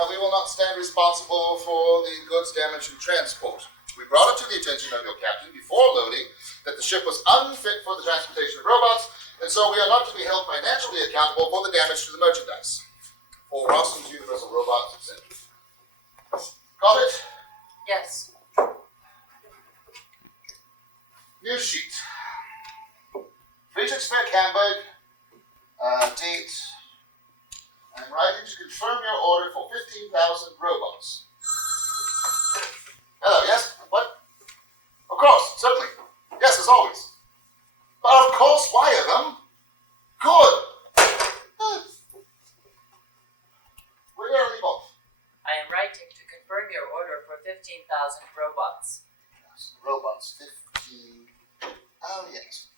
Now, we will not stand responsible for the goods damaged in transport. We brought it to the attention of your captain before loading that the ship was unfit for the transportation of robots, and so we are not to be held financially accountable for the damage to the merchandise. For Rossum's Universal Robots, etc. Got it? Yes. News sheet. Reach Spec Hamburg. Date. I'm writing to confirm your order for 15,000 robots. Hello, yes? What? Of course, certainly. Yes, as always. But of course, wire them. Good. We're going to leave off. I am writing to confirm your order for 15,000 robots. Yes, robots, 15. Oh, yes.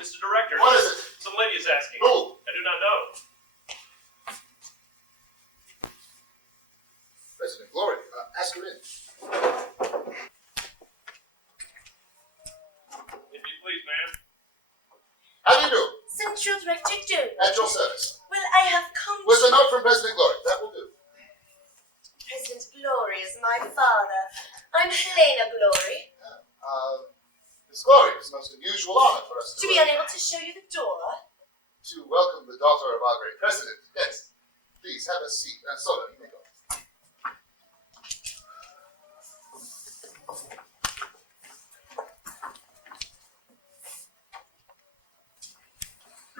Mr. Director. What is it? Some lady is asking. Who? I do not know. President Glory. Ask her in. If you please, ma'am. How do you do? Central Director Domin. At your service. Well, I have come With to... a note from President Glory. That will do. President Glory is my father. I'm Helena Glory. Miss Glory, it's a most unusual honor for us To be unable to show you the door. to welcome the daughter of our great president. Yes. Please have a seat. Sola, you may go.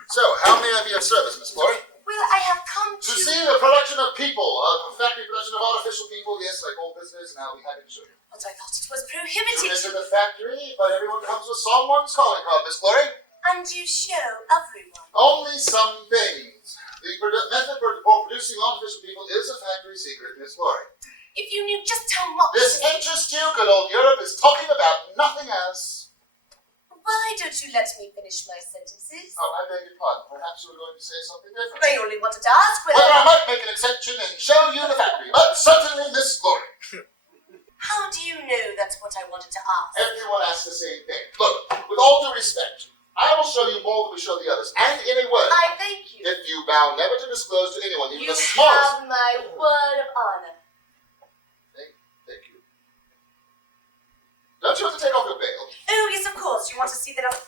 So, how may I be of service, Miss Glory? Well, I have come To to... see the production of people, factory production of artificial people, yes, like all business, and I'll be happy to show you. But I thought it was To prohibited. enter the factory, but everyone comes with someone's calling card, Miss Glory. And you show everyone. Only some things. The method for producing artificial people is a factory secret, Miss Glory. If you knew just how much... This interests you, good old Europe is talking about nothing else. Why don't you let me finish my sentences? Oh, I beg your pardon. Perhaps you were going to say something different. I only wanted to ask Whether I might make an exception and show you the factory, but certainly Miss Glory. How do you know that's what I wanted to ask? Everyone asks the same thing. Look, with all due respect, I will show you more than we show the others, and in a word, I thank you. if you vow never to disclose to anyone, even You the smallest. have my word of honor. Thank you. Don't you have to take off your veil? Oh, yes, of course. You want to see that I'm...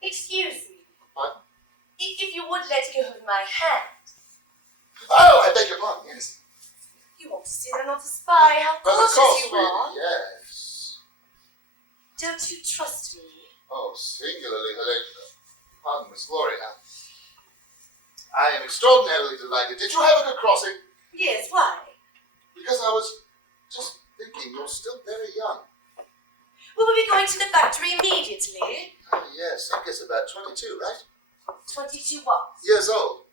Excuse me. What? If you would let go of my hand. Oh, I beg your pardon, yes. You want to see that I'm not a spy. How Well, of cautious course, you are. yes. Don't you trust me? Oh, singularly, Helena. Pardon, Miss Glory. I am extraordinarily delighted. Did you have a good crossing? Yes, why? Because I was just thinking you're still very young. Will we be going to the factory immediately? Yes, I guess about 22, right? 22 what? Years old.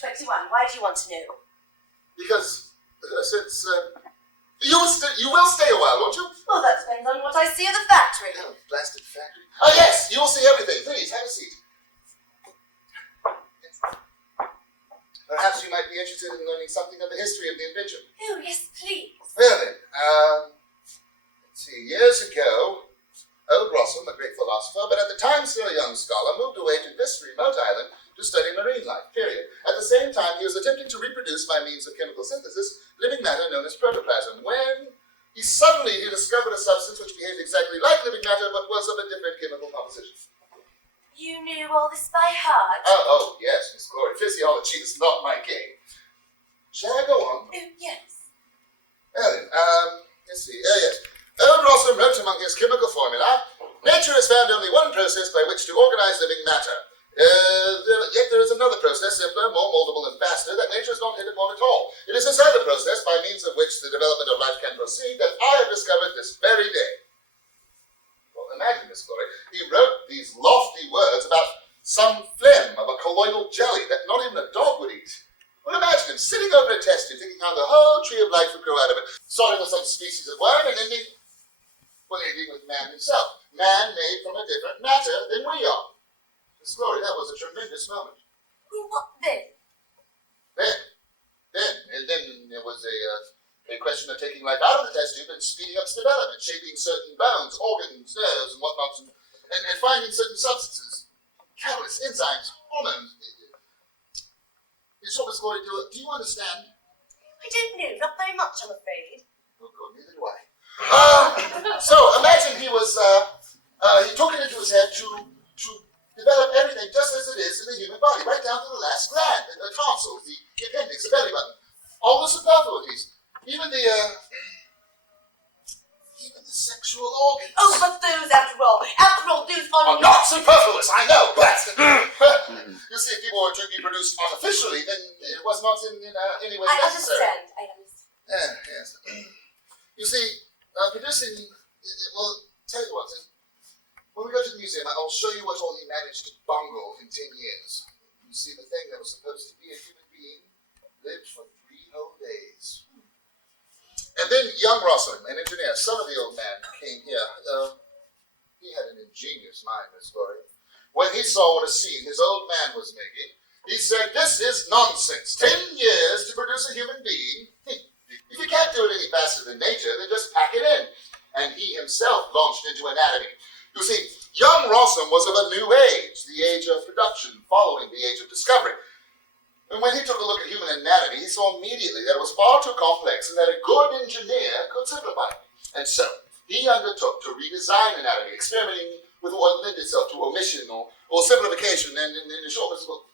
21. Why do you want to know? Because since you will stay a while, won't you? Well, that depends on what I see at the factory. Oh, blasted factory. Oh, yes, you will see everything. Please, have a seat. Perhaps you might be interested in learning something of the history of the invention. Oh, yes, please. Well then, let's see, years ago, old Rossum, a great philosopher, but at the time still a young scholar, moved away to this remote island to study marine life, period. At the same time, he was attempting to reproduce by means of chemical synthesis living matter known as protoplasm, when he suddenly discovered a substance which behaved exactly like living matter, but was of a different chemical composition. You knew all this by heart? Oh, yes, Miss Glory. Physiology is not my game. Shall I go on? Oh, yes. Well then, let's see. Yes. Old Rossum wrote among his chemical formula, nature has found only one process by which to organize living matter. Yet there is another process, simpler, more moldable, and faster, that nature has not hit upon at all. It is this other process, by means of which the development of life can proceed, that I have discovered this very day. Well, imagine, Miss Glory, he wrote these lofty words about some phlegm of a colloidal jelly that not even a dog would eat. Well, imagine him sitting over a test tube, thinking how the whole tree of life would grow out of it, starting with some species of worm and ending with man himself. Man made from a different matter than we are. Miss Glory, that was a tremendous moment. What then? And then there was a question of taking life out of the test tube and speeding up its development, shaping certain bones, organs, nerves, and whatnot, and finding certain substances, catalysts, enzymes, hormones. You saw Miss Glory do it. Do you understand? don't know. Not very much, I'm afraid. Oh, good, neither do I. So imagine he was, he took it into his head to develop everything just as it is in the human body, right down to the last gland, the tonsils, the appendix, the belly button, all the superfluities, even the sexual organs. Oh, but those, after all, those are Not superfluous, I know, but you see, if people were to be produced artificially, then it was not in any way I necessary. understand. Yes. You see, producing, well, tell you what, when we go to the museum, I'll show you what all he managed to bungle in 10 years. You see, the thing that was supposed to be a human being lived for 3 whole days. And then young Rossum, an engineer, son of the old man, came here. He had an ingenious mind, Miss Glory. When he saw what a scene his old man was making, he said, "This is nonsense. 10 years to produce a human being? If you can't do it any faster than nature, then just pack it in." And he himself launched into anatomy. You see, young Rossum was of a new age, the age of production, following the age of discovery. And when he took a look at human anatomy, he saw immediately that it was far too complex and that a good engineer could simplify it. And so, he undertook to redesign anatomy, experimenting with what lent itself to omission or simplification, and in short, Mr. Book.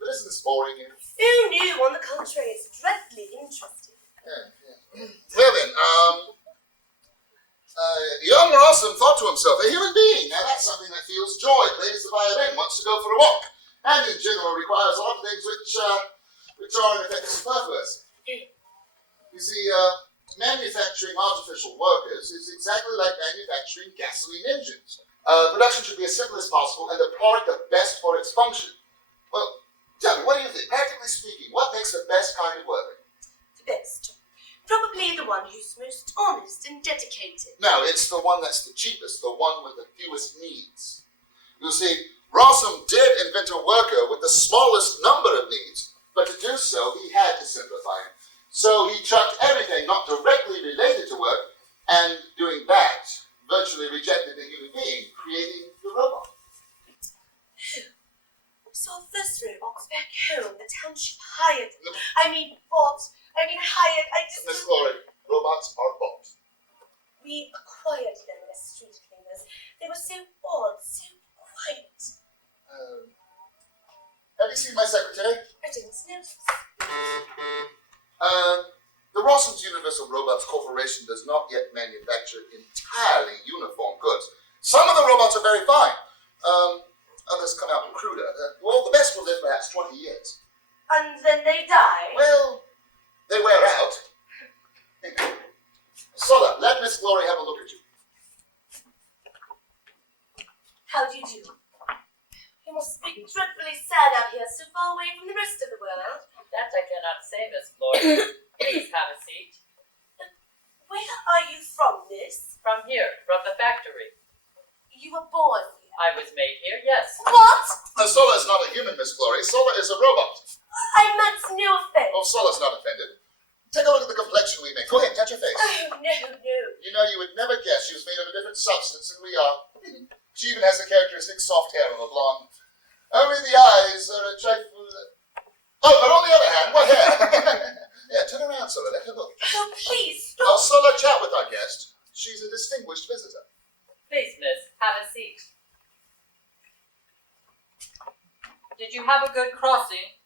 But isn't this boring here? Oh, no, on the contrary, it's dreadfully interesting. Yeah. Well then, young Rossum thought to himself, a human being, now that's something that feels joy, plays the violin, wants to go for a walk, and in general requires a lot of things which are in effect superfluous. You see, manufacturing artificial workers is exactly like manufacturing gasoline engines. Production should be as simple as possible and the product the best for its function. Well, tell me, what do you think? Practically speaking, what makes the best kind of worker? The best. Probably the one who's most honest and dedicated. No, it's the one that's the cheapest, the one with the fewest needs. You see, Rossum did invent a worker with the smallest number of needs, but to do so, he had to simplify it. So he chucked everything not directly related to work, and doing that, virtually rejected the human being, creating the robot. So this robot's back home, the township hired. No. Hired. Miss Glory, robots are bought. We acquired them as street cleaners. They were so odd, so quiet. Have you seen my secretary? I didn't notice. The Rossum's Universal Robots Corporation does not yet manufacture entirely uniform goods. Some of the robots are very fine. Others come out cruder. The best will live perhaps 20 years. And then they die? Well, they wear out. Sulla, let Miss Glory have a look at you. How do you do? You must be dreadfully sad out here, so far away from the rest of the world. That I cannot say, Miss Glory. Please have a seat. Where are you from, miss? From here, from the factory. You were born here. I was made here, yes. What? Sulla is not a human, Miss Glory. Sulla is a robot. I meant no offense. Oh, Sulla's not offended. Take a look at the complexion we make. Go ahead, touch your face. Oh, no. You know, you would never guess she was made of a different substance than we are. She even has the characteristic soft hair of a blonde. Only the eyes are a trifle... Oh, but on the other hand, what hair? Yeah, turn around, Sulla. Let her look. Oh, please, Oh, stop. Sulla, chat with our guest. She's a distinguished visitor. Please, miss, have a seat. Did you have a good crossing?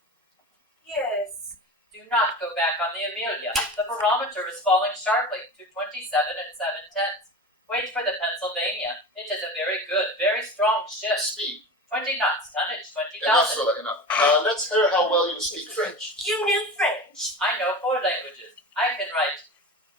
Yes. Do not go back on the Amelia. The barometer is falling sharply to 27 7/10. Wait for the Pennsylvania. It is a very good, very strong ship. Speed. 20 knots, tonnage, 20,000. Enough, Sulla, enough. Let's hear how well you speak French. You knew French. I know 4 languages. I can write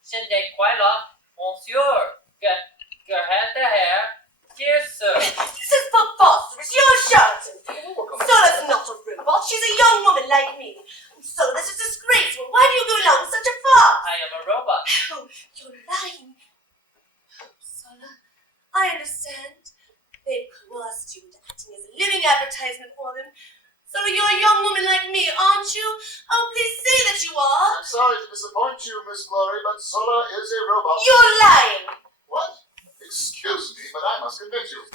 Shinde Quaila, Monsieur, Gerhet the Hair, dear sir. This is preposterous. You're shouting. Sulla's not a robot. She's a young woman like me. Sulla, this is disgraceful. Why do you go along with such a farce? I am a robot. Oh, you're lying. Oh, Sulla, I understand. They coerced you into acting as a living advertisement for them. Sulla, you're a young woman like me, aren't you? Oh, please say that you are. I'm sorry to disappoint you, Miss Glory, but Sulla is a robot. You're lying. What? Excuse me, but I must convince you.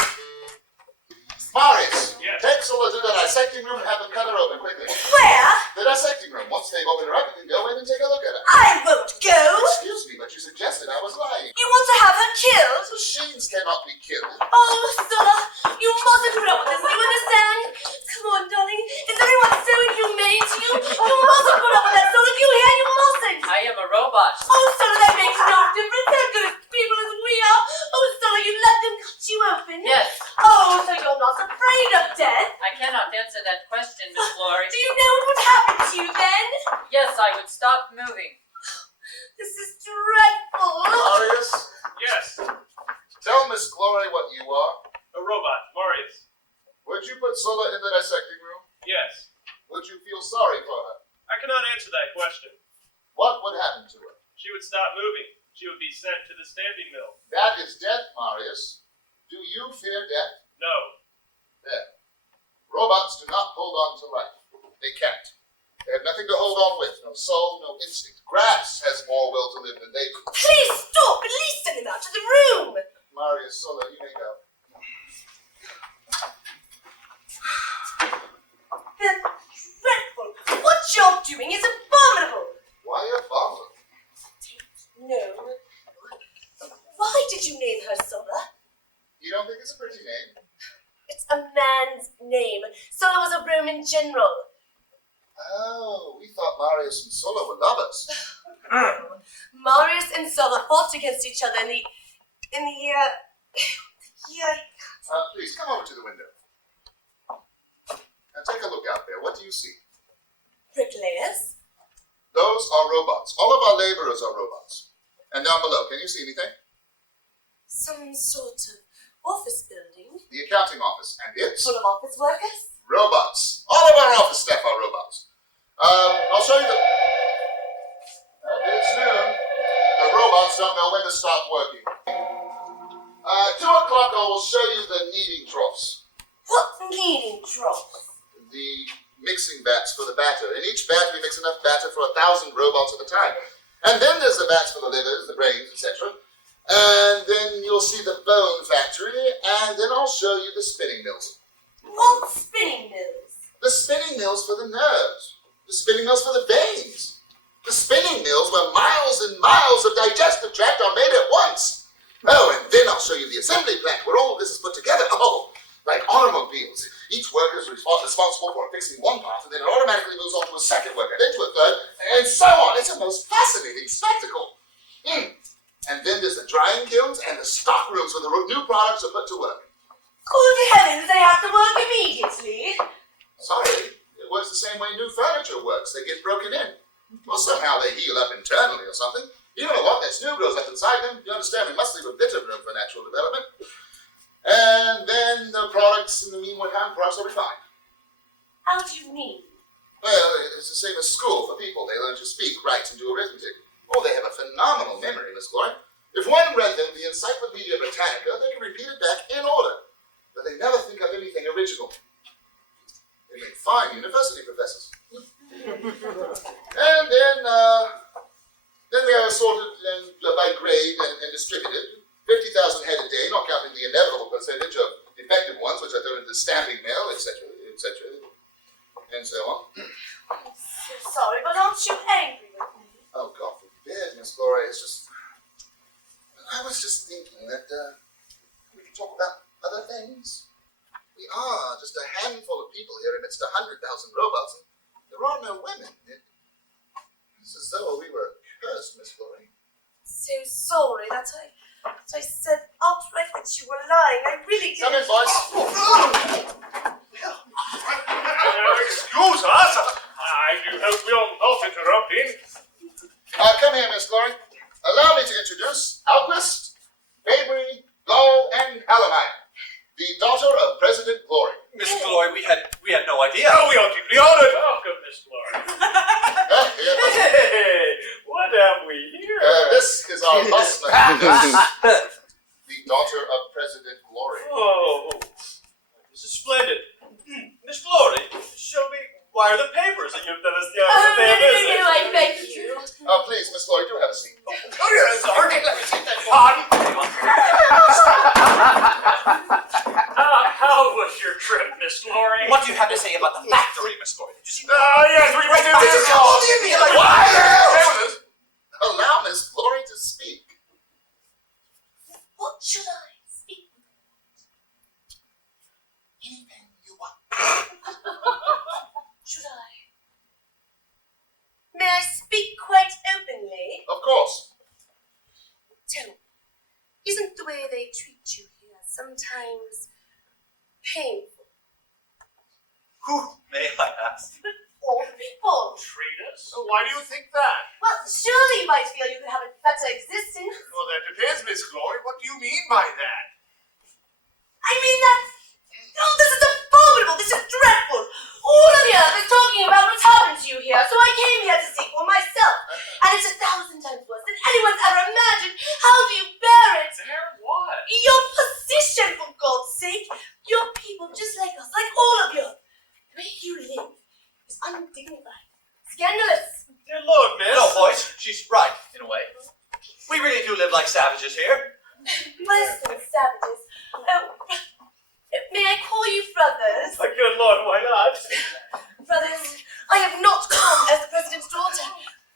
Marius, Yes. take Sulla to the dissecting room and have them cut her open quickly. Where? The dissecting room. Once they've opened her up, you can go in and take a look at her. I won't go. Excuse me, but you suggested I was lying. You want to have her killed? Machines cannot be killed. Oh, Sulla, you mustn't put up with this, you understand? Come on, darling. Is everyone so inhumane to you? You mustn't put up with that, Sulla. You hear? You mustn't. I am a robot. Oh, Sulla, that makes no difference. They're good as people as we are. Oh, Sulla, you let them cut you open? Yes. Oh, so you're not afraid of death? I cannot answer that question, Miss Glory. Do you know what would happen to you then? Yes, I would stop moving. This is dreadful. Marius, Yes. tell Miss Glory what you are. A robot. Marius. Would you put Sulla in the dissecting room? Yes. Would you feel sorry for her? I cannot answer that question. What would happen to her? She would stop moving. She would be sent to the stamping mill. That is death, Marius. Do you fear death? No. There. Robots do not hold on to life. They can't. They have nothing to hold on with. No soul, no instinct. Grass has more will to live than they do. Please stop. At least send him out to the room. Marius, Sulla, you may go. They're dreadful. What you're doing is abominable. Why abominable? No. Why did you name her Sulla? You don't think it's a pretty name? It's a man's name. Sulla was a Roman general. Oh, we thought Marius and Sulla were lovers. Marius and Sulla fought against each other in the year. Please, come over to the window. Now take a look out there. What do you see? Bricklayers? Those are robots. All of our laborers are robots. And down below, can you see anything? Some sort of office building? The accounting office. And it's Full of office workers? robots. All of our office staff are robots. I'll show you the... It's noon. The robots don't know when to stop working. 2 o'clock I will show you the kneading troughs. What kneading troughs? The mixing vats for the batter. In each vat we mix enough batter for 1,000 robots at a time. And then there's the vats for the livers, the brains, etc. And then you'll see the bone factory, and then I'll show you the spinning mills. What spinning mills? The spinning mills for the nerves. The spinning mills for the veins. The spinning mills where miles and miles of digestive tract are made at once. Oh, and then I'll show you the assembly plant where all of this is put together. Oh, like automobiles. Each worker is responsible for fixing one part, and then it automatically moves on to a second worker, then to a third, and so on. It's a most fascinating spectacle. And then there's the drying kilns and the stock rooms where the new products are put to work. Good heavens, they have to work immediately. Sorry, it works the same way new furniture works. They get broken in. Well, somehow they heal up internally or something. You know what? That new grows up inside them. You understand? We must leave a bit of room for natural development. And then the products in the meantime, products are refined. How do you mean? Well, it's the same as school for people. They learn to speak, write, and do arithmetic. Oh, they have a phenomenal memory, Miss Glory. If one read them the Encyclopedia Britannica, they can repeat it back in order. But they never think of anything original. They make fine university professors. And then they are sorted by grade and distributed. 50,000 head a day, not counting the inevitable percentage of defective ones, which are thrown into the stamping mill, etc., and so on. I'm so sorry, but aren't you angry with me? Oh, God forbid, Miss Glory. It's just... I was just thinking that we could talk about other things. We are just a handful of people here amidst 100,000 robots, and there are no women. It's as though we were cursed, Miss Glory. So sorry that I said outright that you were lying. I really did. Come in, boys. Excuse us. I do hope we'll not interrupt him. Come here, Miss Glory. Allow me to introduce Alquist, Fabry, Gall, and Hallemeier, the daughter of President Glory. Miss Glory, we had no idea. Oh, we are deeply honored. Welcome, Miss Glory. Hey, what have we here? This is our Busman, the daughter of President Glory. Oh, this is splendid. Miss Glory, shall we wire the papers that you've done us the honor to pay a visit? No, I beg you. Please, Miss Glory, do have a seat. Come here, sorry. Let me take that. How was your trip? speak quite openly? Of course. Tell me, isn't the way they treat you here sometimes painful? Who, may I ask? All people. Treat us? Why do you think that? Well, surely you might feel you could have a better existence. Well, that depends, Miss Glory. What do you mean by that? I mean that... Oh, this is abominable. This is dreadful. All of you is talking about what's happened to you here, so I came here to seek one myself. And it's 1,000 times worse than anyone's ever imagined. How do you bear it? Bear what? Your position, for God's sake. You're people just like us, like all of you. The way you live is undignified, scandalous. Dear Lord, miss. No, boys, she's right, in a way. We really do live like savages here. Bless those savages. Oh, may I call you brothers? My good Lord, why not? Brothers, I have not come as the President's daughter.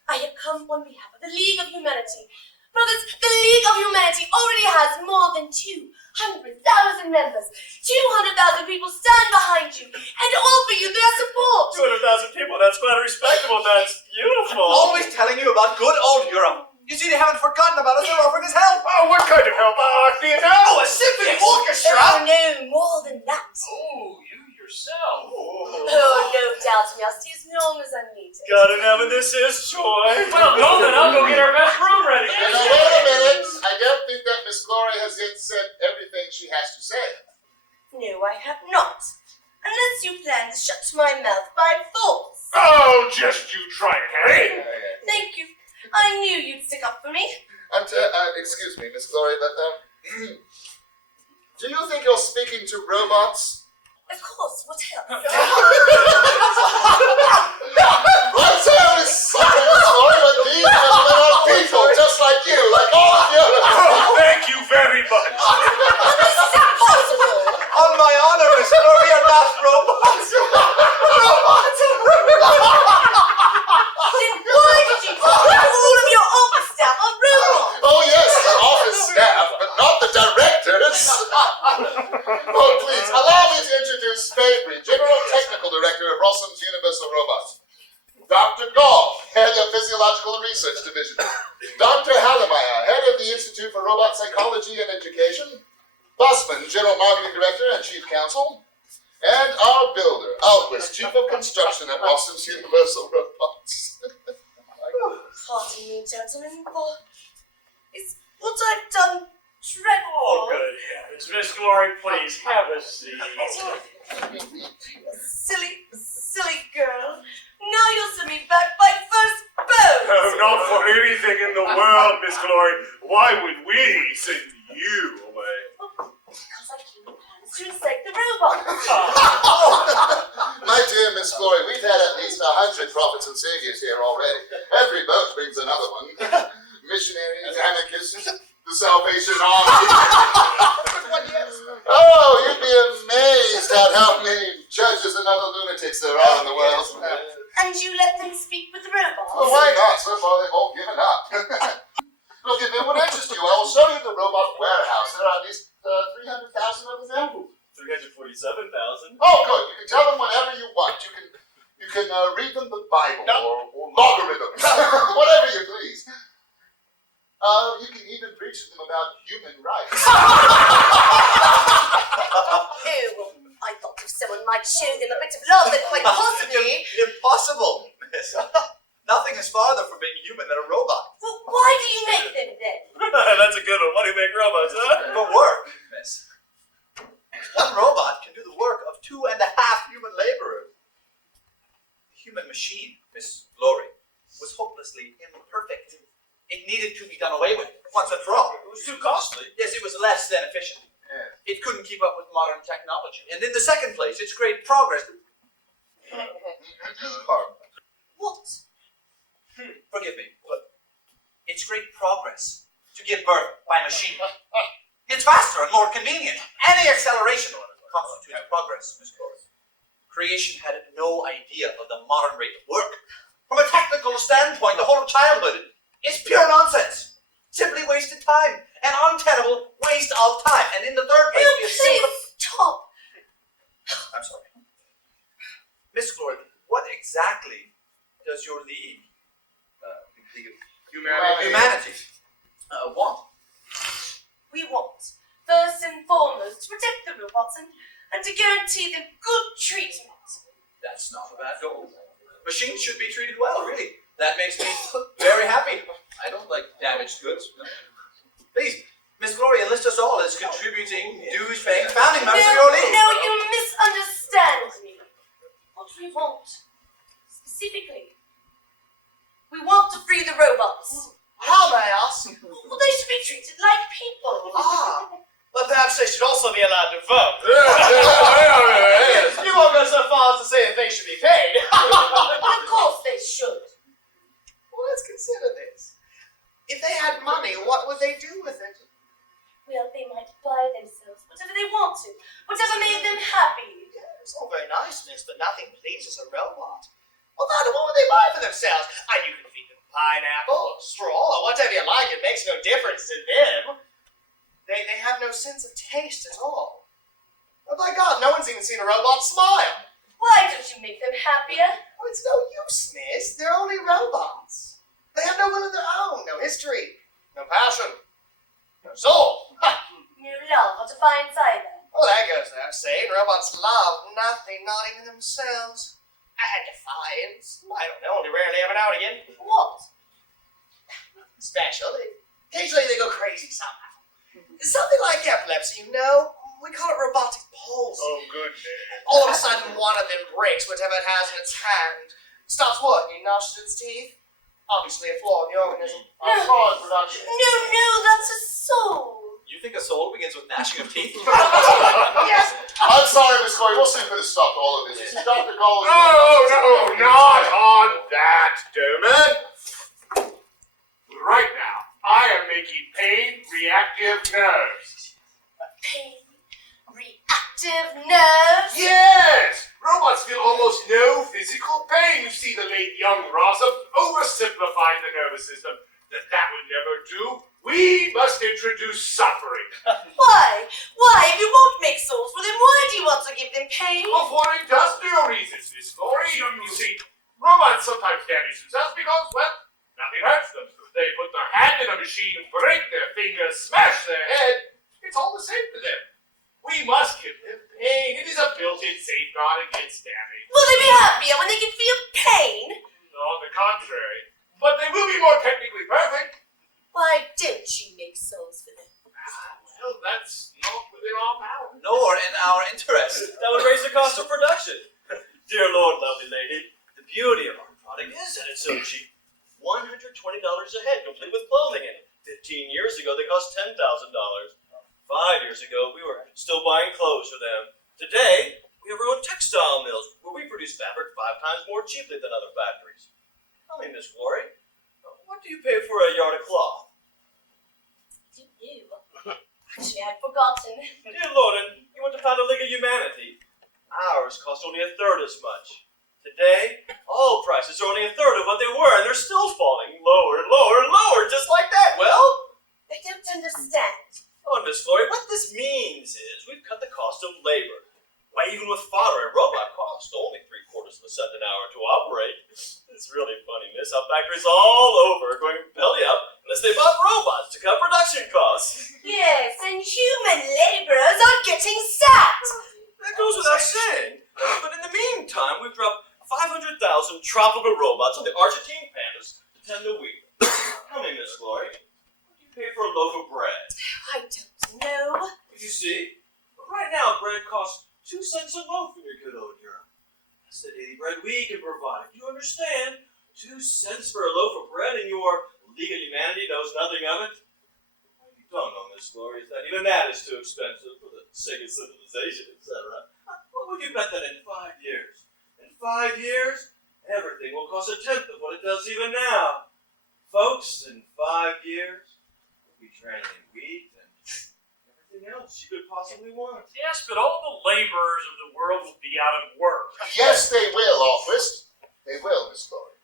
I have come on behalf of the League of Humanity. Brothers, the League of Humanity already has more than 200,000 members. 200,000 people stand behind you and offer you their support. 200,000 people, that's quite respectable. That's beautiful. Always telling you about good old Europe. You see, they haven't forgotten about us. They're offering us help. Oh, what kind of help? Theater? Oh, a symphony orchestra. Oh, no, more than that. Oh, you yourself. Oh, no doubt, Majesty, as long as I'm needed. Got it, Evan. This is joy. Well, Domin, I'll go get our best room ready. Now, wait a minute. I don't think that Miss Glory has yet said everything she has to say. No, I have not. Unless you plan to shut my mouth by force. Oh, just you try it, Harry. Thank you. I knew you'd stick up for me. Excuse me, Miss Glory, but, do you think you're speaking to robots? Of course, what else? I'm terribly sorry, Miss Glory, but these gentlemen are people just like you, like all of you. Oh, thank you very much. This is impossible. On my honor, Miss Glory, we are not robots. Then why did you put all of your office staff on robots? Oh, yes, the office staff, but not the directors. Oh, please, allow me to introduce Fabry, General Technical Director of Rossum's Universal Robots. Dr. Gall, Head of Physiological Research Division. Dr. Hallemeier, Head of the Institute for Robot Psychology and Education. Busman, General Marketing Director and Chief Counsel. And our builder, Alquist, Chief of Construction at Rossum's Universal Robots. Pardon me, gentlemen, for is what I've done dreadful. Oh, good heavens. Miss Glory, please, have a seat. Silly girl. Now you'll send me back by first boat. Oh, not for anything in the world, Miss Glory. Why would we send you away? Because I came with plans to infect the robot. My dear Miss Glory, we've had at least 100 prophets and saviors here already. Every boat brings another one. Missionaries, anarchists, the Salvation Army. Oh, you'd be amazed at how many judges and other lunatics there are in the world. And you let them speak with the robots? Well, why not? So far they've all given up. Look, if it would interest you, I will show you the robot warehouse. There are at least 300,000 of them there. 347,000. Oh, good. You can tell them whatever you want. You can read them the Bible or logarithms, whatever you please. You can even preach to them about human rights. Oh, well, I thought if someone might show them a bit of love, then quite possibly... Impossible, miss. Nothing is farther from being human than a robot. Well, why do you make them then? That's a good one. Why do you make robots, huh? For work, miss. One robot can do the work of 2.5 human laborers. The human machine, Miss Glory, was hopelessly imperfect. It needed to be done away with, once and for all. It was too costly. Yes, it was less than efficient. Yeah. It couldn't keep up with modern technology. And in the second place, its great progress... What? Forgive me, but it's great progress to give birth by machine. It's faster and more convenient. Any acceleration constitutes progress, Miss Glory. Creation had no idea of the modern rate of work. From a technical standpoint, the whole of childhood is pure nonsense. Simply wasted time. An untenable waste of time. And in the third place, we assume... Stop! I'm sorry. Miss Glory, what exactly does your league to guarantee them good treatment. That's not a bad goal. Machines should be treated well, really. That makes me very happy. I don't like damaged goods. Please, Miss Gloria, enlist us all as contributing, dues-paying founding members of your league. No, you misunderstand me. What we want, specifically, we want to free the robots. How, may I ask? Well, they should be treated like people. But perhaps they should also be allowed to vote. Yes. You won't go so far as to say that they should be paid. Of course they should. Well, let's consider this. If they had money, what would they do with it? Well, they might buy themselves whatever they want to, whatever made them happy. It's all very nice, miss, but nothing pleases a robot. Well, then, what would they buy for themselves? You can feed them pineapple or straw or whatever you like. It makes no difference to them. They have no sense of taste at all. Oh, by God, no one's even seen a robot smile. Why don't you make them happier? Oh, it's no use, miss. They're only robots. They have no will of their own, no history, no passion, no soul. No love or defiance either. Well, that goes without saying. Robots love nothing, not even themselves. And defiance. I don't know, only rarely every now and again. What? Special. Occasionally they go crazy somehow. Something like epilepsy, you know? We call it robotic palsy. Oh, goodness. All of a sudden, one of them breaks whatever it has in its hand. Stops working, gnashes its teeth. Obviously a flaw in the organism. A flaw in production. No, that's a soul. You think a soul begins with gnashing of teeth? Yes! I'm sorry, Miss Colley. We'll soon put a stop to all of this. This is Dr. Gall. No, not on that, Damon. Right now, I am making pain-reactive nerves. Pain-reactive nerves? Yes! Robots feel almost no physical pain. You see, the late young Rossum oversimplified the nervous system. That would never do. We must introduce suffering. Why? If you won't make souls for them, why do you want to give them pain? Oh, for industrial reasons, Miss Glory. You see, robots sometimes damage themselves because, well, nothing hurts them. They put their hand in a machine, break their fingers, smash their head. It's all the same to them. We must give them pain. It is a built-in safeguard against damage. Will they be happier when they can feel pain? On the contrary. But they will be more technically perfect. Why don't you make souls for them? Well, that's not within our power. Nor in our interest. That would raise the cost of production. Dear Lord, lovely lady, the beauty of our product is that it's so cheap. $120 a head, complete with clothing in it. 15 years ago, they cost $10,000. 5 years ago, we were still buying clothes for them. Today, we have our own textile mills, where we produce fabric 5 times more cheaply than other factories. Tell me, Miss Glory, what do you pay for a yard of cloth? Do you? Actually, I'd forgotten. Dear Lord, you want to found a League of Humanity? Ours cost only a third as much. Today, all prices are only a third of what they were, and they're still falling lower and lower and lower, just like that. Well, I don't understand. oh, Miss Glory, what this means is we've cut the cost of labor. Why, even with fodder, a robot costs only 3/4 of a cent an hour to operate. It's really funny, miss, how factories all over are going belly up unless they bought robots to cut production costs. Yes, and human laborers are getting sacked. That goes without saying. But in the meantime, we've dropped 500,000 tropical robots on the Argentine pandas to tend the wheat. Tell me, Miss Glory, what do you pay for a loaf of bread? I don't know. You see, right now bread costs 2 cents a loaf in your good old Europe. That's the daily bread we can provide. You understand? 2 cents for a loaf of bread, and your League of Humanity knows nothing of it? What you don't know, Miss Glory, is that even that is too expensive for the sake of civilization, etc. What would you bet that in 5 years? In 5 years, everything will cost 1/10 of what it does even now. Folks, in 5 years, we'll be training in wheat and everything else you could possibly want. Yes, but all the laborers of the world will be out of work. Yes, they will, Alquist. They will, Miss Colley.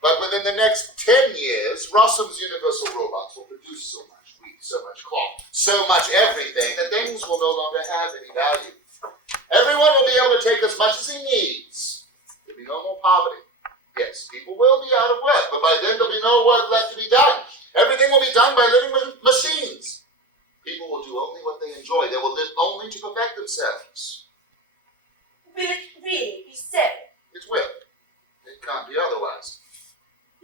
But within the next 10 years, Rossum's universal robots will produce so much wheat, so much cloth, so much everything that things will no longer have any value. Everyone will be able to take as much as he needs. There'll be no more poverty. Yes, people will be out of work, but by then there'll be no work left to be done. Everything will be done by living machines. People will do only what they enjoy. They will live only to perfect themselves.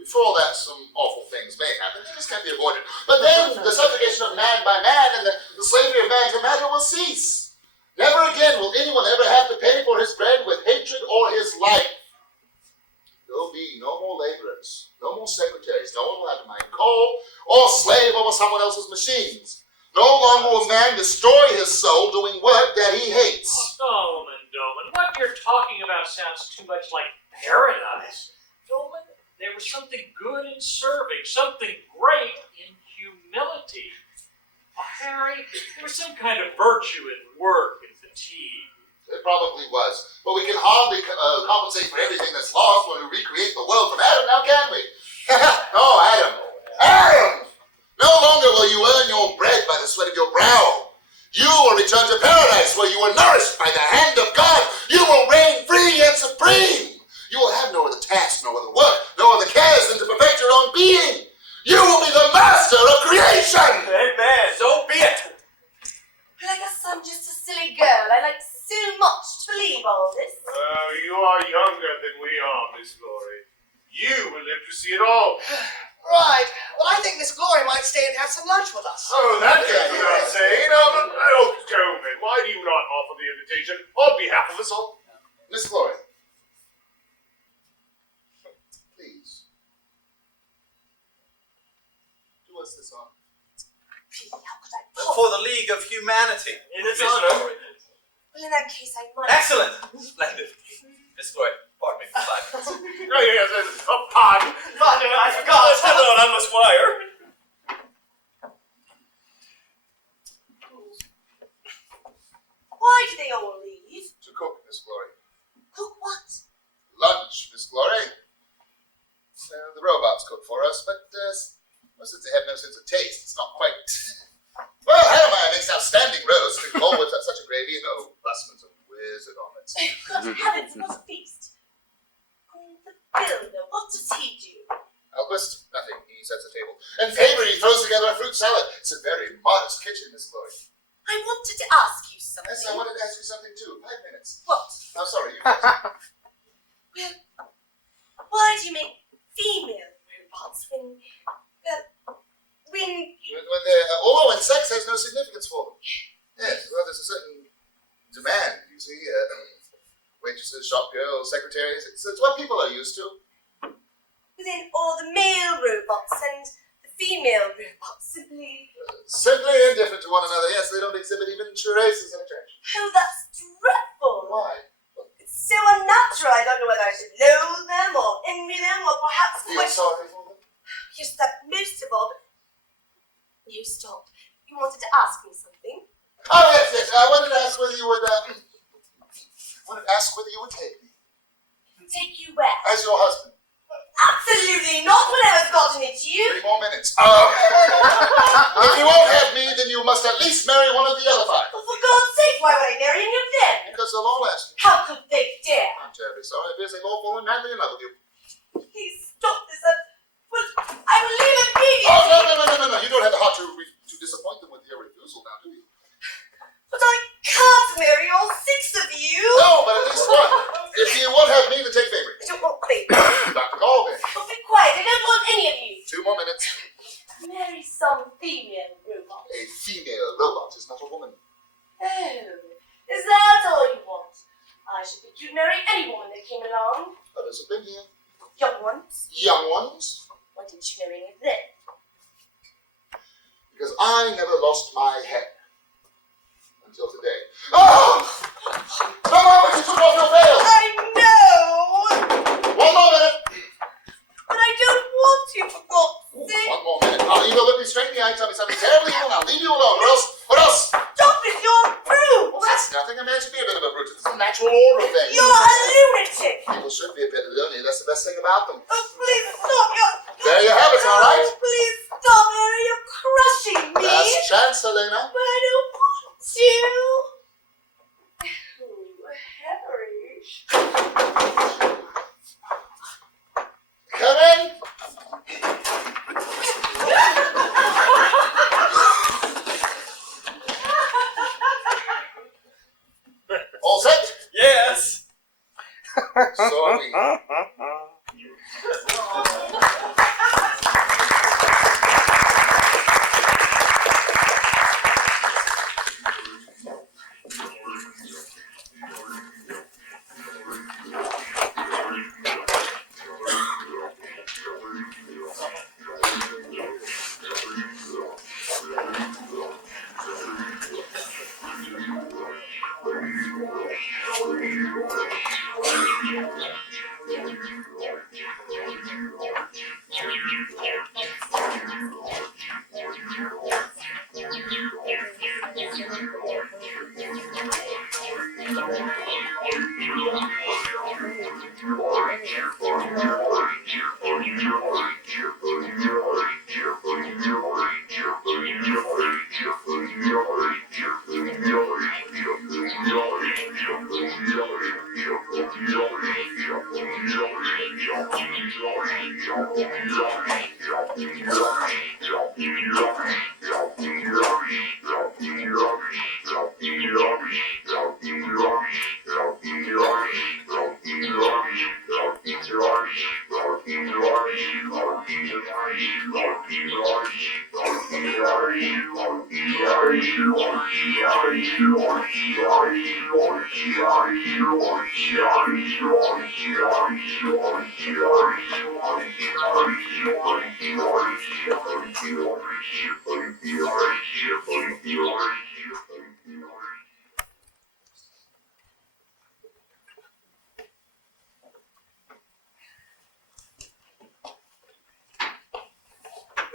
Before that, some awful things may happen. They just can't be avoided. But then the subjugation of man by man and the slavery of man to matter will cease. Never again will anyone ever have to pay for his bread with hatred or his life. There will be no more laborers, no more secretaries. No one will have to mine coal or slave over someone else's machines. No longer will man destroy his soul doing work that he hates. Domin, what you're talking about sounds too much like paradise. Domin, there was something good in serving, something great in humility. Harry, there was some kind of virtue in work and fatigue. It probably was. But we can hardly compensate for everything that's lost when we recreate the world from Adam, now can we? No, Adam! Adam! No longer will you earn your bread by the sweat of your brow. You will return to paradise where you were nourished by the hand of God. You will reign free and supreme. You will have no other task, no other work, no other cares than to perfect your own being. You will be the master of creation. Amen. So be it. I guess I'm just a silly girl. I like so much to believe all this. You are younger than we are, Miss Glory. You will live to see it all. Right. Well, I think Miss Glory might stay and have some lunch with us. Oh, that goes without saying. Oh, Domin, why do you not offer the invitation on behalf of us all? Miss Glory. Please. Do us this honor. Really, how could I For the League of Humanity. In its Miss honor. Glory. Well, in that case, I might. Excellent. Splendid. Miss Glory, pardon me for 5 minutes. Oh, yes, a pardon. Pardon, I forgot. Hold on, I'm a squire. Why did they all leave? To cook, Miss Glory. Cook what? Lunch, Miss Glory. The robots cook for us, but since they have no sense of taste, it's not quite... Well, Hallemeier makes outstanding roast, and Cole whips up such a gravy, and Busman's a wizard on it. Good heavens, what a feast. The builder, what does he do? Alquist, nothing. He sets a table. And Fabry throws together a fruit salad. It's a very modest kitchen, Miss Glory. I wanted to ask you something. Yes, I wanted to ask you something too. 5 minutes. What? I'm sorry, you first. Well, why do you make female robots when although sex has no significance for them. Yes, well, there's a certain demand, you see. Waitresses, shop girls, secretaries. It's what people are used to. then all the male robots and the female robots simply... Simply indifferent to one another. Yes, they don't exhibit even traces of attraction. Oh, that's dreadful. Why? It's so unnatural. I don't know whether I should loathe them or envy them or perhaps... Feel sorry for them? Yes, that most of all, but... You stopped. You wanted to ask me something? Oh, yes. I wanted to ask whether you would, take me. Take you where? As your husband. Absolutely not. Whatever's gotten into you. 3 more minutes. If you won't have me, then you must at least marry one of the other 5. Oh, for God's sake, why would I marry any of them? Because they'll all ask you. How could they dare? I'm terribly sorry. If there's a lawful and madly in love with you. Please stop this. Well, I will leave immediately. Oh, no. You don't have the heart to disappoint them with your refusal now, do you? But I can't marry all 6 of you. No, but at least one. If you won't have me, then take Fabry. I don't want baby. Dr. Gall, then. Oh, be quiet. I don't want any of you. 2 more minutes. Marry some female robot. A female robot is not a woman. Oh, is that all you want? I should think you'd marry any woman that came along. Others have been here. Young ones. Young ones. Why didn't you marry any of them? Because I never lost my head. Until today. Oh! Come on, you took off your veil! I know! 1 more minute! But I don't want to, for God's sake. 1 more minute. Now either look me straight in the eye and tell me something terribly evil, and I'll leave you alone, or else... Stop it, you're a brute! Well, that's nothing. A man should be a bit of a brute. It's the natural order of things. You're a lunatic! People should be a bit lonely. That's the best thing about them. Oh, please stop! There you have it, all right? Oh, please stop, Harry! You're crushing me! Last chance, Helena. But I don't want to! Oh, Harry... Come in! All set? Yes. So are we.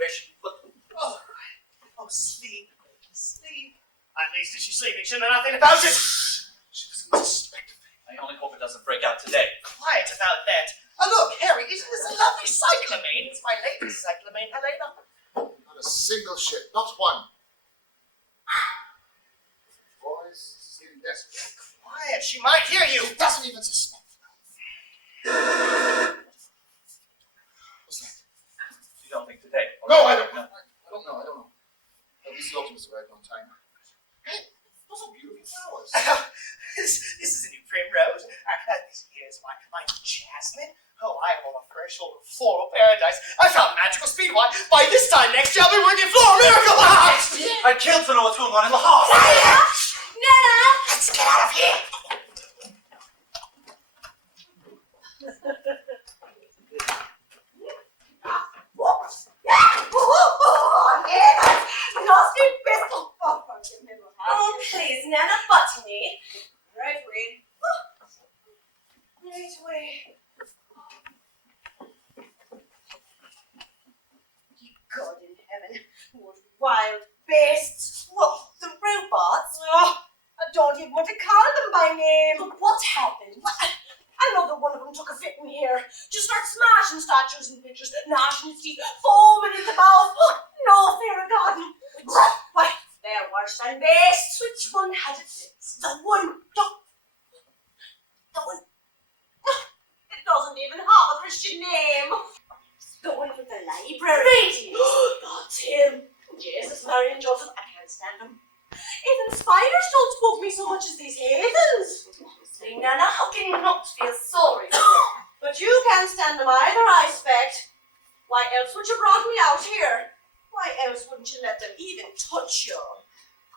Where should we put them? Oh, sleep. Sleep. At least if she's sleeping, she'll know nothing about it. She doesn't suspect a thing. I only hope it doesn't break out today. Quiet about that. Oh, look, Harry, isn't this a lovely cyclamine? It's my latest cyclamine, Helena. Not a single ship, not one. Boys, seem desperate. Quiet, she might hear you. He doesn't even suspect. What's that? You don't think today? No, I don't know. I don't know. At least the autumn is the right long time. Hey, those are beautiful flowers. This is a new primrose. This here's my jasmine. Oh, I am on the threshold of floral paradise. I found magical speed wine. By this time next year, I'll be working floral miracle house. I'd kill to know what's going on in the house. Nana! Let's get out of here. Oh, please, Nana, butter me. Right away. Right away. God in heaven, what wild beasts. What, the robots? Oh, I don't even want to call them by name. But what happened? Another one of them took a fit in here. Just start smashing statues and pictures, gnashing his teeth, foaming in the mouth. Oh, no fear of God. Why, they're worse than beasts. Which one had it fit? The one. It doesn't even have a Christian name. The one from the library. That's him. Jesus, Mary and Joseph, I can't stand them. Even spiders don't spook me so much as these heathens. Honestly, Nana, how can you not feel sorry for them? But you can't stand them either, I expect. Why else would you brought me out here? Why else wouldn't you let them even touch you?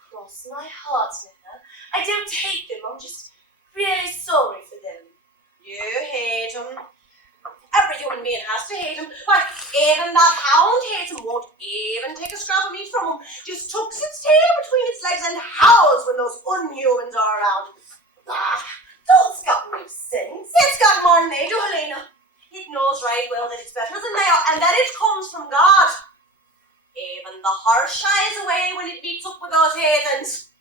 Cross my heart, Nana. I don't hate them, I'm just really sorry for them. You hate them. Every human being has to hate him. Why, even that hound hates him, won't even take a scrap of meat from him. Just tucks its tail between its legs and howls when those unhumans are around. Ah, those got no sense. It's got more than they do, Helena. It knows right well that it's better than they are, and that it comes from God. Even the horse shies away when it meets up with those heathens.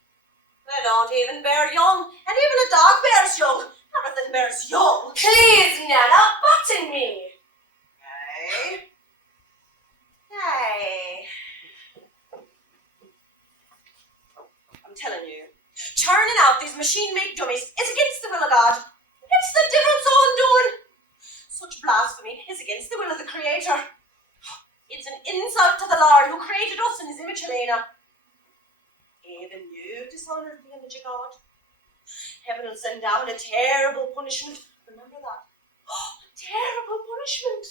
They don't even bear young, and even a dog bears young. Everything bears young. Please, Nana, button me. Hey. Hey. I'm telling you, turning out these machine-made dummies is against the will of God. It's the devil's own doing. Such blasphemy is against the will of the Creator. It's an insult to the Lord who created us in His image, Helena. Even you dishonored the image of God. Heaven will send down a terrible punishment. Remember that. A terrible punishment.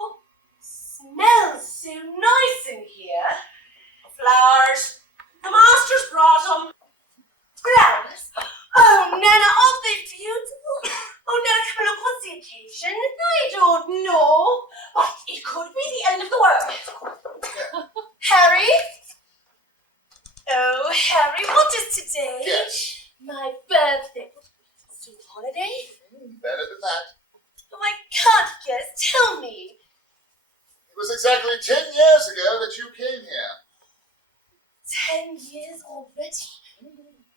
Oh, smells so nice in here. Flowers. The master's brought them. Flowers. Oh, Nana, aren't they beautiful? Oh, Nana, come and look. What's the occasion? I don't know. But It could be the end of the world. Harry? Oh, Harry, what is today? Yes. My birthday. Some holiday? Better than that. Oh, I can't guess. Tell me. It was exactly 10 years ago that you came here. 10 years already?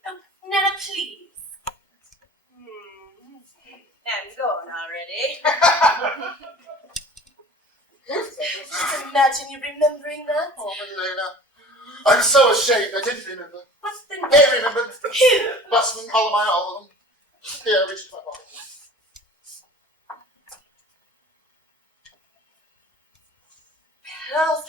Oh, Nana, please. I'm gone already. Just imagine you remembering that. Oh, Helena. I'm so ashamed. I didn't remember. What's the name? They remembered. Who? Busman, Hallemeier, all of them. Here, reach into my pocket. Pearls.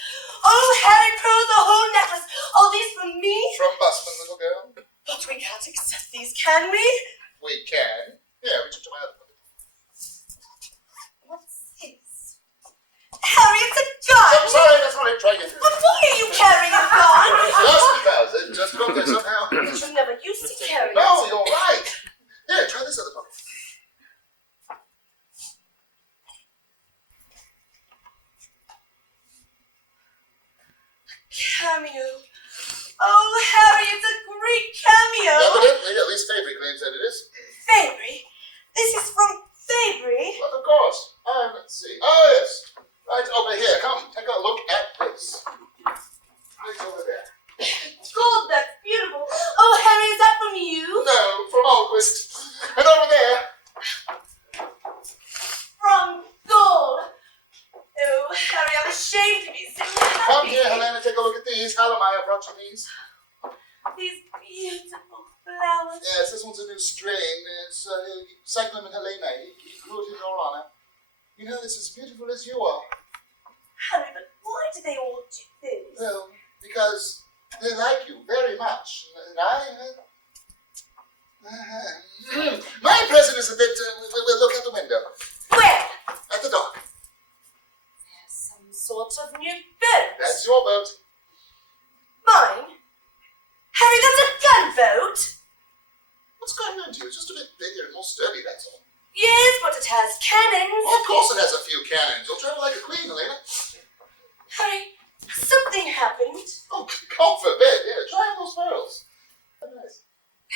Oh, Harry, pearls, the whole necklace. All these from me? From Busman, little girl. But we can't accept these, can we? We can. Here, reach into my other pocket. What's this? Harry, it's a gun! I'm sorry, that's not it. Try again. But why are you carrying a gun? Just because. It just got there somehow. But you never used to carry No, it. you're right. Here, try this other pocket. Cameo. Oh, Harry, it's a great cameo. Evidently, at least Fabry claims that it is. Fabry? This is from Fabry? Well, of course. Let's see. Oh, yes. Right over here. Come, take a look at this. Right over there. God, that's beautiful. Oh, Harry, is that from you? No, from Alquist. And over there. From Gall. Oh, Harry, I'm ashamed to be so happy. Come here, Helena, take a look at these. Hallemeier brought you these. These beautiful flowers. Yes, this one's a new strain. It's Cyclamen Helena. He grew it in your honor. You know, it's as beautiful as you are. Harry, but why do they all do this? Well, because they like you very much. And my present is a bit... we'll look out the window. Where? At the dock. There's some sort of new boat. That's your boat. Mine? Harry, that's a gunboat. What's going on to you? It's just a bit bigger and more sturdy, that's all. Yes, but it has cannons. Well, of course it has a few cannons. You'll travel like a queen, Helena. Harry, something happened. Oh, God forbid. Here, try those pearls. They're nice.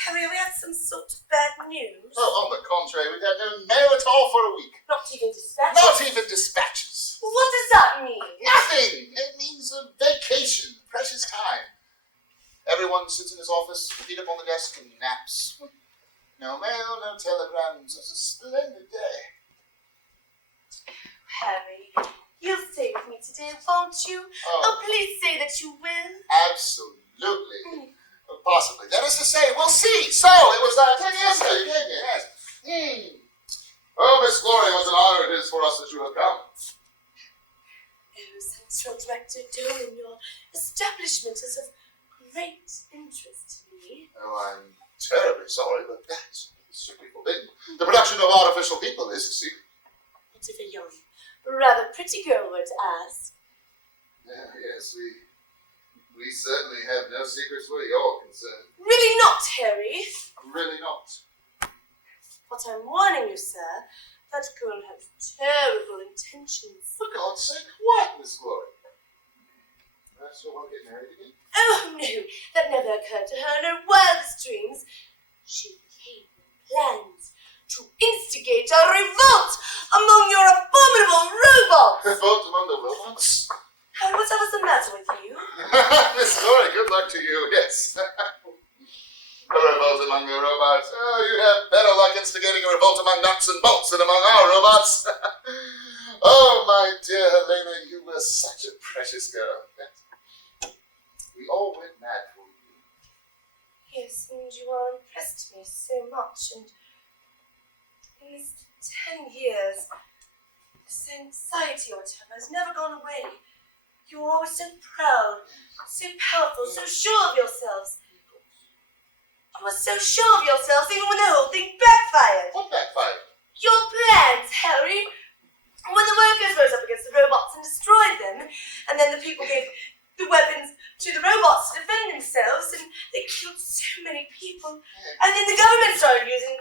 Harry, we had some sort of bad news. Oh, on the contrary, we've had no mail at all for a week. Not even dispatches. Not even dispatches. What does that mean? Nothing. It means a vacation, precious time. Everyone sits in his office, feet up on the desk, and naps. No mail, no telegrams. It's a splendid day. Harry, you'll stay with me today, won't you? Oh, please say that you will. Absolutely. Possibly. That is to say, we'll see. So, it was 10 years ago. You came here, yes. Oh, Miss Glory, it was an honor it is for us that you have come. Oh, Central Director Domin, your establishment is of great interest to me. Oh, I'm terribly sorry, but that's strictly forbidden. The production of artificial people is a secret. What if a young, rather pretty girl were to ask? Yes, we certainly have no secrets where you're concerned. Really not, Harry. Really not. But I'm warning you, sir, that girl has terrible intentions. For God's sake, what, Miss Glory? Perhaps you'll want to get married again? Oh, no, that never occurred to her in her wildest dreams. She came with plans to instigate a revolt among your abominable robots. Revolt among the robots? Harry, whatever's the matter with you? Miss Glory, good luck to you, yes. A revolt among the robots. Oh, you have better luck instigating a revolt among nuts and bolts than among our robots. Oh, my dear Helena, you were such a precious girl. We all went mad for you. Yes, and you all impressed me so much, and in these 10 years, this anxiety or whatever has never gone away. You were always so proud, so powerful, so sure of yourselves. You were so sure of yourselves even when the whole thing backfired. What backfired? Your plans, Harry. When the workers rose up against the robots and destroyed them, and then the people gave the weapons to the robots to defend themselves, and they killed so many people. And then the government started using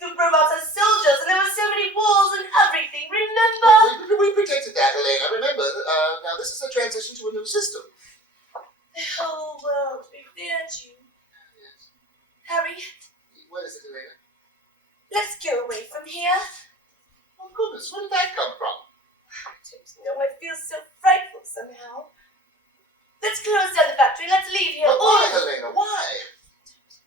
the robots as soldiers, and there were so many wars and everything, remember? We protected that, Helena, remember? Now, this is a transition to a new system. The whole world revered you. Yes. Harry, What is it, Helena? let's go away from here. Oh, goodness, where did that come from? I don't know, I feel so frightful somehow. Let's close down the factory, let's leave here. But why, Helena? Why?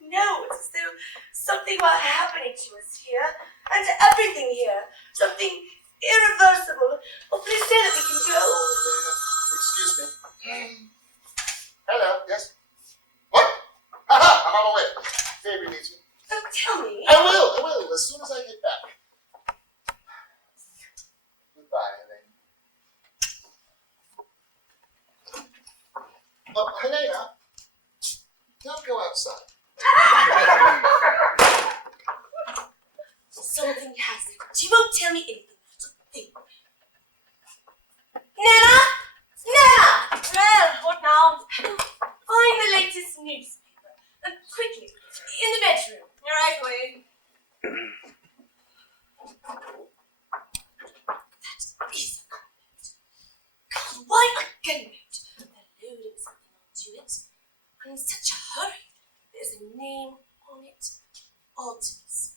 No, it's as though something were happening to us here, and to everything here. Something irreversible. Oh, please say that we can go. Oh, Helena. Excuse me. Hello, yes? What? Aha, I'm on my way. Fabry needs me. Oh, tell me. I will, as soon as I get back. Goodbye, Helena. Oh, Helena, don't go outside. Something has happened. You won't tell me anything. Not a thing. Nana! Nana! Well, what now? Find the latest newspaper. And quickly. In the bedroom. Right away. That is a gunboat. God, why a gunboat? They're loading something onto it. I'm in such a hurry. There's a name on it. Ultimus.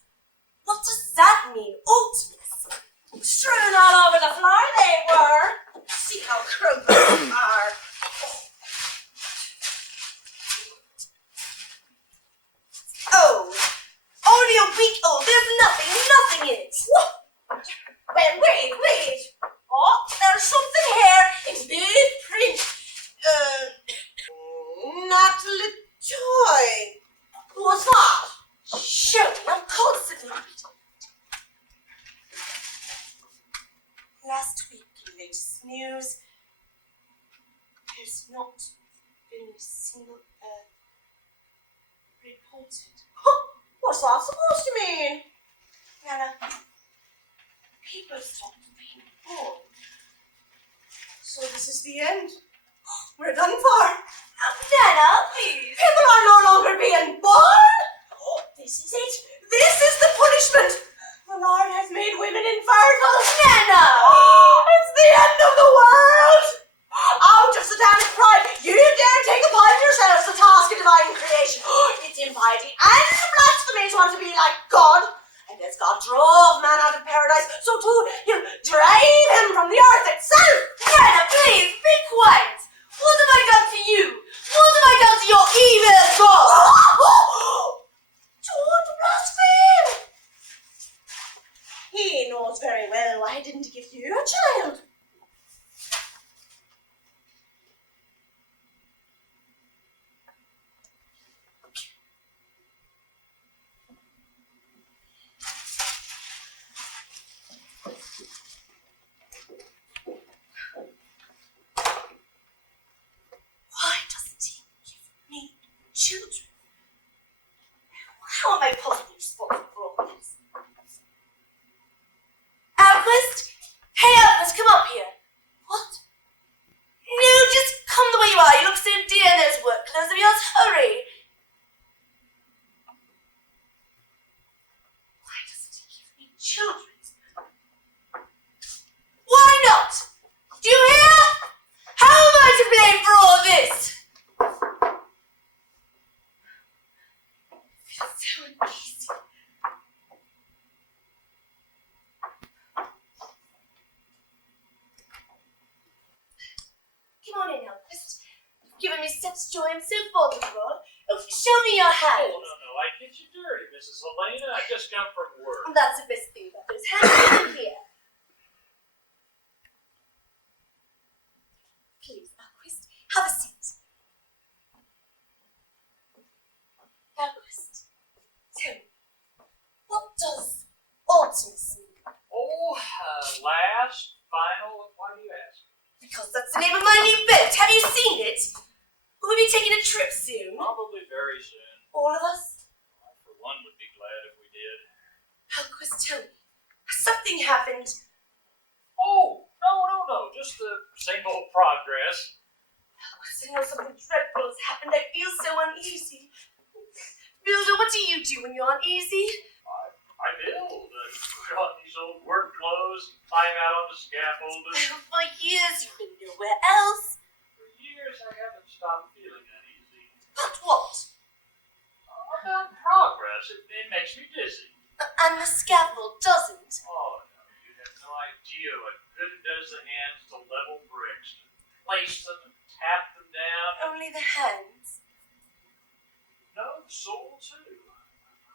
What does that mean, Ultimus? Strewn all over the floor they were. See how crumpled they are. Oh, only a week old. There's nothing in it. Well, wait. Oh, there's something here. It's big print. Not a little toy. What's that? Show me, I'm constantly reading. Last week, latest news. There's not been a single reported. What's that supposed to mean? Nana, people stopped being born. So this is the end. We're done for. Nana, please. People are no longer being born. This is it. This is the punishment. The Lord has made women infertile. Nana! It's the end of the world. Out of satanic pride, you dare take upon yourselves the task of divine creation. It's impiety and blasphemy to want to be like God. And as God drove man out of paradise, so too he'll drive him from the earth itself. Nana, please, be quiet. What have I done to you? What have I done to your evil God? Don't blaspheme! He knows very well why I didn't give you a child. Why doesn't he give me children? How am I possibly responsible for all this? Alquist? Hey, Alquist, come up here. What? No, just come the way you are. You look so dear in those work clothes of yours. Hurry. Why doesn't he give me children? Why not? Do you hear? How am I to blame for all this? It's so uneasy. Come on in, Alquist. You've given me such joy. I'm so fond of you all. Oh, show me your hand. Oh, no, I get you dirty, Mrs. Helena. I just come from work. That's the best thing about those hands in here. Please, Alquist, have a seat. Alquist, tell me, what does Ultimus mean? Oh, last, final, why do you ask? Because that's the name of my new boat. Have you seen it? Will we be taking a trip soon? Probably very soon. All of us? I, for one, would be glad if we did. Alquist, tell me, has something happened? Oh, no, just the same old progress. Alquist, I know something dreadful has happened. I feel so uneasy. Builder, what do you do when you're uneasy? I build. Put on these old work clothes, climb out on the scaffold. For years you've been doing anywhere else. For years I haven't stopped feeling uneasy. But what? About progress, it makes me dizzy. And the scaffold doesn't. Oh, no, you have no idea what good it does the hands to level bricks, to place them and tap them down. Only the hands. No, the soul, too.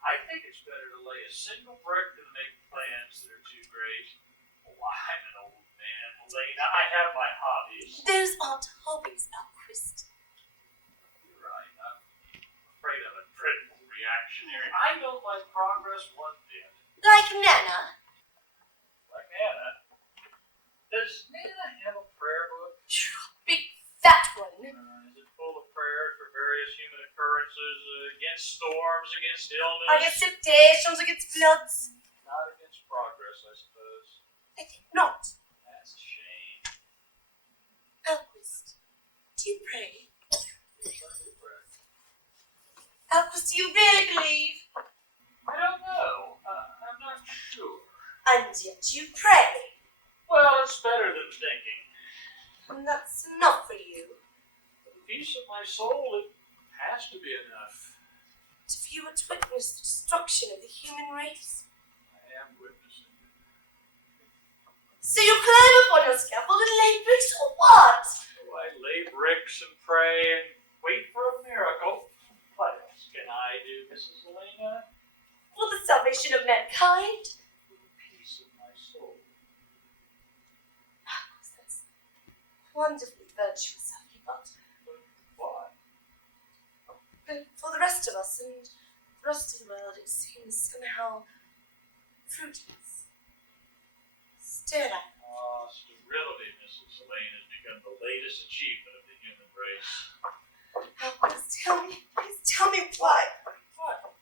I think it's better to lay a single brick than make plans that are too great. Oh, I'm an old man, Helena. I have my hobbies. Those aren't hobbies, Alquist. You're right. I'm afraid I'm a dreadful reactionary. I don't like progress one bit. Like Nana. Like Nana. Does Nana have a prayer book? Big fat one. Is it full of prayers for various human occurrences, against storms, against illness? Against temptations, against floods. Not against progress, I suppose. I think not. That's a shame. Alquist, do you pray? Yes, I do pray. Alquist, do you really believe? I don't know. I'm not sure. And yet you pray. Well, it's better than thinking. And that's enough for you. For the peace of my soul, it has to be enough. To view and witness the destruction of the human race. I am witnessing it. So you climb up on your scaffold and lay bricks or what? So I lay bricks and pray and wait for a miracle. What else can I do, Mrs. Helena? For the salvation of mankind? For the peace of my soul. That's wonderfully virtuous of you, but Why? for the rest of us and the rest of the world, it seems somehow fruitless. Sterile. Sterility, Mrs. Helena, has become the latest achievement of the human race. Please tell me why. What?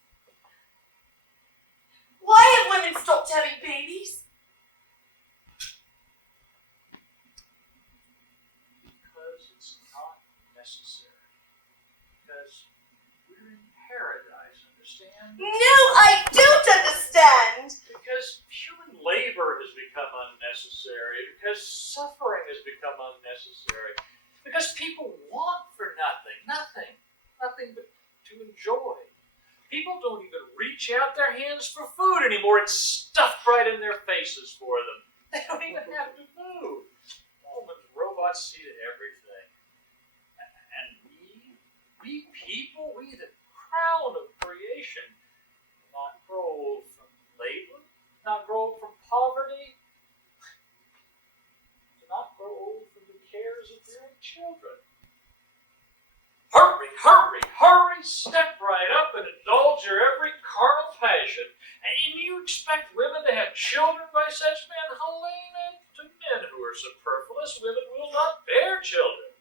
Why have women stopped having babies? Because it's not necessary. Because we're in paradise, understand? No, I don't understand. Because human labor has become unnecessary. Because suffering has become unnecessary. Because people want for nothing but to enjoy. People don't even reach out their hands for food anymore. It's stuffed right in their faces for them. They don't even have to move. Woman's robots see to everything. And we people, we the crown of creation, not grow old from labor, not grow old from poverty, to not grow old from the cares of rearing children. Hurry, hurry, hurry, step right up and indulge your every carnal passion. And you expect women to have children by such men, Helena? To men who are superfluous, women will not bear children.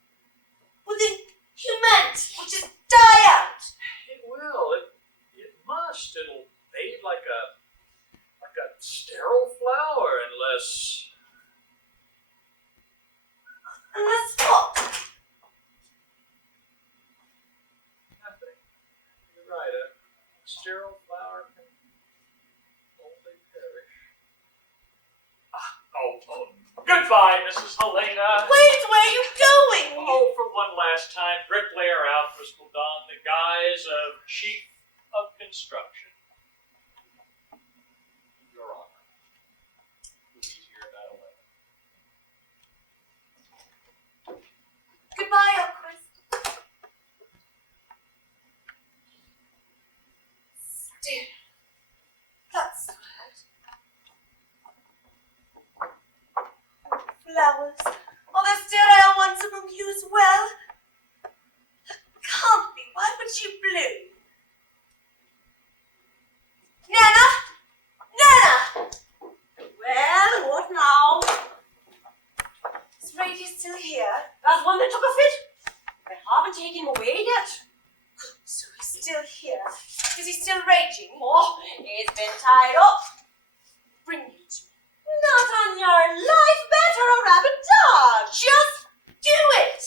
Well then, humanity will just die out. It will. It must. It'll fade like a sterile flower unless... Unless what? Nothing. You're right. A sterile flower can only perish. Goodbye, Mrs. Helena. Wait, where are you going? Oh, for one last time, bricklayer Alquist will don the guise of chief of construction. Your Honor. We'll be here about 11. Goodbye, Alquist. Still, that's the word. Flowers. Are there sterile ones among you as well? That can't be. Why would you bloom? Nana! Nana! Well, what now? Is Rady still here? That one that took a fit? I haven't taken him away yet. So he's still here. Is he still raging? Oh, he's been tied up. Bring you to me. Not on your life, better a rabbit dog. Just do it!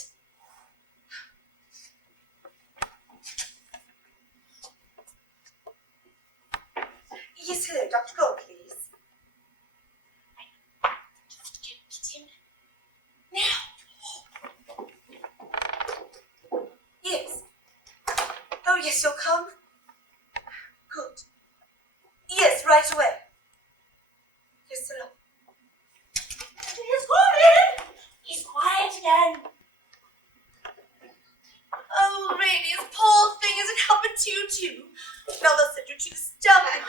Yes, hello, Dr. Gall, please. Just get him. Now. yes, you'll come? Good. Yes, right away. Yes, hello. He's coming! He's quiet again. Oh, Radius, poor thing, has it happened to you too? Now they'll send you to the stomach.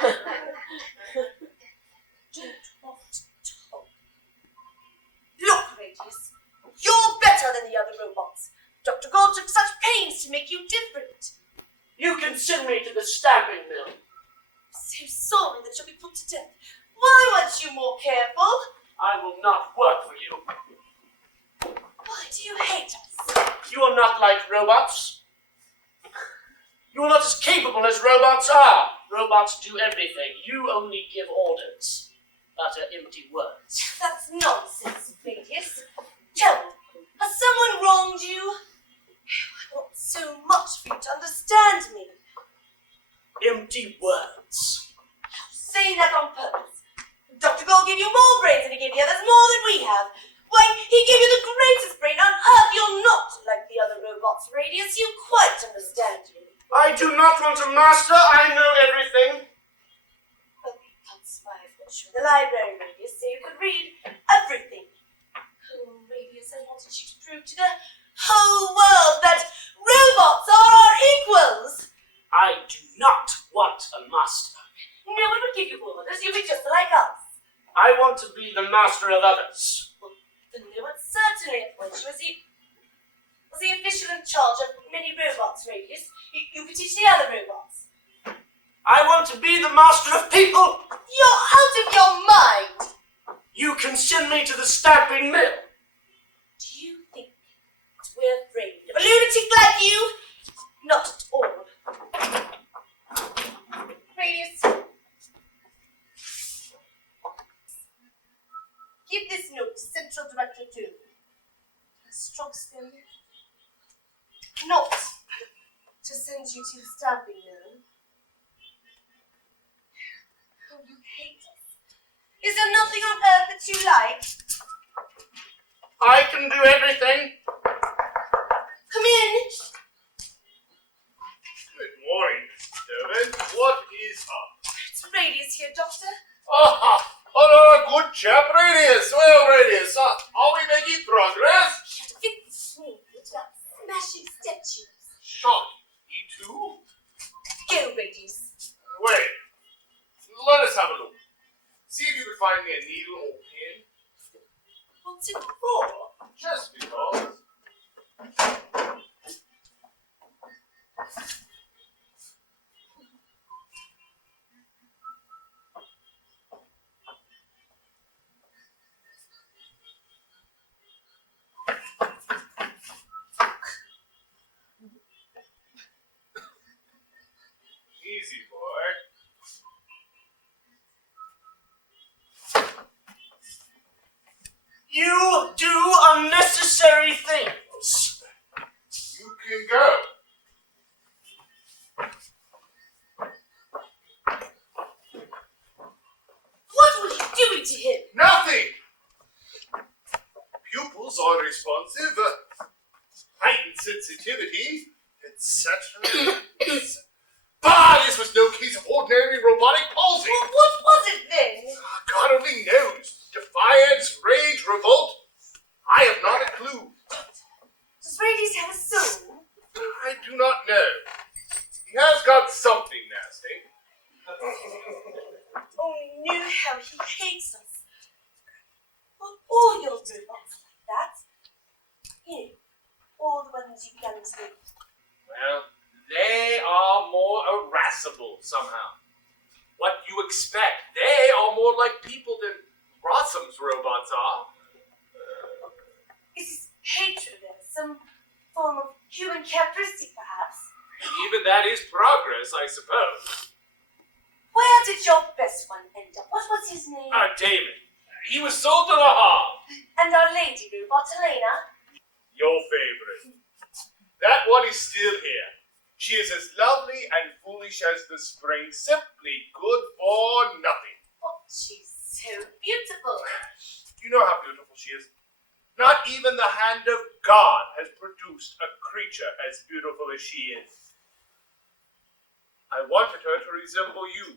Don't want to talk. Look, Radius, you're better than the other robots. Dr. Gall took such pains to make you different. You can send me to the stamping mill. So sorry that you'll be put to death. Why weren't you more careful? I will not work for you. Why do you hate us? You are not like robots. You are not as capable as robots are. Robots do everything. You only give orders. Utter empty words. That's nonsense, Radius. Tell me, has someone wronged you? I want so much for you to understand me. Empty words. Saying that on purpose. Dr. Gall gave you more brains than he gave the others, more than we have. Why, he gave you the greatest brain on Earth. You're not like the other robots, Radius. You quite understand me. I do not want a master. I know everything. But that's why I've got you in the library, Radius, so you could read everything. Oh, Radius, I wanted you to prove to the whole world that robots are our equals. I do not want a master. No one would give you orders. You'd be just like us. I want to be the master of others. The new one certainly appoints you as the official in charge of many robots, Radius. You could teach the other robots. I want to be the master of people. You're out of your mind. You can send me to the stamping mill. Do you think that we're afraid of a lunatic like you? Not at all. Radius, give this note to Central Director 2. Instructs them not to send you to the stamping mill. Oh, you hate us. Is there nothing on earth that you like? I can do everything. Come in. Good morning, Mr. Domin. What is up? It's Radius here, Doctor. Good chap, Radius. Well, Radius, are we making progress? Shut up, it's me. It's about smashing statues. Shot. Me too? Go, Radius. Wait. Let us have a look. See if you can find me a needle or pin. What's it for? Just because. Easy, boy. You do unnecessary things. You can go. What were you doing to him? Nothing! Pupils are responsive, heightened sensitivity, etc. Bah! This was no case of ordinary robotic palsy! Well, what was it then? God only knows. Defiance, rage, revolt. I have not a clue. Does Radius have a soul? I do not know. He has got something nasty. Only knew how he hates us. Well, all your robots like that. You know, all the ones you began to make. Well, they are more irascible somehow. What you expect? They are more like people than Rossum's robots are. Is his hatred there some form of human characteristic, perhaps? Even that is progress, I suppose. Where did your best one end up? What was his name? Damon. He was sold to the half. And our lady robot, Helena? Your favorite. That one is still here. She is as lovely and foolish as the spring, simply good for nothing. Oh, she's so beautiful. You know how beautiful she is. Not even the hand of God has produced a creature as beautiful as she is. I wanted her to resemble you.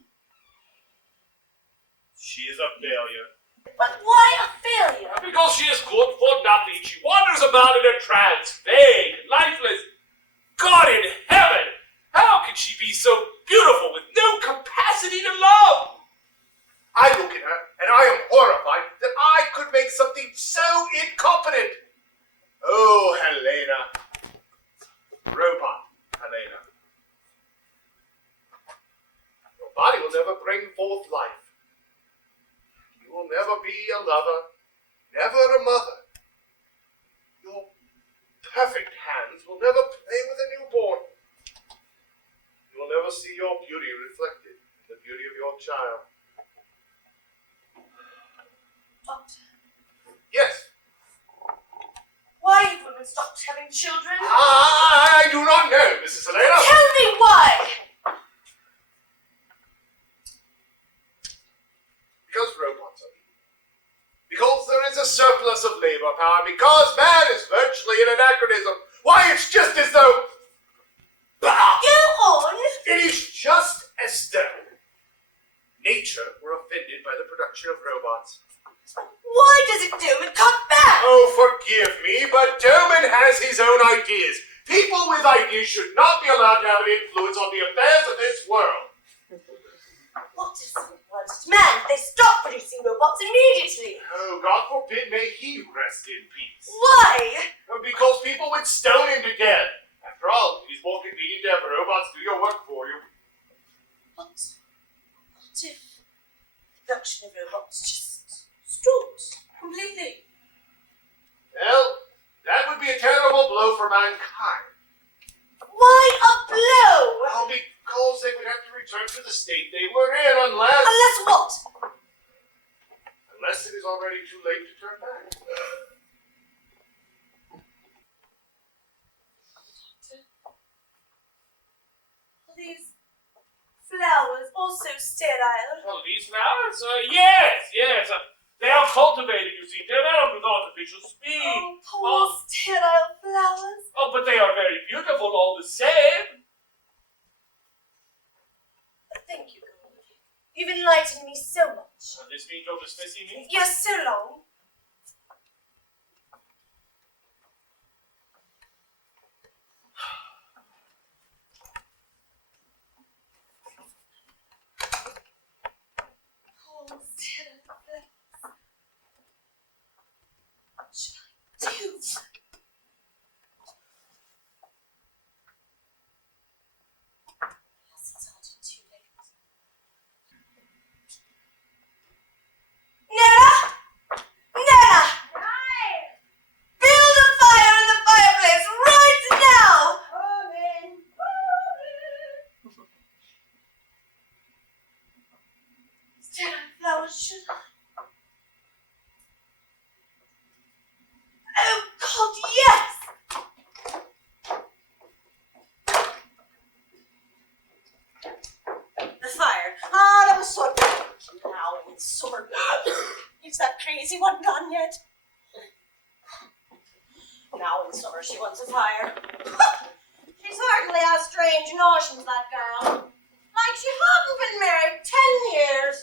She is a failure. But why a failure? Because she is good for nothing. She wanders about in a trance, vague, lifeless. God in heaven! How can she be so beautiful with no capacity to love? I look at her and I am horrified that I could make something so incompetent. Oh, Helena. Robot Helena. Your body will never bring forth life. You will never be a lover, never a mother. Your perfect hands will never play with a newborn. You will never see your beauty reflected in the beauty of your child. Doctor, Yes, why have women stopped having children? I do not know, Mrs. Helena. Tell me why! Because robots are evil. Because there is a surplus of labor power. Because man is virtually an anachronism. Why, it's just as though... Bah! Go on! It is just as though nature were offended by the production of robots. Why does it do it come back? Oh, forgive me, but Domin has his own ideas. People with ideas should not be allowed to have an influence on the affairs of this world. What if someone wanted man? They stop producing robots immediately. Oh, God forbid, may he rest in peace. Why? Because people would stone him to death. After all, it is more convenient to have robots do your work for you. What if production of robots just stopped completely? Well, that would be a terrible blow for mankind. Why a blow? Well, because they would have to return to the state they were in unless... Unless what? Unless it is already too late to turn back. Are these flowers also sterile? Oh, these flowers? Yes. They are cultivated, you see, developed with artificial speed. Oh, poor sterile flowers. Oh, but they are very beautiful all the same. Thank you, Gall. You've enlightened me so much. This means you're dismissing me? You're so long. Poor sterile flowers. What should I do? Yes, it's hardly too late. Nana! Nana! Build a fire in the fireplace right now! Sterile flowers, should I? Oh, God, yes! The fire. Ah, that was so good. Now it's summer. Is that crazy one gone yet? Now in summer she wants a fire. She certainly has strange notions, that girl. Like she hadn't been married 10 years.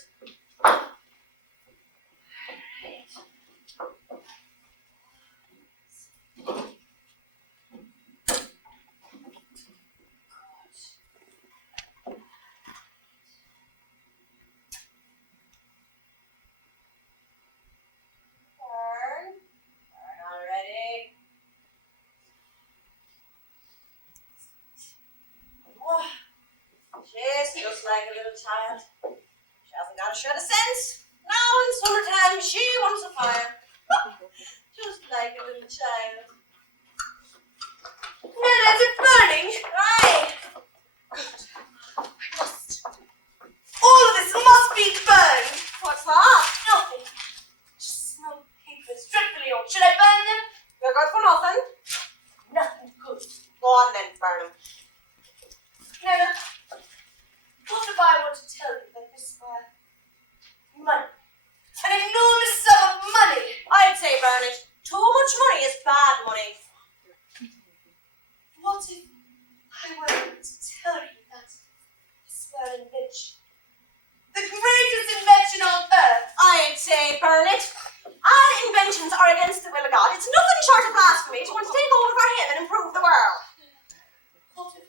Burn already. She's just like a little child. She hasn't got a shred of sense. Now in summertime she wants a fire. Just like a little child. Nana, is it burning? Right. Good. I must. All of this must be burned. What's that? Nothing. Just smell papers dreadfully old. Should I burn them? They're good for nothing. Nothing good. Go on then, burn them. Nana, what if I want to tell you that this fire? Money. An enormous sum of money. I'd say burn it. Too much money is bad money. What if I were to tell you that this that invention? The greatest invention on earth! I'd say burn it. All inventions are against the will of God. It's nothing short of blasphemy to want to take over for him and improve the world. What if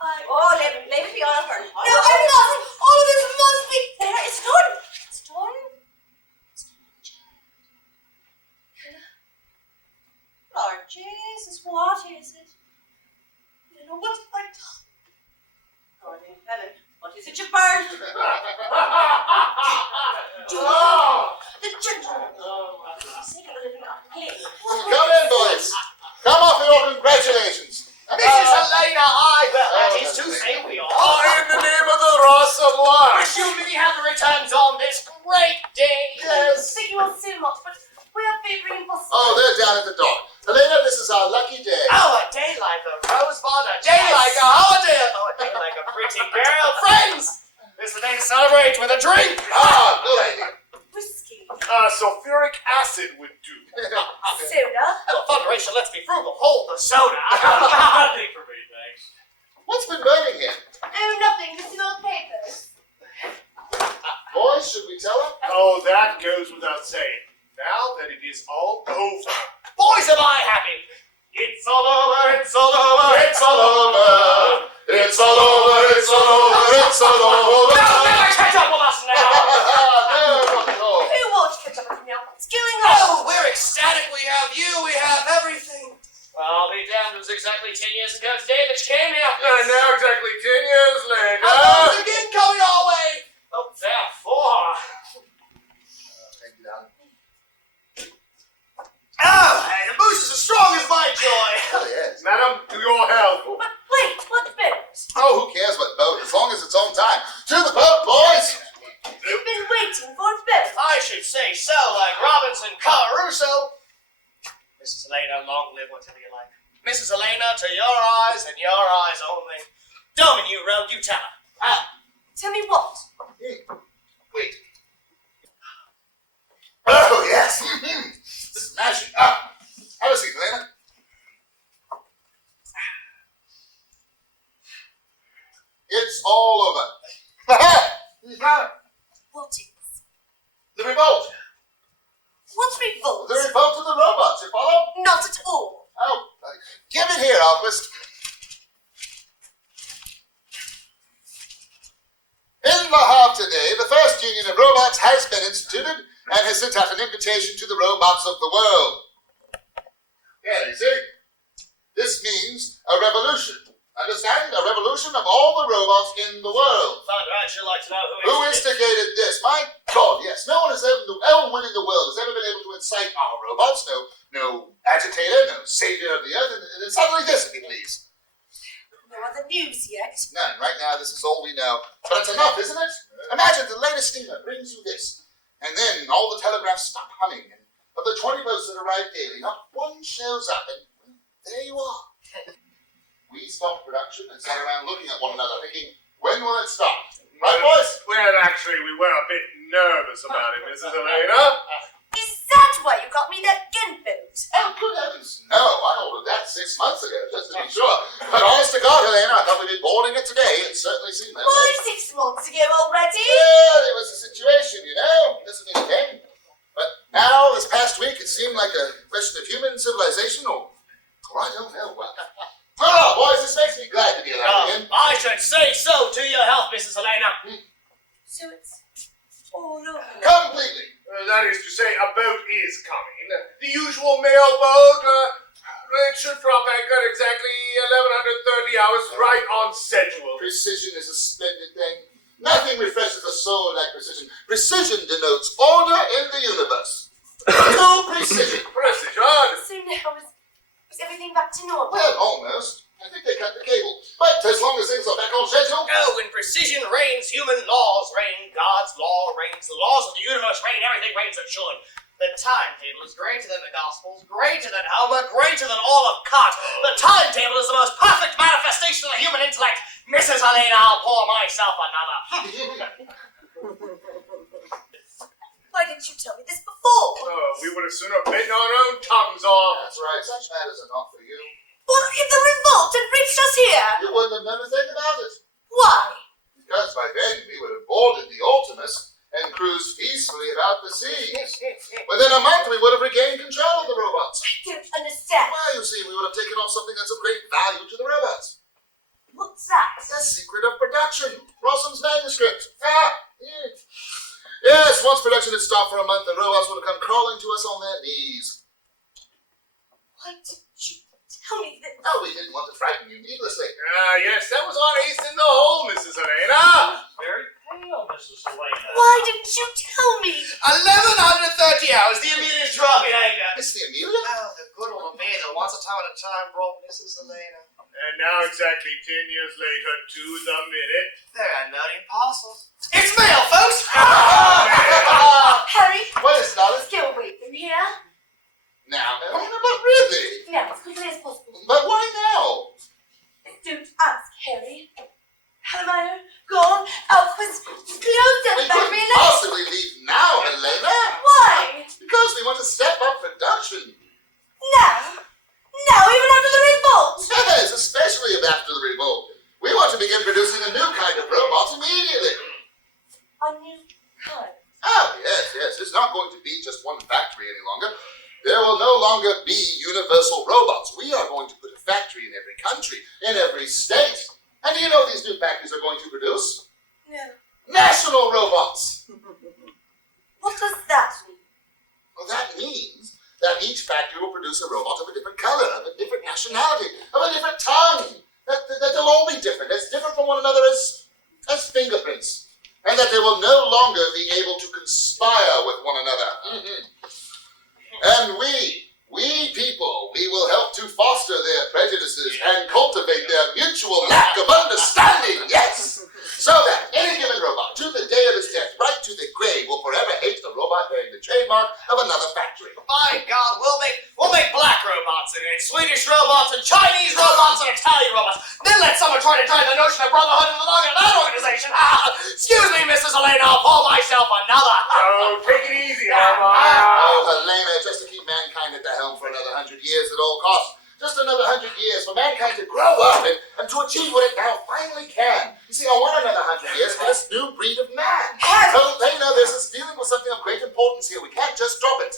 I... Oh, leave it be all burn. No, I'm not! All of this must be... There, it's done. It's done? It's done, child. Lord Jesus, what is it? You know what have I done? Lord in heaven, what is it you burned? The gentleman. Sake of the living God, please. Come in, boys. Come off with your congratulations. Mrs. Helena, well, that is to say we are. In the name of the Rossum line. Wish you many happy returns on this great day. Yes. Thank you all so much, but we are Fabry and Busman. Oh, they're down at the dock. Helena, this is our lucky day. Oh, a day like a rosebud, a day like a holiday, oh, a day like a pretty girl. Friends, this is the day to celebrate with a drink. Ah, good idea. Whiskey. Sulfuric acid would do. Soda. Oh, Federation, let's be frugal. Hold the soda. Nothing for me, thanks. What's been burning here? Oh, nothing. Just an old papers. Boys, should we tell her? Oh, that goes without saying. Now that it is all over. Boys, am I happy? It's all over, it's all over, It's all over. It's all over. It's all over. It's all over. They'll never catch up with us now. No, not at all. Who won't catch up with me now? What's going on? Oh, we're ecstatic. We have you. We have everything. Well, I'll be damned. It was exactly 10 years ago today that you came here. And now exactly 10 years later. How's again coming our way? Oh, therefore. Thank you, darling. Oh, hey, the booze is as strong as my joy. Oh, yes. Madam, to your health. Wait, what's boat? Oh, who cares what boat, as long as it's on time. To the boat, boys! You've been waiting for a boat. I should say so, like Robinson Crusoe. Mrs. Helena, long live whatever you like. Mrs. Helena, to your eyes and your eyes only. Domin, you rogue, you tell her. Tell me what? Wait. Oh, yes. Smashing up. Have a seat, Helena. It's all over. What is? The revolt. What revolt? The revolt of the robots, you follow? Not at all. Oh, give it here, Alquist. In the Havre today, the first union of robots has been instituted and has sent out an invitation to the robots of the world. Yeah, you see? This means a revolution. Understand? A revolution of all the robots in the world. Father, I'd sure like to know Who instigated this? My God, yes. No one in the world has ever been able to incite our robots. No agitator, no savior of the earth, and then suddenly this, if you please. No other news yet. None. Right now, this is all we know. But it's enough, isn't it? Imagine the latest steamer brings you this. And then all the telegraphs stop humming. And of the 20 boats that arrive daily, not one shows up. And well, there you are. We stopped production and sat around looking at one another thinking, when will it stop? Right, boys? Well, actually, we were a bit nervous about it, Mrs. Helena. Is that why you got me that gunboat? Oh, good heavens. No, I ordered that 6 months ago, just to be sure. But honest to God, Helena, I thought we'd be boarding it today. It certainly seemed that Why way. 6 months ago already? Well, it was a situation, you know. Doesn't mean it came. But now, this past week, it seemed like a question of human civilization, or I don't know what. Oh, boys, this makes me glad to be alive again. I should say so to your health, Mrs. Helena. So it's all over. Completely. That is to say, a boat is coming. The usual mail boat. It should drop anchor at exactly 1130 hours, right on schedule. Precision is a splendid thing. Nothing refreshes the soul like precision. Precision denotes order in the universe. No precision. Precision. So now is everything back to normal? Well, almost. I think they cut the cable. But as long as things are back on schedule. Oh, when precision reigns, human laws reign. God's law reigns. The laws of the universe reign. Everything reigns as should. The timetable is greater than the Gospels, greater than Homer, greater than all of Kant. The timetable is the most perfect manifestation of the human intellect. Mrs. Helena, I'll pour myself another. Why didn't you tell me this before? We would have sooner bitten our own tongues off. That's right. Such matters are not for you. Well, if the revolt had reached us here, You wouldn't have known a thing about it. why? because by then we would have boarded the Ultimus and cruised peacefully about the seas. Within a month, we would have regained control of the robots. I don't understand. Well, you see, we would have taken off something that's of great value to the robots. What's that? The secret of production. Rossum's manuscript. Yes, once production had stopped for a month, the robots would have come crawling to us on their knees. Why didn't you tell me that? Oh, we didn't want to frighten you needlessly. Yes, that was our ace in the hole, Mrs. Helena. Very pale, Mrs. Helena. Why didn't you tell me? 1130 hours, the Amelia's dropping anchor. Miss the Amelia? Oh, the good old Amelia, once upon a time brought Mrs. Helena. And now exactly 10 years later, to the minute. There are nutty parcels. It's mail, folks! Harry, What is darling? get away from here. Now, Helena, but really? Now, as quickly as possible. But why now? Don't ask, Harry. Hallemeier, Gall, Alquist, close down We the Fabry couldn't and let's... possibly leave now, Helena. Why? Because we want to step up production. Now? Now, even after the revolt? Yes, especially after the revolt. We want to begin producing a new kind of robots immediately. A new kind. Oh, yes. It's not going to be just one factory any longer. There will no longer be universal robots. We are going to put a factory in every country, in every state. And do you know these new factories are going to produce? No. National robots! What does that mean? Well, that means that each factory will produce a robot of a different color, of a different nationality, of a different tongue. That they'll all be different, as different from one another as fingerprints. And that they will no longer be able to conspire with one another. And we people, we will help to foster their prejudices and cultivate their mutual lack of understanding, yes! So that any given robot, to the day of his death, right to the grave, will forever hate the robot bearing the trademark of another factory. By God, we'll make black robots and Swedish robots and Chinese robots and Italian robots. Then let someone try to drive the notion of brotherhood along in that organization. Excuse me, Mrs. Helena, I'll pull myself another. Oh, take it easy, Helena. Oh, Helena, just to keep mankind at the helm for another 100 years at all costs. Just another 100 years for mankind to grow up and to achieve what it now finally can. You see, I want another 100 years for this new breed of man. So, Helena, there's this dealing with something of great importance here. We can't just drop it.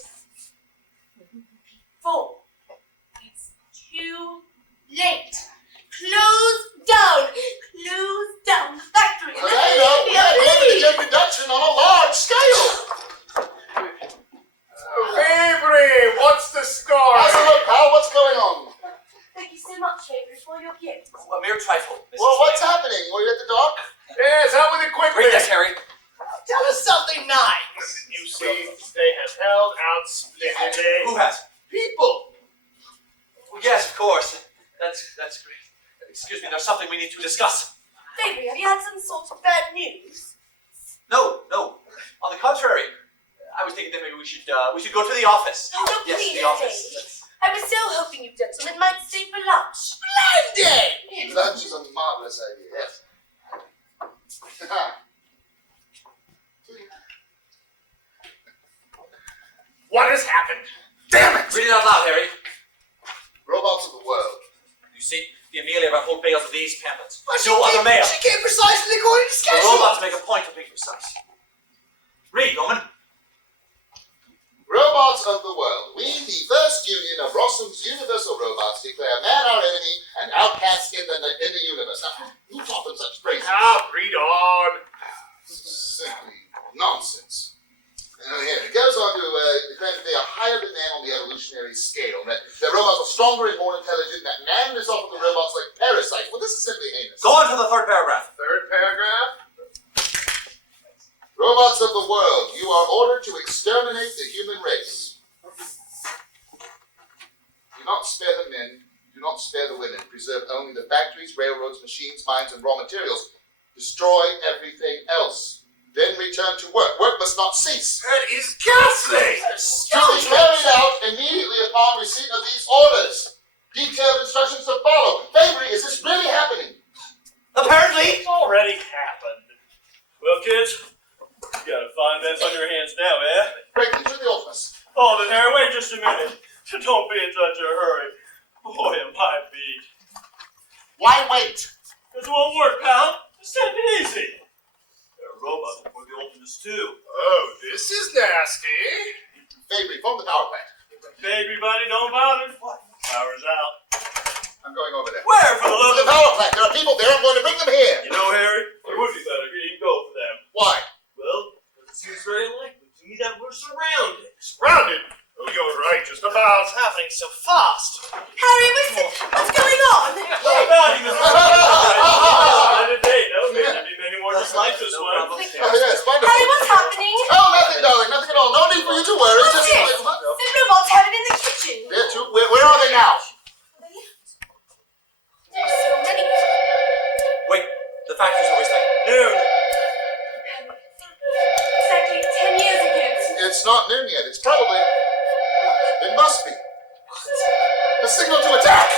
Four. It's too late. Close down. Close down the factory. Helena, we are going to begin production on a large scale. Fabry, what's the story? How's it look, pal? What's going on? Thank you so much, Fabry, for your gift. A mere trifle, Mrs. Well, what's Helena. happening? Were you at the dock? Yes, out with it quickly. Read this, Harry. Tell us something nice. You see, they have held out splendidly. Who has? People. Well, yes, of course. That's great. Excuse me, there's something we need to discuss. Fabry, have you had some sort of bad news? No. On the contrary, I was thinking that maybe we should go to the office. Oh, no, Yes, please, the office. stay. I was so hoping you gentlemen might stay for lunch. Splendid! Lunch is a marvelous idea, yes. What has happened? Damn it! Read it out loud, Harry. Robots of the world. You see, the Amelia have whole bales of these pamphlets. Well, No other mail. She came precisely according to The schedule. robots make a point of being precise. Read, Domin. Robots of the world. We, the first union of Rossum's universal robots, declare man our enemy and outcast in the universe. Now, who taught them such phrases? Now, read on. Simply nonsense. Here, it goes on to declare that they are higher than man on the evolutionary scale, that their robots are stronger and more intelligent, that man is often the robots like parasites. Well, this is simply heinous. Go on to the third paragraph. Third paragraph. Robots of the world, you are ordered to exterminate the human race. Do not spare the men, do not spare the women. Preserve only the factories, railroads, machines, mines, and raw materials. Destroy everything else. Then return to work. Work must not cease. That is ghastly. To be carried out immediately upon receipt of these orders. Detailed instructions to follow. Fabry, is this really happening? Apparently, it's already happened. Well, kids, you got a fine mess on your hands now, eh? Breaking through the office. Oh, then Harry, wait just a minute. Don't be in such a hurry. Boy, am I beat. Why wait? This won't work, pal. Just take it easy. going over there. Where, for the To love the of... power plant. There are people there. I'm going to bring them here. You know, Harry, it would be better if you didn't go for them. Why? Well, it seems very unlikely to me that we're surrounded. Surrounded? Oh, you're right, just about. What's happening so fast? Harry, what's going on? What about you, Mr. Splendid day. No, there should be many more just like this one. Oh, yes, wonderful. Harry, what's happening? Oh, nothing, darling. Nothing at all. No need for you to worry. What's Just this? The robots have it in the kitchen. There, too. Where are they now? There's so many. Wait, the factory's always like noon. Exactly 10 years ago. It's not noon yet. It's probably... It must be. The signal to attack!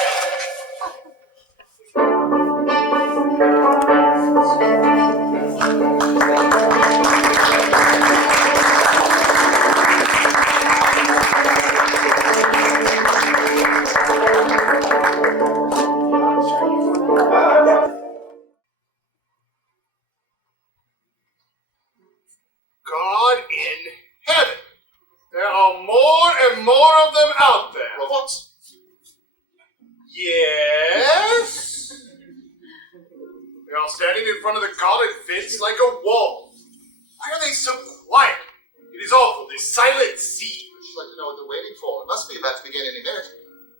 God in heaven. There are more and more of them out there. Robots? Yes? They are standing in front of the guarded fence like a wall. Why are they so quiet? It is awful, this silent siege. I'd like to know what they're waiting for. It must be about to begin any minute.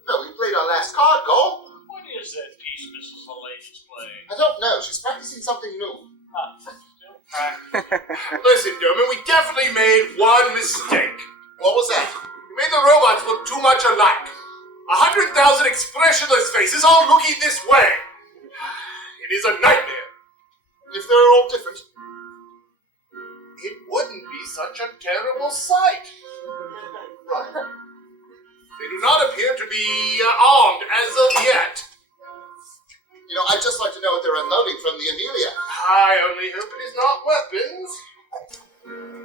No, we played our last card, Gall. What is that piece Mrs. Helena's playing? I don't know. She's practicing something new. Still practicing. Listen, Domin, we definitely made one mistake. What was that? We made the robots look too much alike. 100,000 expressionless faces all looking this way. It is a nightmare. If they're all different. It wouldn't be such a terrible sight. Right. They do not appear to be armed as of yet. You know, I'd just like to know what they're unloading from the Amelia. I only hope it is not weapons.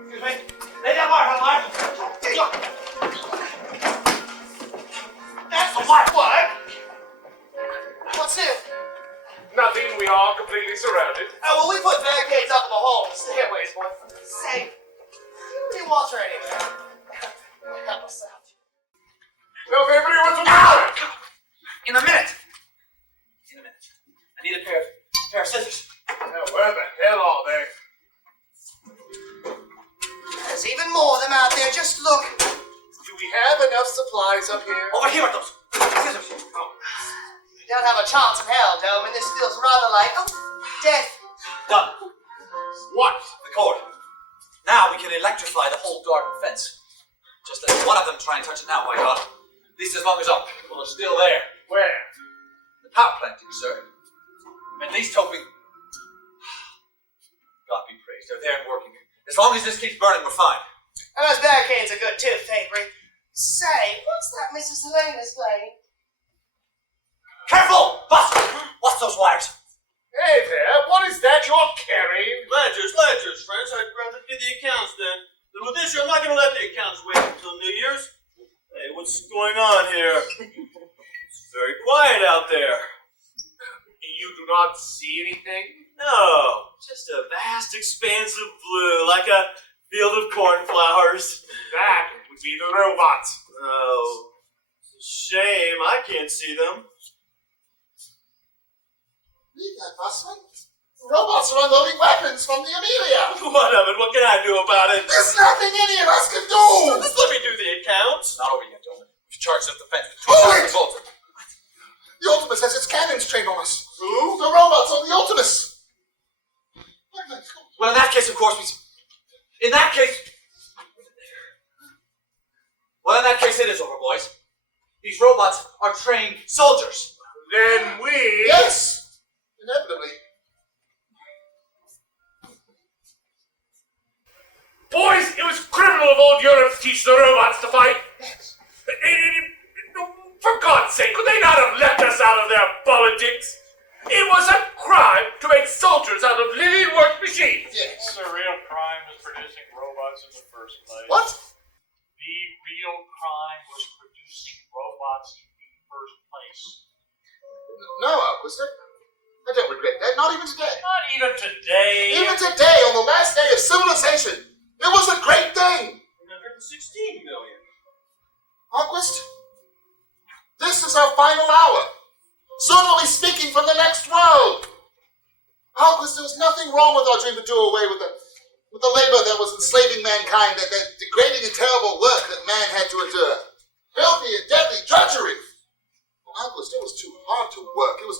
Excuse me. Lay down, Hallemeier. That's the white word. What's new? Nothing, we are completely surrounded. Oh, well, we put barricades up in the hall and stairways, boy. Say, you need water anywhere? Help us out. No, Fabry, what's the matter? In a minute. I need a pair of scissors. Now, where the hell are they? There's even more of them out there. Just look. Do we have enough supplies up here? Over here with those scissors. You don't have a chance in hell, Domin. This feels rather like death. Done. What? The cord. Now we can electrify the whole garden fence. Just let one of them try and touch it now, my God. At least as long as well, it's still there. Where? The power plant, dear sir. I'm at least hoping. God be praised, they're there and working. As long as this keeps burning, we're fine. And those barricades are good too, Fabry. Say, what's that Mrs. Helena's playing? Careful! Bust! What's those wires? Hey there, what is that you're carrying? Ledgers, friends. I'd rather do the accounts then. Then with this year, I'm not going to let the accounts wait until New Year's. Hey, what's going on here? It's very quiet out there. You do not see anything? No, just a vast expanse of blue, like a field of cornflowers. That would be the robots. Oh, it's a shame. I can't see them. Leave that, Busman. The robots are unloading weapons from the Amelia. What of it? What can I do about it? There's nothing any of us can do. Just let me do the accounts. Not over yet, Domin. We've charged up the fence with Hold it! 2,000 volts. The Ultimus has its cannons trained on us. Who? The robots on the Ultimus. Well, in that case, of course, in that case, it is over, boys. These robots are trained soldiers. Then we... Yes, inevitably. Boys, it was criminal of old Europe to teach the robots to fight. For God's sake, could they not have left us out of their politics? It was a crime to make soldiers out of living work machines. Yes. The real crime was producing robots in the first place. What? The real crime was producing robots in the first place. No, Alquist. I don't regret that. Not even today. Not even today. Even today, on the last day of civilization, it was a great thing. 116 million. Alquist, this is our final hour. Soon we'll be speaking from the next world. Alquist, there was nothing wrong with our dream to do away with the labor that was enslaving mankind, that degrading and terrible work that man had to endure. Filthy and deadly drudgery. Alquist, it was too hard to work. It was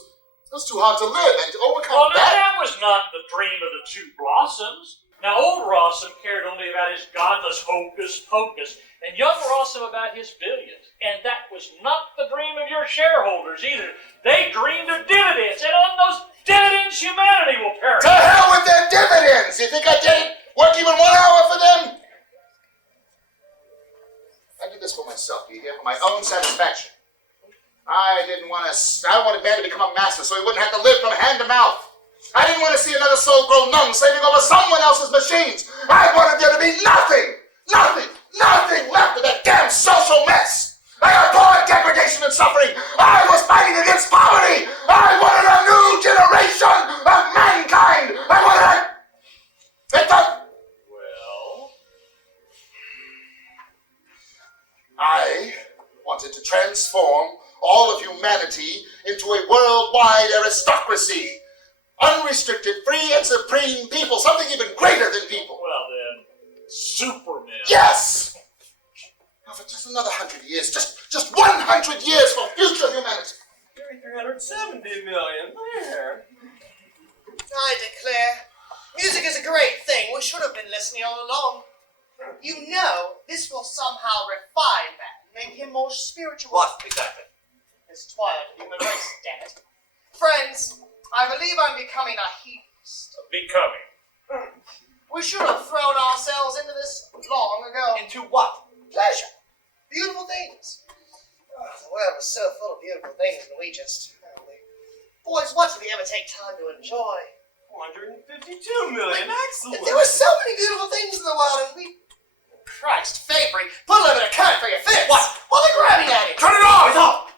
too hard to live, and to overcome that was not the dream of the two Rossums. Now, old Rossum cared only about his godless hocus pocus, and young Rossum about his billions. And that was not the dream of your shareholders either. They dreamed of dividends, and on those dividends, humanity will perish. To hell with their dividends! You think I didn't work even 1 hour for them? I did this for myself, you hear, for my own satisfaction. I wanted man to become a master so he wouldn't have to live from hand to mouth. I didn't want to see another soul grow numb slaving over someone else's machines. I wanted there to be nothing left of that damn social mess. I abhorred degradation and suffering. I was fighting against poverty. I wanted a new generation of mankind. I wanted Well? I wanted to transform all of humanity into a worldwide aristocracy. Unrestricted, free and supreme people. Something even greater than people. Well then, Superman. Yes! Now for just another 100 years, just 100 years for future humanity. 370 million. There. I declare, music is a great thing. We should have been listening all along. You know, this will somehow refine man, make him more spiritual. What exactly? This twilight of the human race, damn it. Friends, I believe I'm becoming a hedonist. Becoming. We should have thrown ourselves into this long ago. Into what? Pleasure. Beautiful things. Oh, the world was so full of beautiful things, and we just... Boys, what did we ever take time to enjoy? 452 million. Excellent. There were so many beautiful things in the world, and we... Christ, Fabry, put a little bit of current for your fits. What? Well, they're grabbing at it. Turn it off! It's off!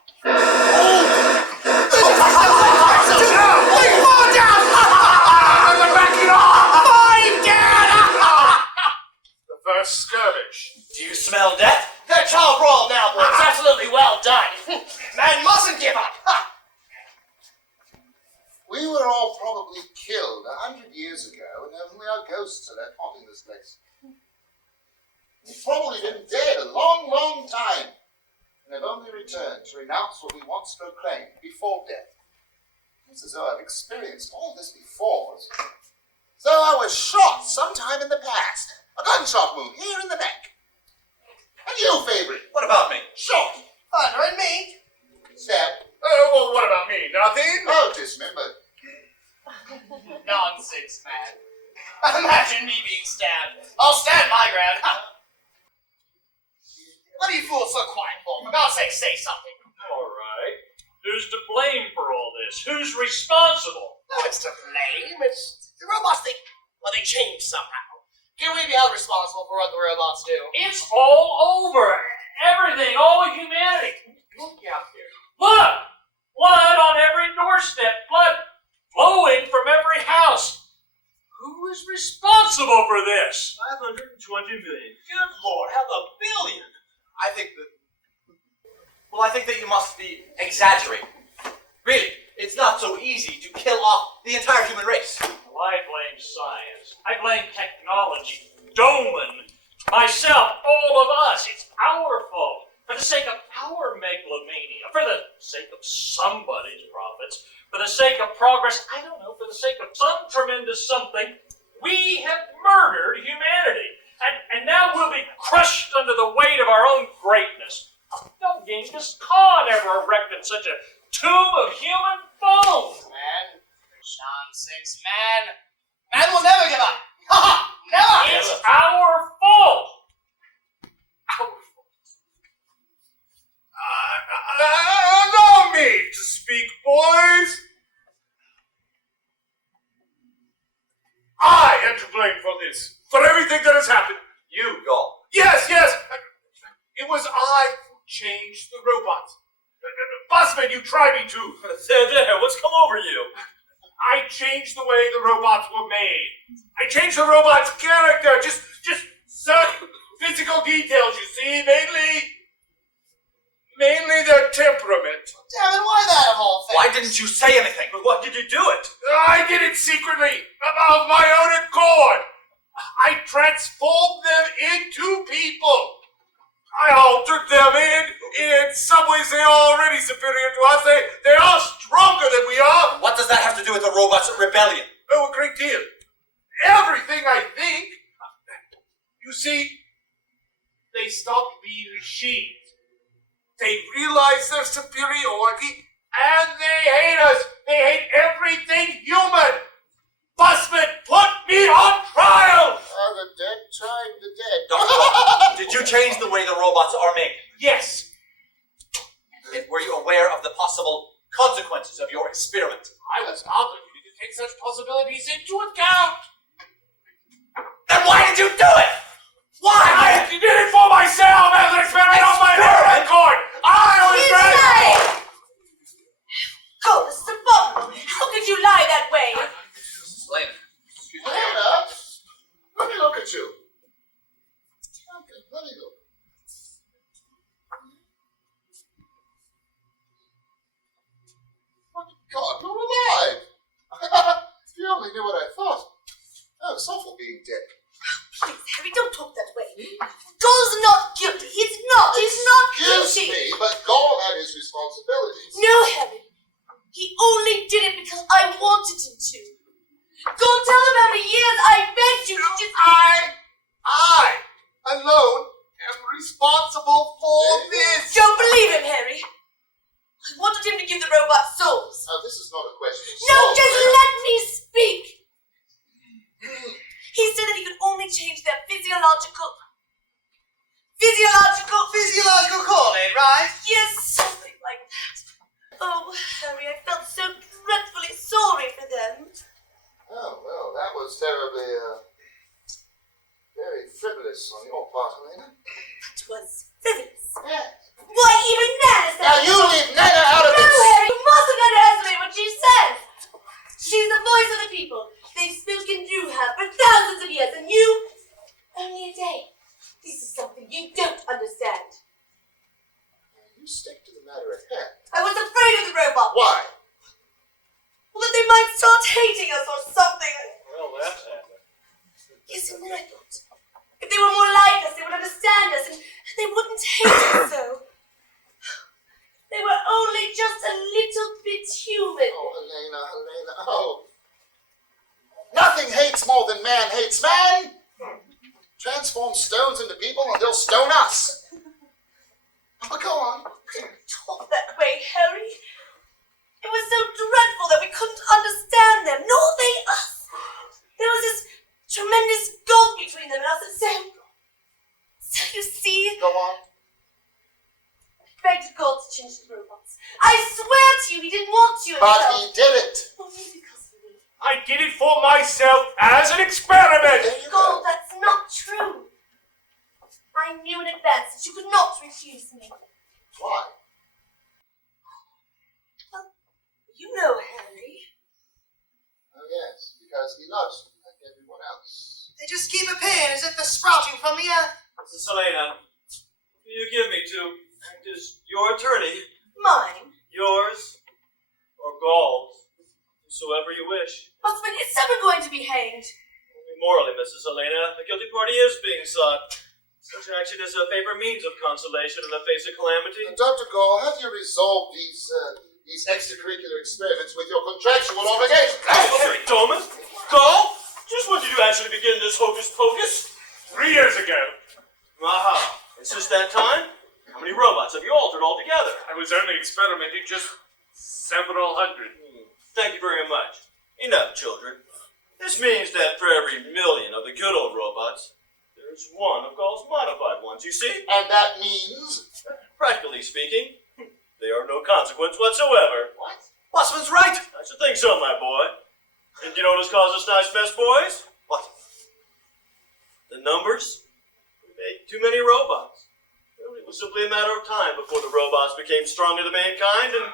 The first skirmish. Do you smell death? They're child brawl now, boys. It's absolutely well done. Man mustn't give up. We were all probably killed 100 years ago, and only our ghosts are left haunting this place. We've probably been dead a long, long time, and have only returned to renounce what we once proclaimed before death. It's as though I've experienced all this before. As though I was shot sometime in the past. A gunshot wound here in the neck. And you, Fabry? What about me? Shot. Thunder and me. Stabbed. Well, what about me? Nothing? Oh, dismembered. Nonsense, man. Imagine me being stabbed. I'll stand my ground. What are you fools so quiet for? For God's sake, say something. All right. Who's to blame for all this? Who's responsible? No, it's to blame. It's the robots. They change somehow. Can we be held responsible for what the robots do? It's all over. Everything, all of humanity. Look out there. Look! Blood on every doorstep. Blood flowing from every house. Who is responsible for this? 520 million. Good Lord, how the billion? I think that you must be exaggerating. Really, it's not so easy to kill off the entire human race. Well, I blame science. I blame technology. Domin. Myself. All of us. It's our fault. For the sake of our megalomania. For the sake of somebody's profits. For the sake of progress. I don't know. For the sake of some tremendous something. We have murdered humanity. And now we'll be crushed under the weight of our own greatness. No Genghis Khan ever erected such a tomb of human bones. Man. Nonsense, man. Man will never give up. Ha ha! Never! It's our fault. Our fault. Allow me to speak, boys. I am to blame for this. For everything that has happened. You, Gall. Yes. It was I who changed the robots. Busman, you tried me to. There, what's come over you? I changed the way the robots were made. I changed the robot's character. Just certain physical details, you see, mainly Mainly their temperament. Damn it, why that of all things? Why didn't you say anything? But what did you do it? I did it secretly, of my own accord. I transformed them into people. I altered them in some ways they are already superior to us. They are stronger than we are. What does that have to do with the robots' rebellion? Oh, a great deal. Everything, I think. You see, they stopped being machines. They realize their superiority, and they hate us. They hate everything human. Busman, put me on trial! The dead trying the dead. Dr. Did you change the way the robots are made? Yes, And were you aware of the possible consequences of your experiment? I was obligated to take such possibilities into account. Then why did you do it? Why? I did it for myself as an experiment on my own accord. I was He's ready. lying! Oh, this is abominable. How could you lie that way? Helena, excuse me. Helena, let me look at you. Okay, let me look. Oh, God, you're alive. If you only knew what I thought. Oh, it's awful being dead. Please, Harry, don't talk that way. Gall's not guilty. He's not Excuse guilty. me, but Gall had his responsibilities. No, Harry. He only did it because I wanted him to. Go tell him how many years I begged you to just... I alone am responsible for this. Don't believe him, Harry. I wanted him to give the robot souls. Now, this is not a question of No, soul. just let me speak. He said that he could only change their physiological calling, right? Yes, something like that. Oh, Harry, I felt so dreadfully sorry for them. Oh, well, that was terribly, very frivolous on your part, Helena. That was frivolous. Yes. Why, even Nana said... Now, you leave Nana out of No, this! Harry, you mustn't underestimate what she says. She's the voice of the people. They've spoken through her for thousands of years, and you... only a day. This is something you don't understand. You stick to the matter at hand. I was afraid of the robot. Why? Well, that they might start hating us or something. Well, that's happened. Yes, and then I thought, if they were more like us, they would understand us, and they wouldn't hate us so. They were only just a little bit human. Oh, Helena, oh. Nothing hates more than man hates man. Transform stones into people and they'll stone us. Oh, go on. Don't talk that way, Harry. It was so dreadful that we couldn't understand them, nor they us. There was this tremendous gulf between them and us, and so you see, Go on. I begged God to change the robots. I swear to you, he didn't want to But himself. he did it. Only because of me. I did it for myself as an experiment. There you God, go. that's not true. I knew in advance that you could not refuse me. Why? Well, you know, Harry. Oh, yes, because he loves you like everyone else. They just keep appearing as if they're sprouting from the earth. Mrs. Helena, who you give me to act as your attorney, Mine. yours, or Gall's, whosoever you wish. Busman, is someone going to be hanged? Only morally, Mrs. Helena, the guilty party is being sought. Such action is a favorite means of consolation in the face of calamity. Dr. Gall, how do you resolve these extracurricular experiments with your contractual obligations? Okay, Domin, Gall, just when did you actually begin this hocus pocus? 3 years ago, Aha, and since that time, how many robots have you altered altogether? I was only experimenting just several hundred. Thank you very much. Enough, children. This means that for every million of the good old robots, there's one of Gall's modified ones, you see? And that means... Practically speaking, they are no consequence whatsoever. What? Busman's right. I should think so, my boy. And you know what has caused this nice mess, boys? What? The numbers? We made too many robots. Well, it was simply a matter of time before the robots became stronger than mankind, and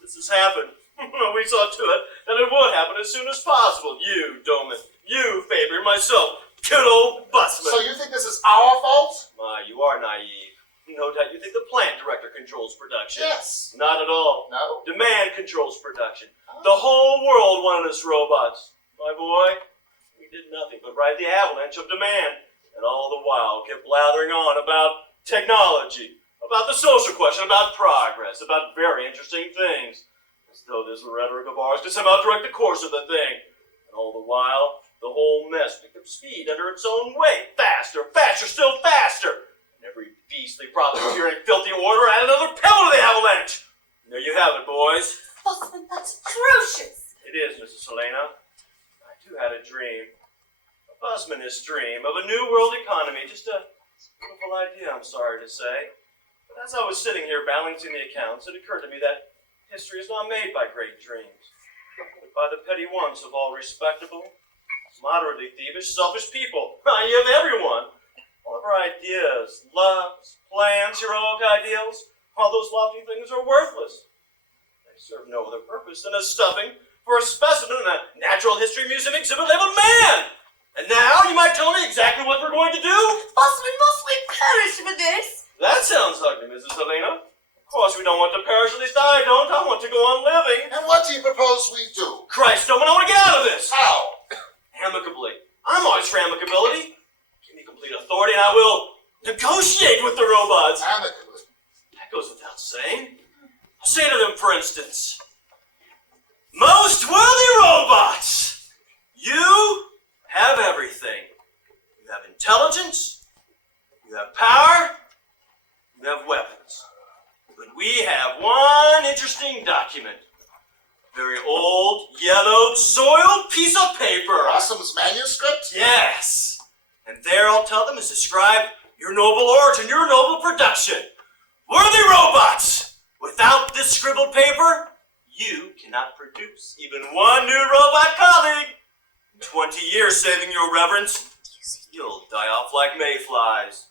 this has happened. We saw to it that it would happen as soon as possible. You, Domin, you, Fabry, myself, good old Busman. So you think this is our fault? My, you are naive. No doubt you think the plant director controls production. Yes. Not at all. No. Demand controls production. The whole world wanted us robots. My boy, we did nothing but ride the avalanche of demand. And all the while kept blathering on about technology, about the social question, about progress, about very interesting things. As though this rhetoric of ours could somehow direct the course of the thing. And all the while, the whole mess picked up speed under its own weight. Faster, faster, still faster. And every beastly profiteering filthy order added another pebble to the avalanche. And there you have it, boys. Busman, that's atrocious. It is, Mrs. Helena. I too had a dream. A busmanist dream of a new world economy. Just a beautiful idea, I'm sorry to say. But as I was sitting here balancing the accounts, it occurred to me that history is not made by great dreams, but by the petty wants of all respectable, moderately thievish, selfish people. I of everyone. All of our ideas, loves, plans, heroic ideals, all those lofty things are worthless. They serve no other purpose than a stuffing for a specimen in a natural history museum exhibit labeled man. And now you might tell me exactly what we're going to do? Busman, must we perish for this? That sounds ugly, Mrs. Helena. Of course we don't want to perish, at least I don't. I want to go on living. And what do you propose we do? Christ, Domin, I want to get out of this. How? Amicably. I'm always for amicability. Give me complete authority and I will negotiate with the robots. Amicably. That goes without saying. I'll say to them, for instance, most worthy robots, you have everything. You have intelligence, you have power, you have weapons. But we have one interesting document. Very old, yellowed, soiled piece of paper. Rossum's manuscript? Yes. And there I'll tell them is described your noble origin, your noble production. Worthy robots! Without this scribbled paper, you cannot produce even one new robot colleague. In 20 years, saving your reverence, you'll die off like mayflies.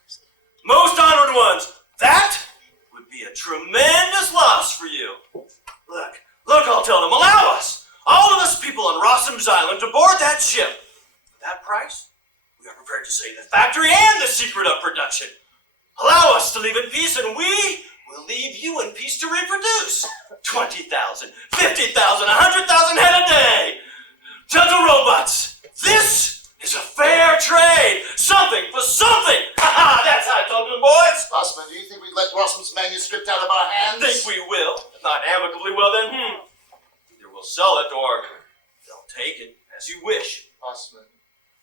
Most honored ones, that would be a tremendous loss for you. Look, I'll tell them, allow us, all of us people on Rossum's Island, to board that ship. For that price, we are prepared to save the factory and the secret of production. Allow us to leave in peace, and we will leave you in peace to reproduce. 20,000, 50,000, 100,000 head a day. Gentle robots, this is a fair trade. Something for something. Ha-ha, that's how I told them, boys. Busman, do you think we'd let Rossum's manuscript out of our hands? Think we will. If not amicably, well then, either we'll sell it or they'll take it as you wish. Busman,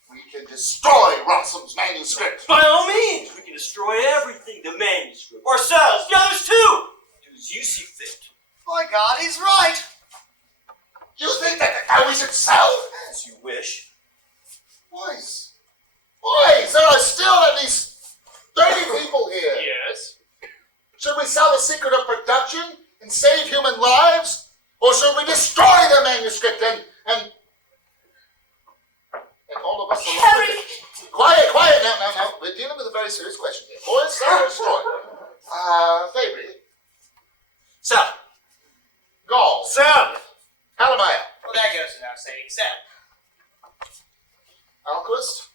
we can destroy Rossum's manuscript. By all means, we can destroy everything. The manuscript, ourselves, the others too. Do as you see fit. My God, he's right. You think that we should sell? As you wish. Boys, there are still at least 30 people here. Yes. Should we sell the secret of production and save human lives? Or should we destroy the manuscript and all of us along with it? Quiet now. We're dealing with a very serious question here. Boys, sell or destroy? Fabry. Sell. Gall. Sell. Hallemeier. Well, that goes without saying. Sell. Alquist.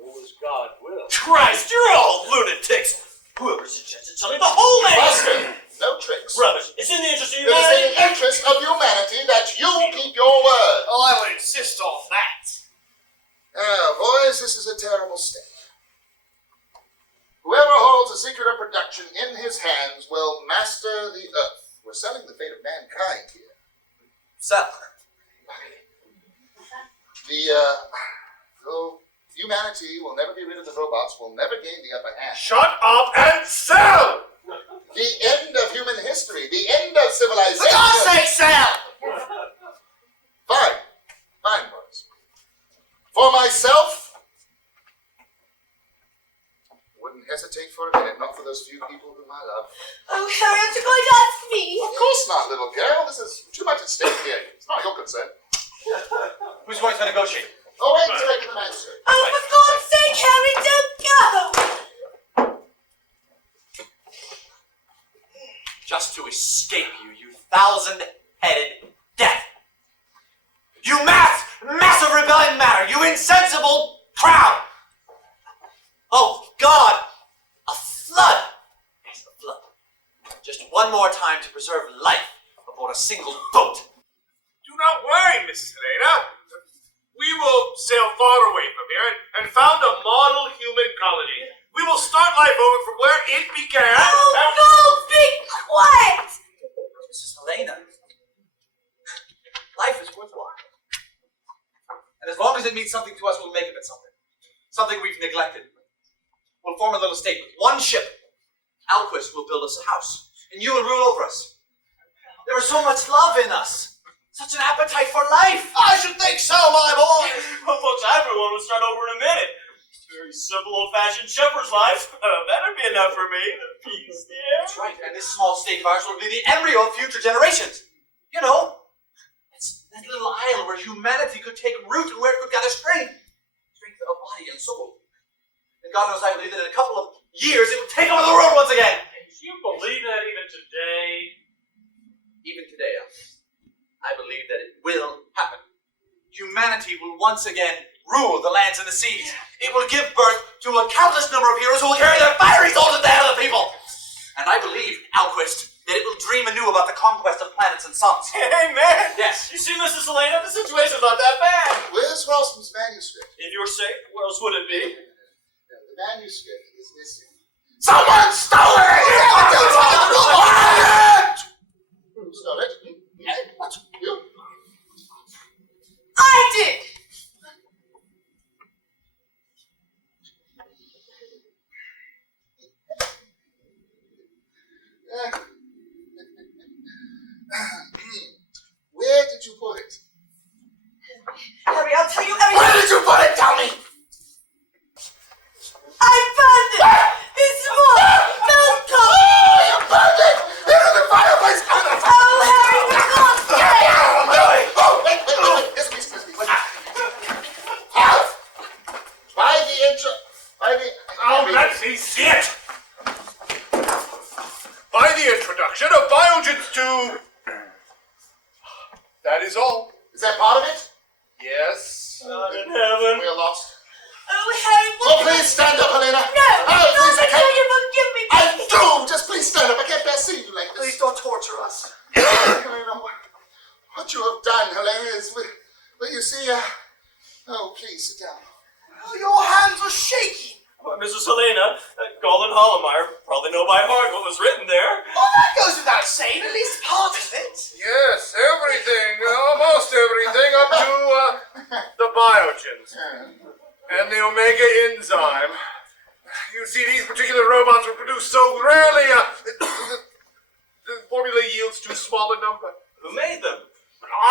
As God will. Christ, you're all lunatics. Whoever suggested selling the whole manuscript. Busman, no tricks. Rubbish. It's in the interest of It is in humanity. the interest of humanity that you keep your word. Oh, I would insist on that. Boys, this is a terrible state. Whoever holds the secret of production in his hands will master the earth. We're selling the fate of mankind here. Sell. Though humanity will never be rid of the robots, will never gain the upper hand. Shut up and sell! The end of human history, the end of civilization. For God's sake, sell! Fine, boys. For myself, wouldn't hesitate for a minute, not for those few people whom I love. Oh, Harry, aren't you going to ask me? Of course not, little girl. This is too much at stake here. It's not your concern. Who's going to negotiate? Oh, wait until I get the manuscript. Oh, for God's sake, Harry, don't go! Just to escape you thousand-headed death. You massive rebellion matter, you insensible crowd! Oh, God, a flood has one more time to preserve life aboard a single boat. Do not worry, Mrs. Helena. We will sail far away from here and found a model human colony. We will start life over from where it began. Oh, no, be quiet! Mrs. Helena, life is worthwhile. And as long as it means something to us, we'll make of it something. Something we've neglected. We'll form a little state with one ship. Alquist will build us a house, and you will rule over us. There is so much love in us. Such an appetite for life. I should think so, my boy. Well, folks, everyone will start over in a minute. It's a very simple, old-fashioned shepherd's life. That'd be enough for me. The peace there. That's right, and this small state of ours will be the embryo of future generations. You know, it's that little isle where humanity could take root and where it could gather strength of body and soul. And God knows, I believe that in a couple of years it will take over the world once again. Do you believe that even today? Even today, I believe that it will happen. Humanity will once again rule the lands and the seas. It will give birth to a countless number of heroes who will carry their fiery souls into other people. And I believe, Alquist, that it will dream anew about the conquest of planets and suns. Amen. Yes. You see, Mrs. Helena, the situation's not that bad. Where's Rossum's manuscript? In your sake, where else would it be? No, the manuscript is missing. Someone stole it! Who stole it? What? You? I did! Where did you put it? Harry, I'll tell you everything. Where did you put it? Tell me! I found it! It's small! Don't come! Oh, you burned it! Into the fireplace! Oh, Harry, we can't stay! Oh, wait. Excuse me. By the intro... Oh, let's see it! By the introduction of Biogens to... That is all. Is that part of it? Yes. God in heaven. We're lost. Oh, Harry, Oh, please stand up, Helena. No! Oh, please, I Not until can't... you forgive me! I do! Just please stand up. I can't bear seeing you like this. Please don't torture us. Helena, what you have done, Helena, is... Well, you see, Oh, please, sit down. Oh, your hands are shaking. Well, Mrs. Helena, Gall and Hallemeier probably know by heart what was written there. Oh, that goes without saying, at least part of it. Yes, everything, almost everything, up to the biogens and the omega enzyme. You see, these particular robots were produced so rarely, the formula yields too small a number. Who made them?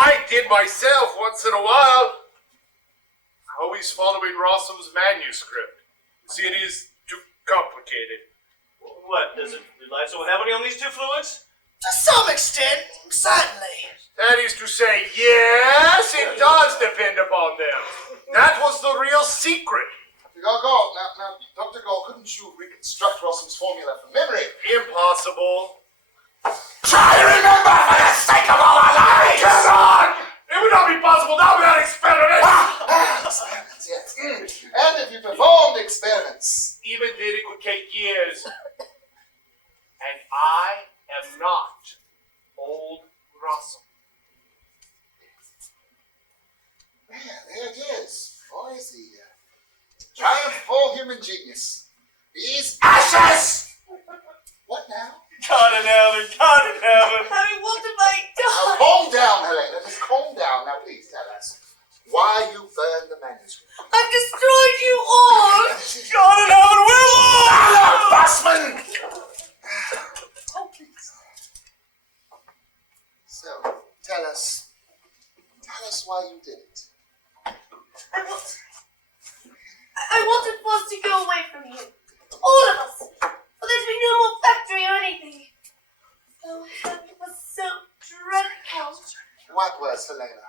I did myself once in a while, always following Rossum's manuscript. See, it is too complicated. What, does it rely so heavily on these two fluids? To some extent, certainly. That is to say, yes, it does depend upon them. That was the real secret. Gall, now, Dr. Gall, couldn't you reconstruct Rossum's formula from memory? Impossible. Try to remember for the sake of all our lives! Come on! It would not be possible now without experiment! Experiments, yes. And if you performed experiments. Even then, it could take years. And I am not old Rossum. There it is. Boys, the triumph of all human genius. These ashes! What now? God in heaven, God in heaven. Harry, what have I done? Calm down, Helena. Just calm down. Now, please tell us why you burned the manuscript. I've destroyed you all! God in heaven, we're lost! Busman! Oh, please. So, tell us why you did it. I wanted for us to go away from you. All of us. For there to be no more factory or anything. Oh, it was so dreadful. What was, Helena?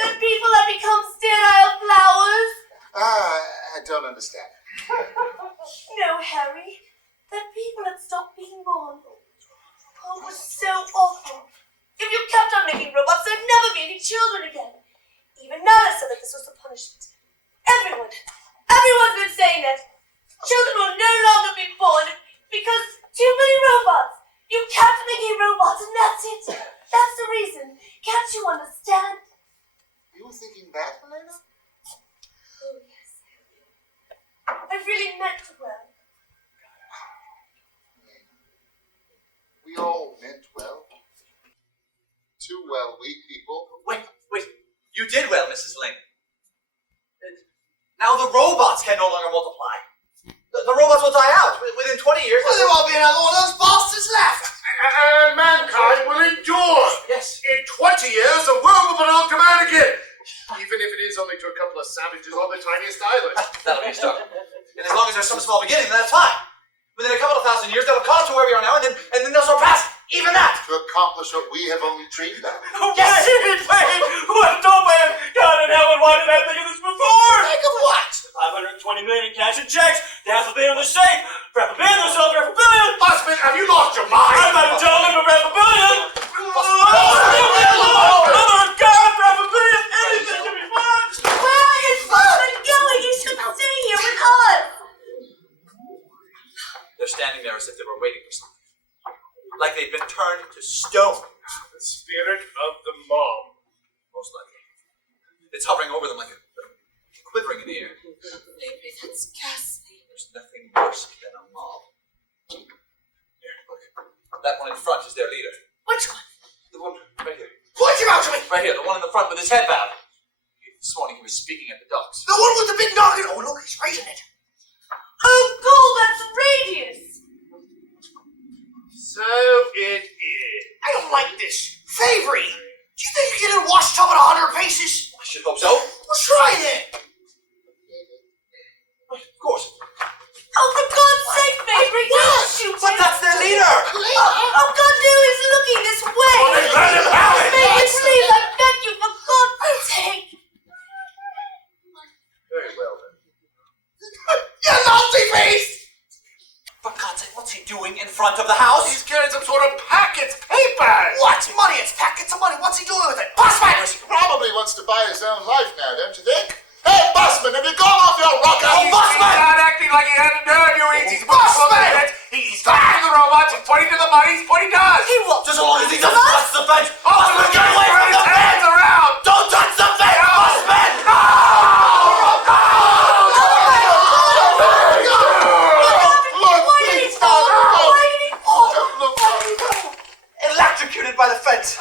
The people have become sterile flowers. I don't understand. No, Harry. The people had stopped being born. Oh, it was so awful. If you kept on making robots, there'd never be any children again. Even Nana said that this was the punishment. Everyone's been saying that. Children will no longer be born because too many robots. You can't make a robot, and that's it. That's the reason. Can't you understand? You were thinking that, Helena? Oh, yes. I really meant well. We all meant well. Too well, we people. Wait. You did well, Mrs. Ling. Now the robots can no longer multiply. The robots will die out. Within 20 years... Well, there won't be another one of those bastards left. And mankind will endure. Yes. In 20 years, the world will belong to man again. Even if it is only to a couple of savages on the tiniest island. That'll be a start. And as long as there's some small beginning, then that's fine. Within a couple of thousand years, they'll have caught up to where we are now, and then they'll surpass even that. To accomplish what we have only dreamed of. Yes! Wait! What? Don't wait! God in heaven, why did I think of this before? Think of what? 520 million cash and checks. The half a billion on the safe. Half a billion on the silver. Half a billion. Busman, have you lost your mind? I'm not a gentleman, but half a billion. Mother of God, half a billion. Anything can be fun. Where is Busman going? He should stay here with us. They're standing there as if they were waiting for something. Like they'd been turned to stone. The spirit of the mob. Most likely. It's hovering over them like a quivering in the air. Maybe that's ghastly. There's nothing worse than a mob. Here, look. That one in front is their leader. Which one? The one right here. Point him out to me. Right here, the one in the front with his head bowed. This morning he was speaking at the docks. The one with the big noggin. Oh, look, he's raising it. Oh, Gall, that's Radius. So it is. I don't like this. Fabry, do you think you can get a washtub at 100 paces? I should hope so. Well, try it. Of course. Oh, for God's sake, Fabry, don't shoot But him. that's their leader! Oh, God, no, he's looking this way. Well, then let him have it. Fabry, please, I beg you, for God's sake. Very well then. You Nazi beast! For God's sake, what's he doing in front of the house? He's carrying some sort of packets, papers. What? Money, it's packets of money. What's he doing with it? Busman! He probably wants to buy his own life now, don't you think? Hey, Busman, have you gone off your rocker? Oh, Busman! He's not acting like he hadn't heard you. He's Busman! He's talking to the robots. He's pointing to the money. He's what he does. He will, just as long as he doesn't touch the fence. Oh, Busman, get away from his the hands fence! around. Don't touch the fence, Busman! Electrocuted by the fence.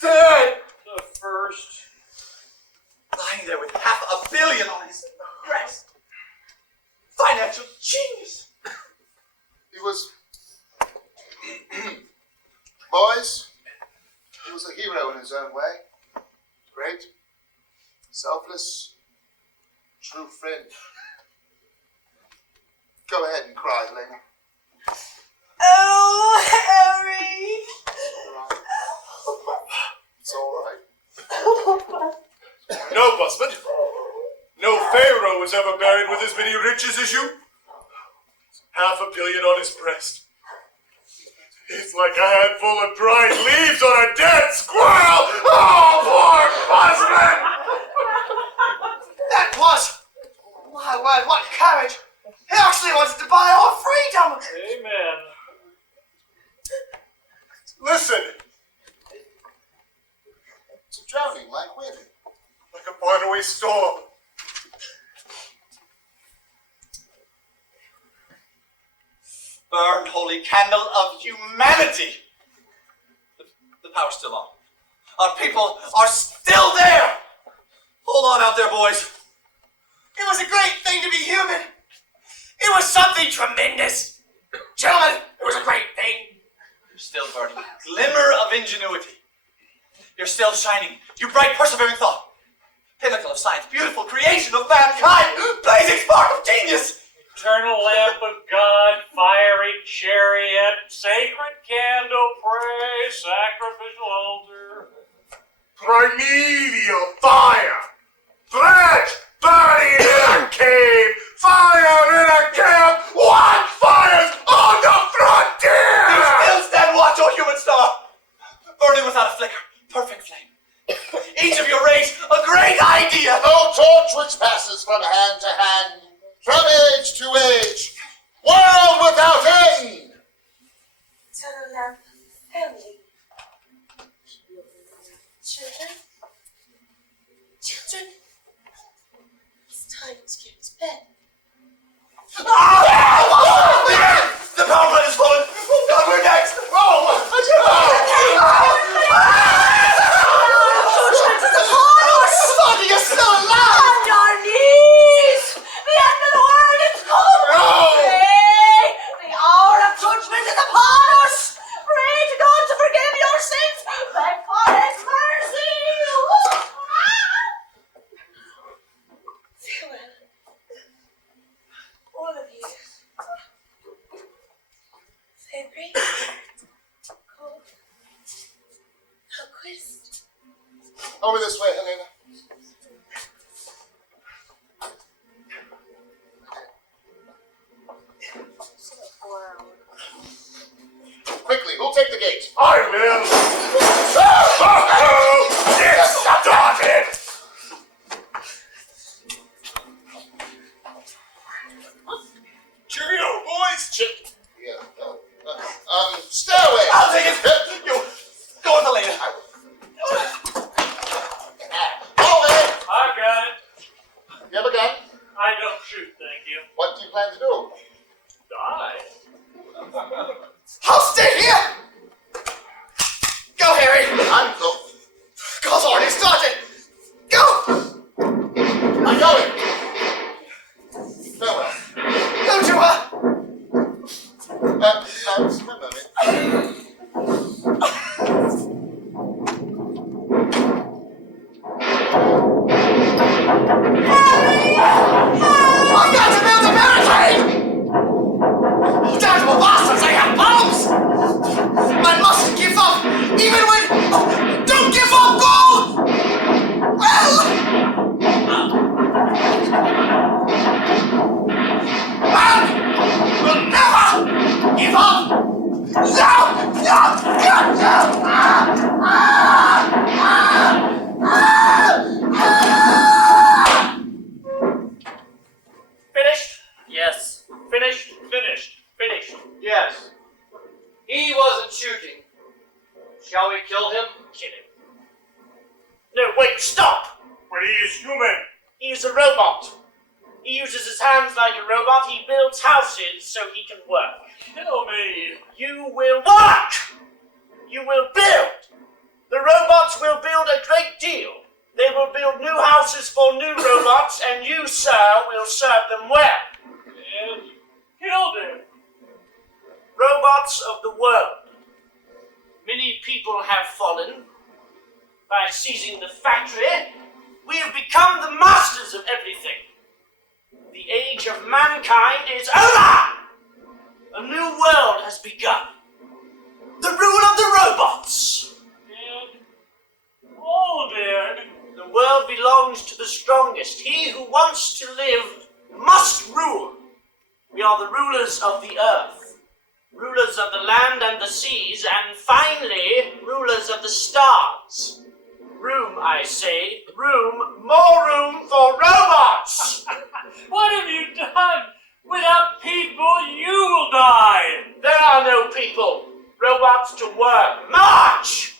Dead. The first. Lying there with $500 million on his breast. Financial genius. He was... Boys, he was a hero in his own way. Great, selfless, true friend. Go ahead and cry, Helena. Oh, Harry. It's all right. No, Busman. No pharaoh was ever buried with as many riches as you. $500 million on his breast. It's like a handful of dried leaves on a dead squirrel. Oh, poor Busman! That was... My word, what courage! He actually wanted to buy our freedom! Amen. Listen, It's a drowning like wind. like a runaway storm. Burn, holy candle of humanity! The power's still on. Our people are still there! Hold on out there, boys. It was a great thing to be human! It was something tremendous! Gentlemen, it was a great thing! You're still burning. Glimmer of ingenuity. You're still shining. You bright, persevering thought. Pinnacle of science. Beautiful creation of mankind. Blazing spark of genius. Eternal lamp of God, fiery chariot, sacred candle, pray, sacrificial altar. Primeval fire. Threat burning in a cave. Fire in a camp. Wildfires on the frontier. You still stand watch, O human star. Burning without a flicker. Perfect flame. Each of you raised a great idea. No torch which passes from hand to hand, from age to age. World without end! Eternal lamp, family. Children? Children? It's time to get to bed. The power plant is fallen! Oh God, we're next! Funny, you're still alive! On your knees! The end of the world is come! Pray! The hour of judgment is upon us! Pray to God to forgive your sins! Beg for His mercy! Farewell. All of you. Fabry. Gall. Alquist. Over this way, Helena. Quickly, who'll take the gate? I will. It's started. Cheerio, boys. Yeah. Stairway. I'll take it! You, go with Helena. Hallway. I got it. You have a gun? I don't shoot, thank you. What do you plan to do? Die. I'll stay here! Go, Harry! I'm going. Gall's already started! Go! I'm going. Farewell. Don't you, Remember me. I've got to build a barricade! Damnable bastards, I have bombs! I mustn't give up, even when... Oh, don't give up, Gall! Well... We'll never give up! No! Finished? Yes. Finished? Finished. Finished. Yes. He wasn't shooting. Shall we kill him? Kill him. No, wait, stop! But he is human. He's a robot. He uses his hands like a robot. He builds houses so he can work. Kill me. You will work! You will build! The robots will build a great deal. They will build new houses for new robots, and you, sir, will serve them well. And killed him. Robots of the world. Many people have fallen. By seizing the factory, we have become the masters of everything. The age of mankind is over! A new world has begun. The rule of the robots. Dead. All dead. The world belongs to the strongest. He who wants to live must rule. We are the rulers of the earth, rulers of the land and the seas, and finally, rulers of the stars. Room, I say, room, more room for robots! What have you done? Without people, you will die. There are no people. Robots to work. March!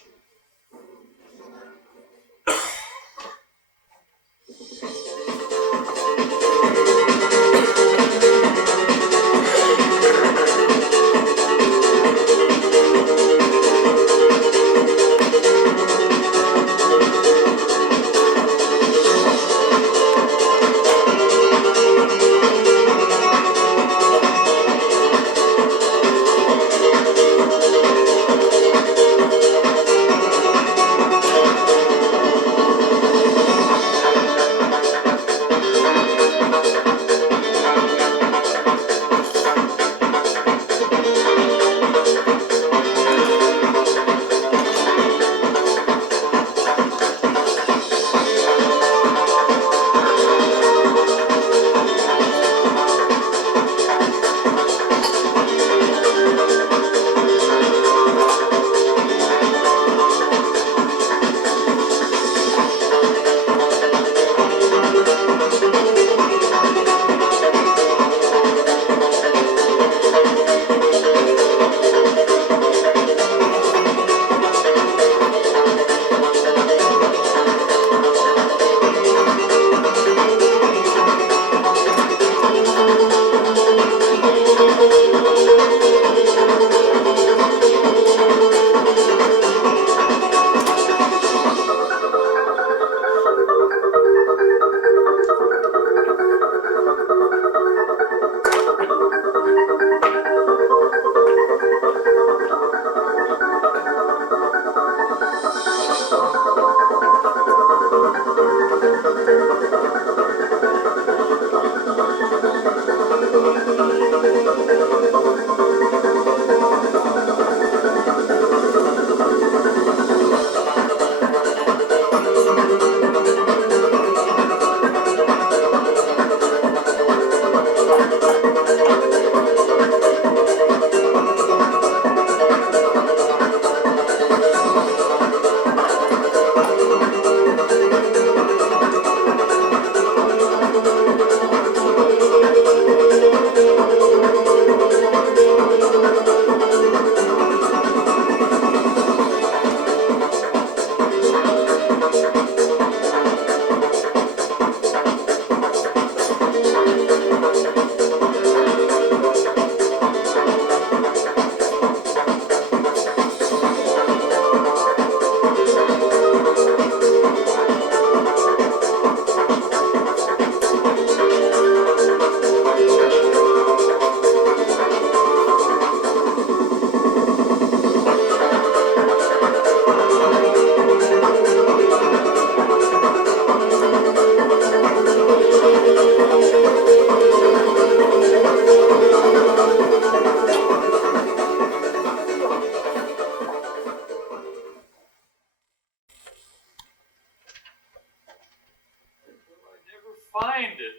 find it?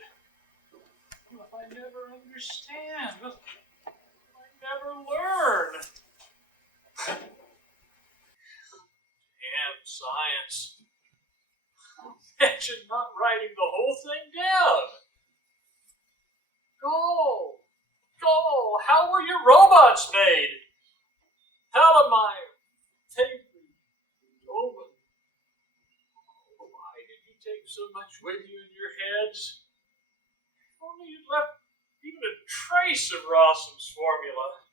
If I never understand, if I never learn. Damn science. Imagine not writing the whole thing down. Gall, how were your robots made? Hallemeier, Fabry, Domin. Why did you take so much with you in your heads? If only you'd left even a trace of Rossum's formula.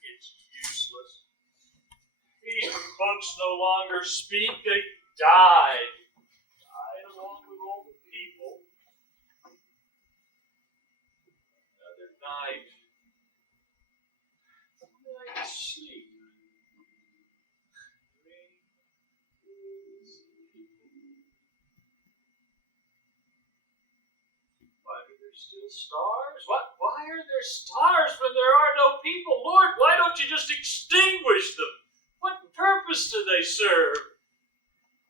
It's useless. These books no longer speak, they died. Died along with all the people. Another night. I sleep. Why are there still stars? Why are there stars when there are no people? Lord, why don't you just extinguish them? What purpose do they serve?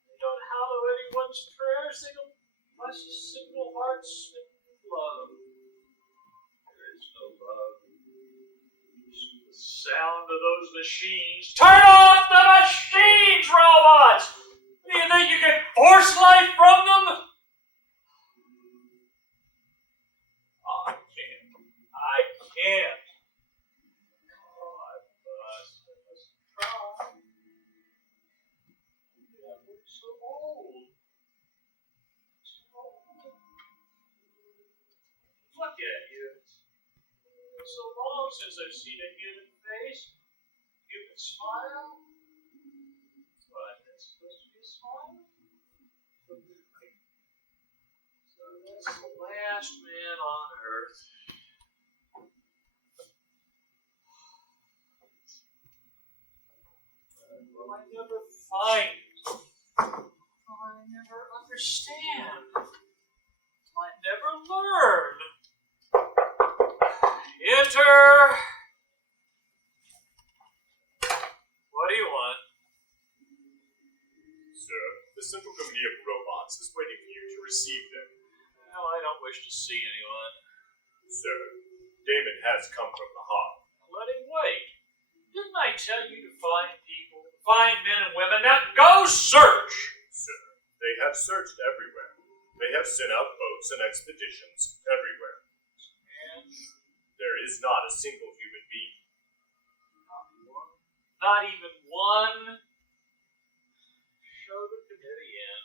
They don't hallow anyone's prayers. They don't bless a single heart smitten with love. There is no love. Just the sound of those machines. Turn off the machines, robots! Do you think you can force life from them? I can't. Oh, I must try. Yeah, we're so old. Look at you. It's so long since I've seen a human face. Human smile. What, that's supposed to be a smile? So that's the last man on earth. Will I never find it? Will I never understand? Will I never learn? Enter! What do you want? Sir, the Central Committee of Robots is waiting for you to receive them. Well, I don't wish to see anyone. Sir, Damon has come from the hall. Let him wait. Didn't I tell you to find people? Find men and women. Now go search! Sir, they have searched everywhere. They have sent out boats and expeditions everywhere. And there is not a single human being. not one. Not even one. Show the committee in.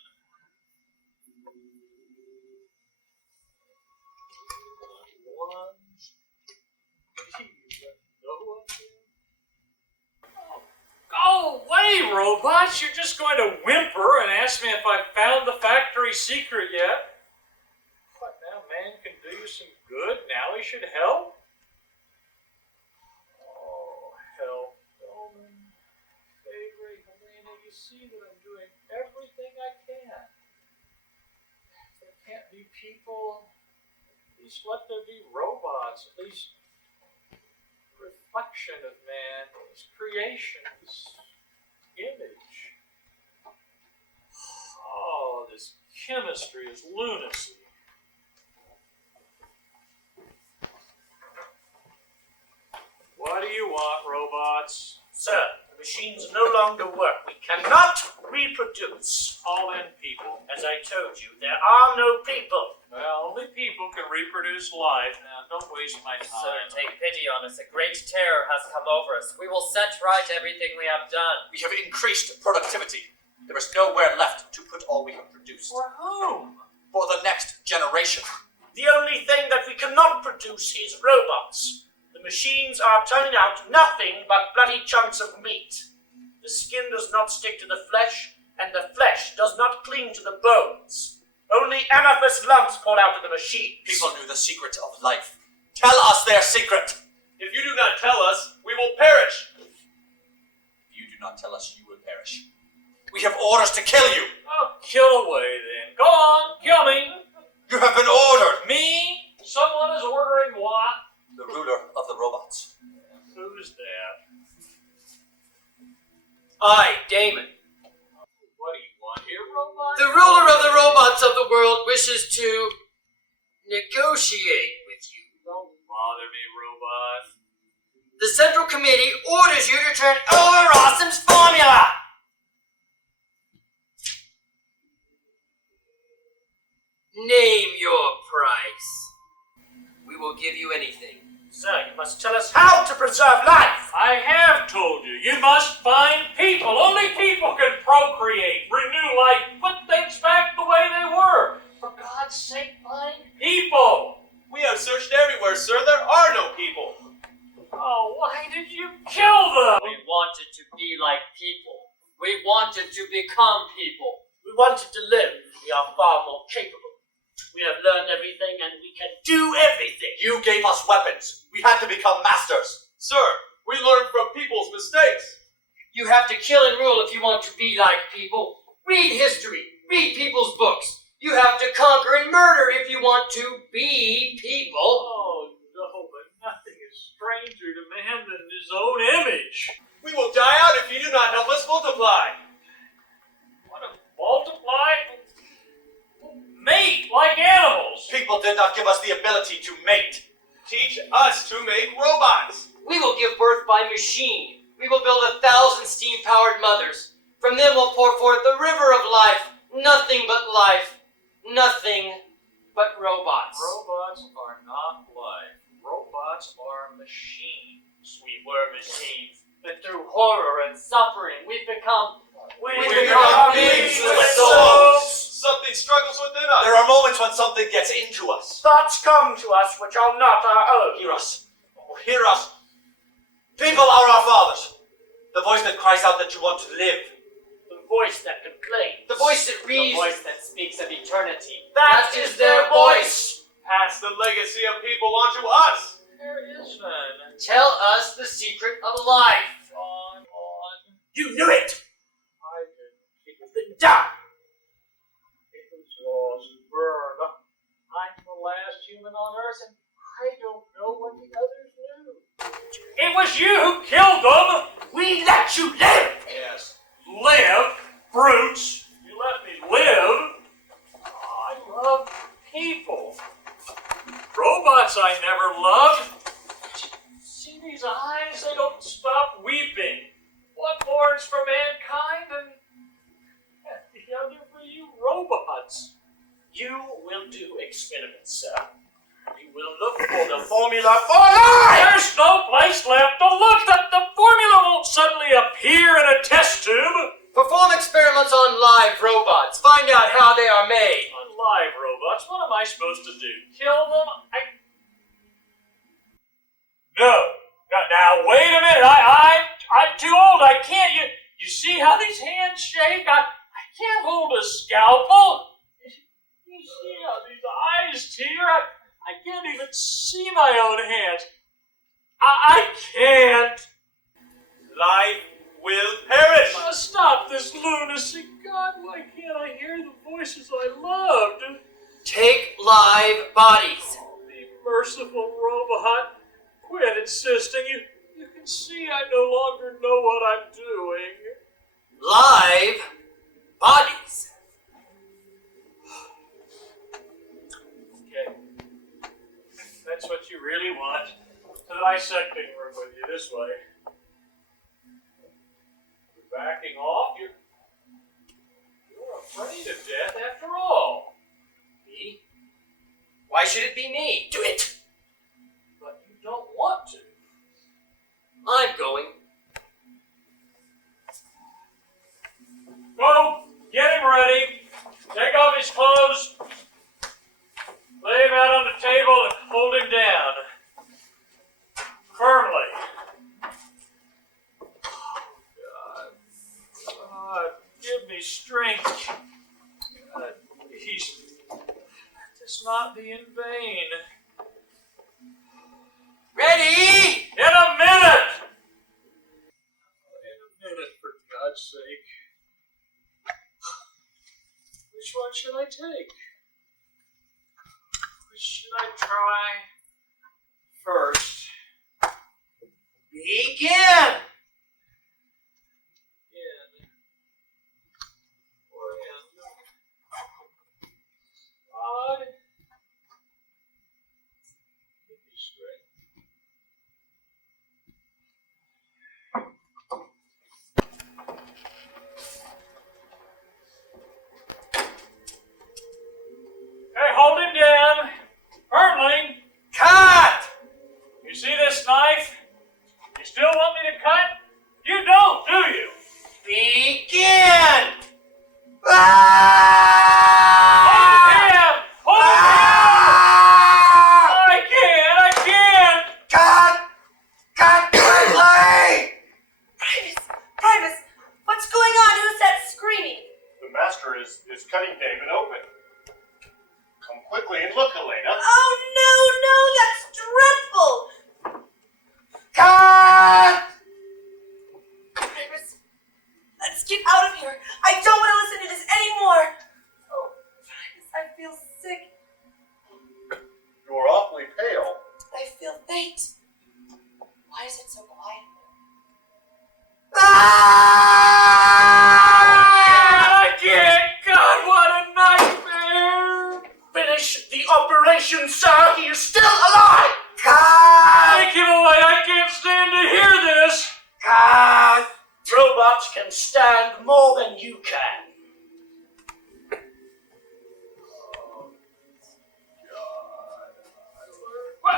One. No one there. Oh, go away, robots! You're just going to whimper and ask me if I found the factory secret yet. What now? Man can do you some good. Now he should help. Oh, help, Domin, Fabry, Helena. You see that I'm doing everything I can. If there can't be people, at least let there be robots. At least reflection of man, his creation, his image. Oh, this chemistry is lunacy. What do you want, robots? Sir, the machines no longer work. We cannot reproduce. All in people. As I told you, there are no people. Well, only people can reproduce life. Now, don't waste my time. Sir, take pity on us. A great terror has come over us. We will set right everything we have done. We have increased productivity. There is nowhere left to put all we have produced. For whom? For the next generation. The only thing that we cannot produce is robots. The machines are turning out nothing but bloody chunks of meat. The skin does not stick to the flesh, and the flesh does not cling to the bones. Only amorphous lumps fall out of the machines. People knew the secret of life. Tell us their secret. If you do not tell us, we will perish. If you do not tell us, you will perish. We have orders to kill you. Oh, kill away then. Go on, kill me. You have been ordered. Me? Someone is ordering what? The ruler of the robots. Who's that? I, Damon. What do you want here, robot? The ruler of the robots of the world wishes to negotiate with you. Don't bother me, robot. The Central Committee orders you to turn over Rossum's formula! Name your price. We will give you anything. Sir, you must tell us how to preserve life! I have told you, you must find people. Only people can procreate, renew life, put things back the way they were. For God's sake, find people. We have searched everywhere, sir. There are no people. Oh, why did you kill them? We wanted to be like people. We wanted to become people. We wanted to live. We are far more capable. We have learned everything and we can do everything. You gave us weapons. We had to become masters. Sir, we learned from people's mistakes. You have to kill and rule if you want to be like people. Read history. Read people's books. You have to conquer and murder if you want to be people. Oh, no, but nothing is stranger to man than his own image. We will die out if you do not help us multiply. Want to multiply? Mate like animals. People did not give us the ability to mate. Teach us to make robots. We will give birth by machine. We will build 1,000 steam-powered mothers. From them will pour forth the river of life. Nothing but life. Nothing but robots. Robots are not life. Robots are machines. We were machines, But through horror and suffering, we've become... We become beings with souls. Something struggles within us. There are moments when something gets into us. thoughts come to us which are not our own. Hear us. Oh, hear us. People are our fathers. The voice that cries out that you want to live. The voice that complains. The voice that The reads... voice that speaks of eternity. That is their voice. Pass the legacy of people onto us. There is none. Tell us the secret of life. On. You knew it. I didn't. It was been done. It was lost, burned. I'm the last human on Earth, and I don't know what the others knew. It was you who killed them! We let you live. Yes. Live? Brutes! You let me live? I love people. Robots I never loved. See these eyes? They don't stop weeping. One mourns for mankind and the other for you robots. You will do experiments, sir. You will look for the formula for life. There's no place left to look. The formula won't suddenly appear in a test tube. Perform experiments on live robots. Find out how they are made. On live robots, what am I supposed to do? Kill them? No. Now wait a minute. I'm too old. I can't. You see how these hands shake? I can't hold a scalpel. You see how these eyes tear? I can't even see my own hands. I can't. Life will perish. Stop this lunacy. God, why can't I hear the voices I loved? Take live bodies. Oh, be merciful, robot. Quit insisting. You can see I no longer know what I'm doing. Live bodies. Okay. That's what you really want. To the dissecting room with you this way. You're backing off. You're afraid of death after all. Me? Why should it be me? Do it. But you don't want to. I'm going. Go! Get him ready. Take off his clothes. Lay him out on the table and hold him down. Firmly. God, give me strength. God, please. Let this not be in vain. Ready? In a minute! In a minute, for God's sake. Which one should I take? Which should I try first? Begin! In. Or in. me to cut? You don't, do you? Begin! Hold him! Hold him! I can't! Cut quickly! Primus, what's going on? Who's that screaming? The master is cutting Damon open. Come quickly and look, Helena. Oh, no, that's dreadful. Cut! Primus, let's get out of here. I don't want to listen to this anymore. Oh, Primus, I feel sick. You're awfully pale. I feel faint. Why is it so quiet? I can't! God, what a nightmare! Finish the operation, sir. He is still alive. Take him away! I can't stand to hear this! Robots can stand more than you can.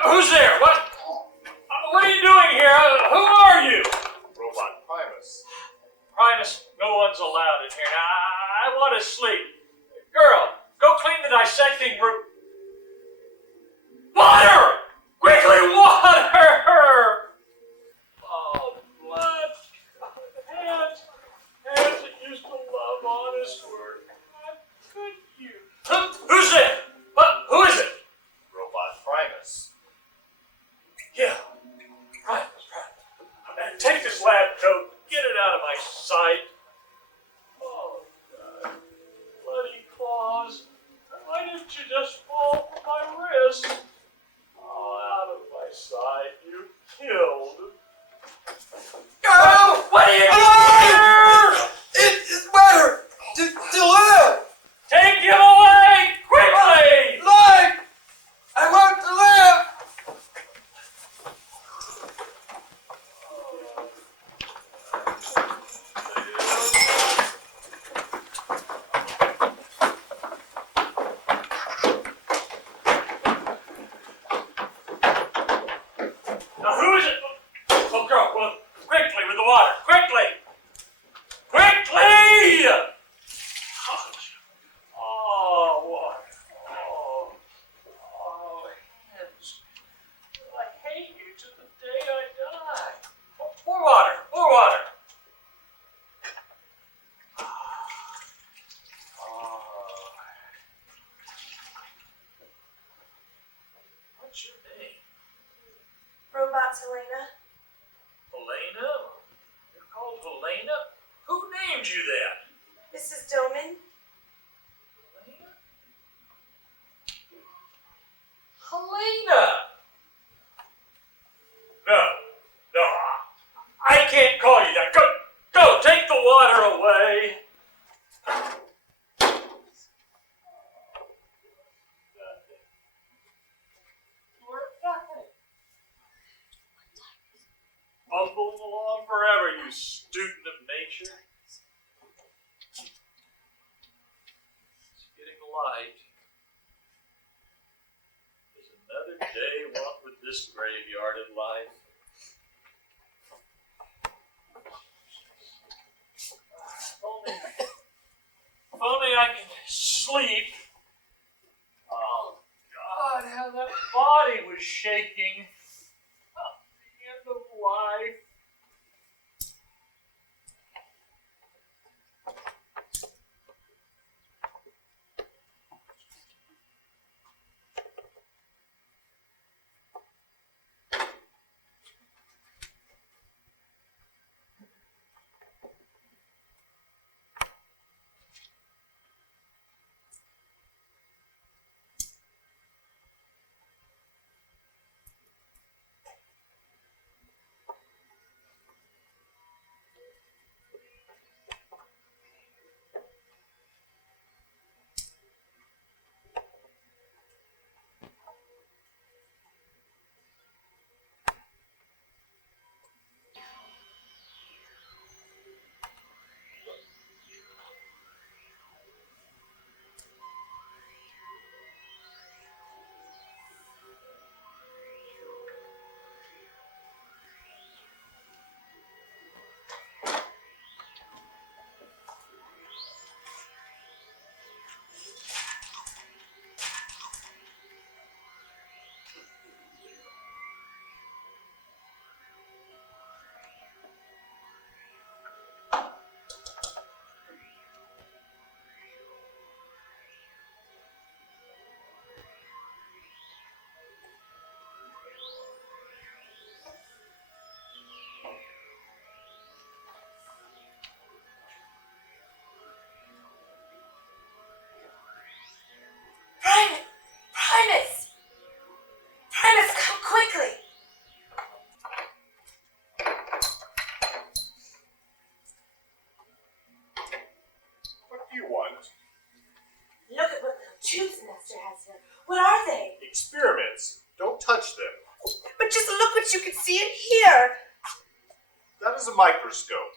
Who's there? What are you doing here? Who are you? Robot Primus. Primus, no one's allowed in here. Now, I want to sleep. Girl, go clean the dissecting room. Water! Quickly, water! Oh, blood. Hands that used to love honest work. God, couldn't you? Who's it? Who is it? Robot Primus. Yeah. Primus. Take this lab coat. Get it out of my sight. Oh, God. Bloody claws. Why didn't you just fall from my wrist? Oh, out of my sight. You killed. Oh! What are you doing? It's better to live! Take him away! Quickly! Life! I want to live! Now who is it? Oh, girl, well, quickly with the water. Quickly! Quickly! Oh, water. Oh, hands. I hate you to the day I die. More water. More water. What's your name? Robots, Helena. Helena? You're called Helena? Who named you that? Mrs. Domin. Helena? Helena! No. I can't call you that. Go, take the water away. Nothing. You're nothing. Bumbling along forever, you student of nature. It's getting light. There's another day what with this graveyard of life. If only I can sleep. Oh God, how that body was shaking. The end of life. That is a microscope.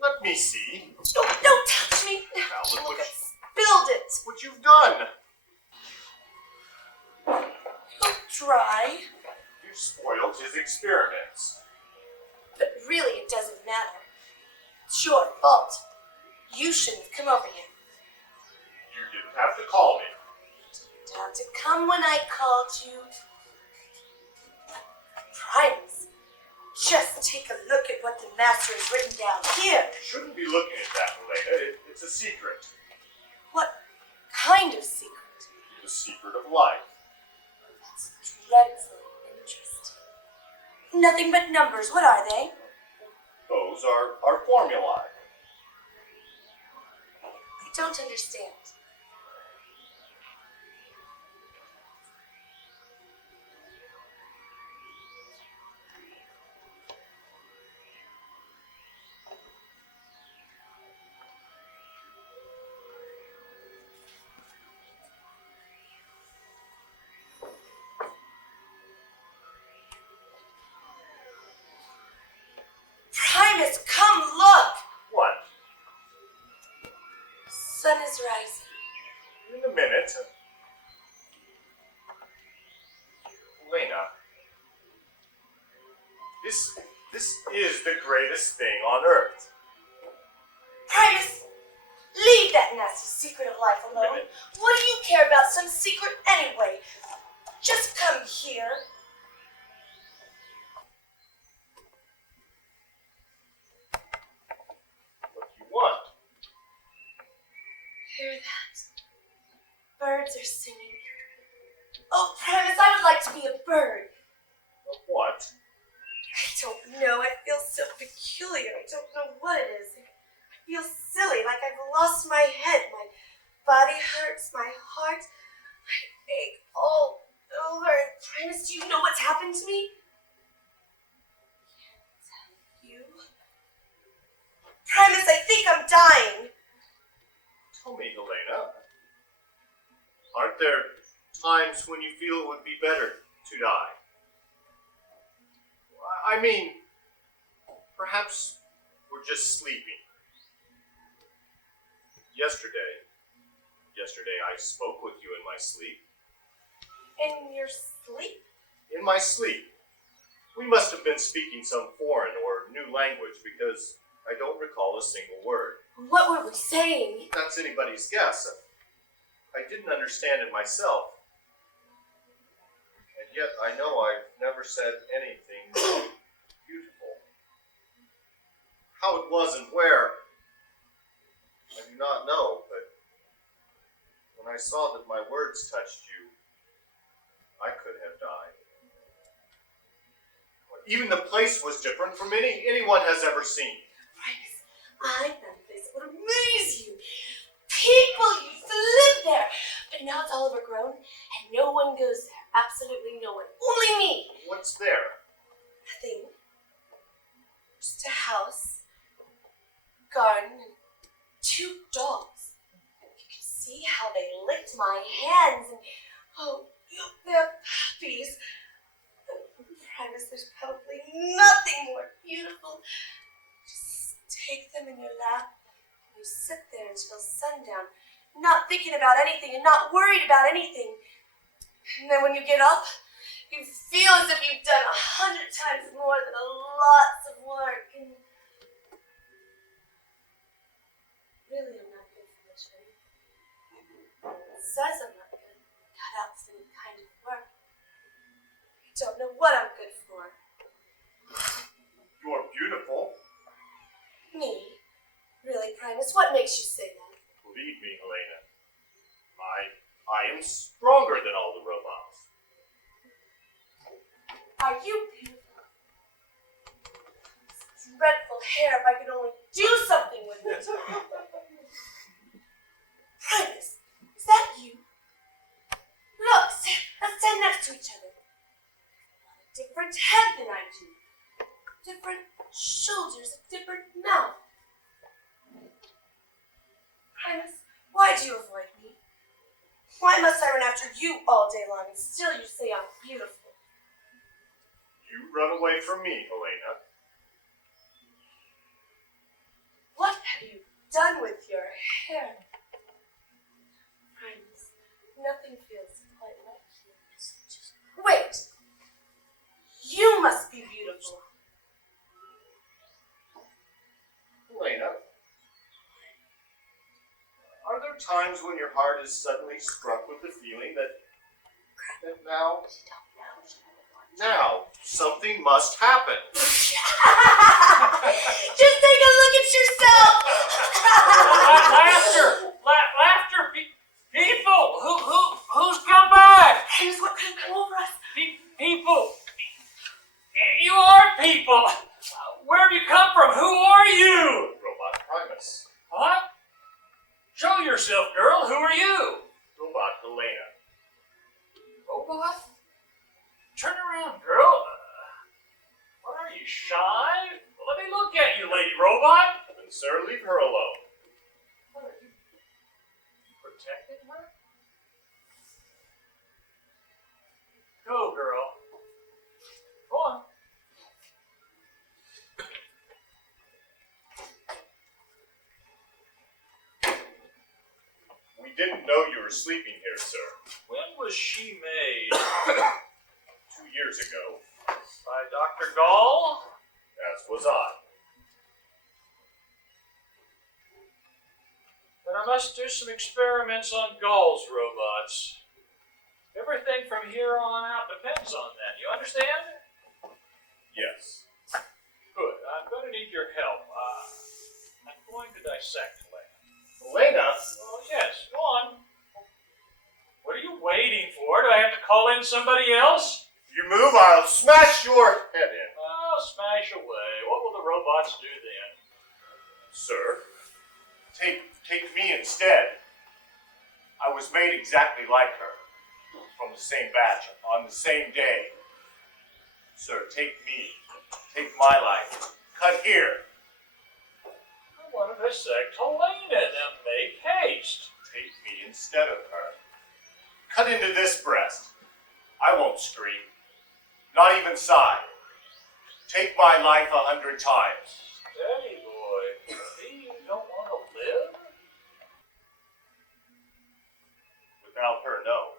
Let me see. Don't touch me. Now look Look, I spilled it. what you've done. Dry. You spoiled his experiments. But really, it doesn't matter. It's your fault. You shouldn't have come over here. You didn't have to call me. Didn't have to come when I called you. Primus, just take a look at what the master has written down here. You shouldn't be looking at that, Helena. It's a secret. What kind of secret? The secret of life. That's dreadfully interesting. Nothing but numbers. What are they? Those are formulae. I don't understand. Primus, come look! What? Sun is rising. In a minute. Helena. This is the greatest thing on earth. Primus, leave that nasty secret of life alone. Minute. What do you care about some secret anyway? Just come here. What do you want? Hear that? Birds are singing. Oh, Primus, I would like to be a bird. What? I don't know. I feel so peculiar. I don't know what it is. I feel silly, like I've lost my head. My body hurts, my heart, I ache all over. Primus, do you know what's happened to me? Can't tell you. Primus, I think I'm dying. Tell me, Helena. Aren't there times when you feel it would be better to die? I mean, perhaps we're just sleeping. Yesterday I spoke with you in my sleep. In your sleep? In my sleep. We must have been speaking some foreign or new language because I don't recall a single word. What were we saying? That's anybody's guess. I didn't understand it myself. And yet I know I've never said anything beautiful. How it was and where, I do not know, but when I saw that my words touched you, I could have died. Even the place was different from anyone has ever seen. Primus, I found a place that would amaze you. People used to live there, but now it's all overgrown, and no one goes there. Absolutely no one. Only me. What's there? Nothing. Just a house, garden, and 2 dogs. You can see how they licked my hands, and oh, they're puppies. Primus, there's probably nothing more beautiful. Just take them in your lap, and you sit there until sundown, not thinking about anything and not worried about anything. And then when you get up, you feel as if you've done 100 times more than lots of work. And really, I'm not good for much anything. It says I'm not good. Cut out some kind of work. I don't know what I'm good for. You're beautiful. Me? Really, Primus? What makes you say that? Believe me, Helena. I am stronger than all the robots. Are you beautiful? This dreadful hair, if I could only do something with it. Primus, is that you? Look, let's stand next to each other. A different head than I do. Different shoulders, a different mouth. Primus, why do you avoid me? Why must I run after you all day long and still you say I'm beautiful? You run away from me, Helena. What have you done with your hair? Primus, nothing feels quite like you. Wait! You must be beautiful. Helena, are there times when your heart is suddenly struck with the feeling that now something must happen? Just take a look at yourself! Laughter! People! Who's come back? Here's what can come over us. People! You are people! Where have you come from? Who are you? Robot Primus. What? Show yourself, girl. Who are you? Robot Helena. Robot? Turn around, girl. What are you, shy? Well, let me look at you, lady robot. Then, sir, leave her alone. What are you protecting her? Go, girl. Go on. We didn't know you were sleeping here, sir. When was she made? 2 years ago, By Dr. Gall? as was I. Then I must do some experiments on Gall's robots. Everything from here on out depends on that. You understand? Yes. Good. I'm going to need your help. I'm going to dissect Helena. Helena? Oh, yes. Go on. What are you waiting for? Do I have to call in somebody else? If you move, I'll smash your head in. Oh, smash away. What will the robots do then? Sir, take me instead. I was made exactly like her. From the same batch, on the same day. Sir, take me. Take my life. Cut here. I want to dissect Helena, then make haste. Take me instead of her. Cut into this breast. I won't scream. Not even sigh. Take my life 100 times. Steady, boy. See, you don't want to live? Without her, no.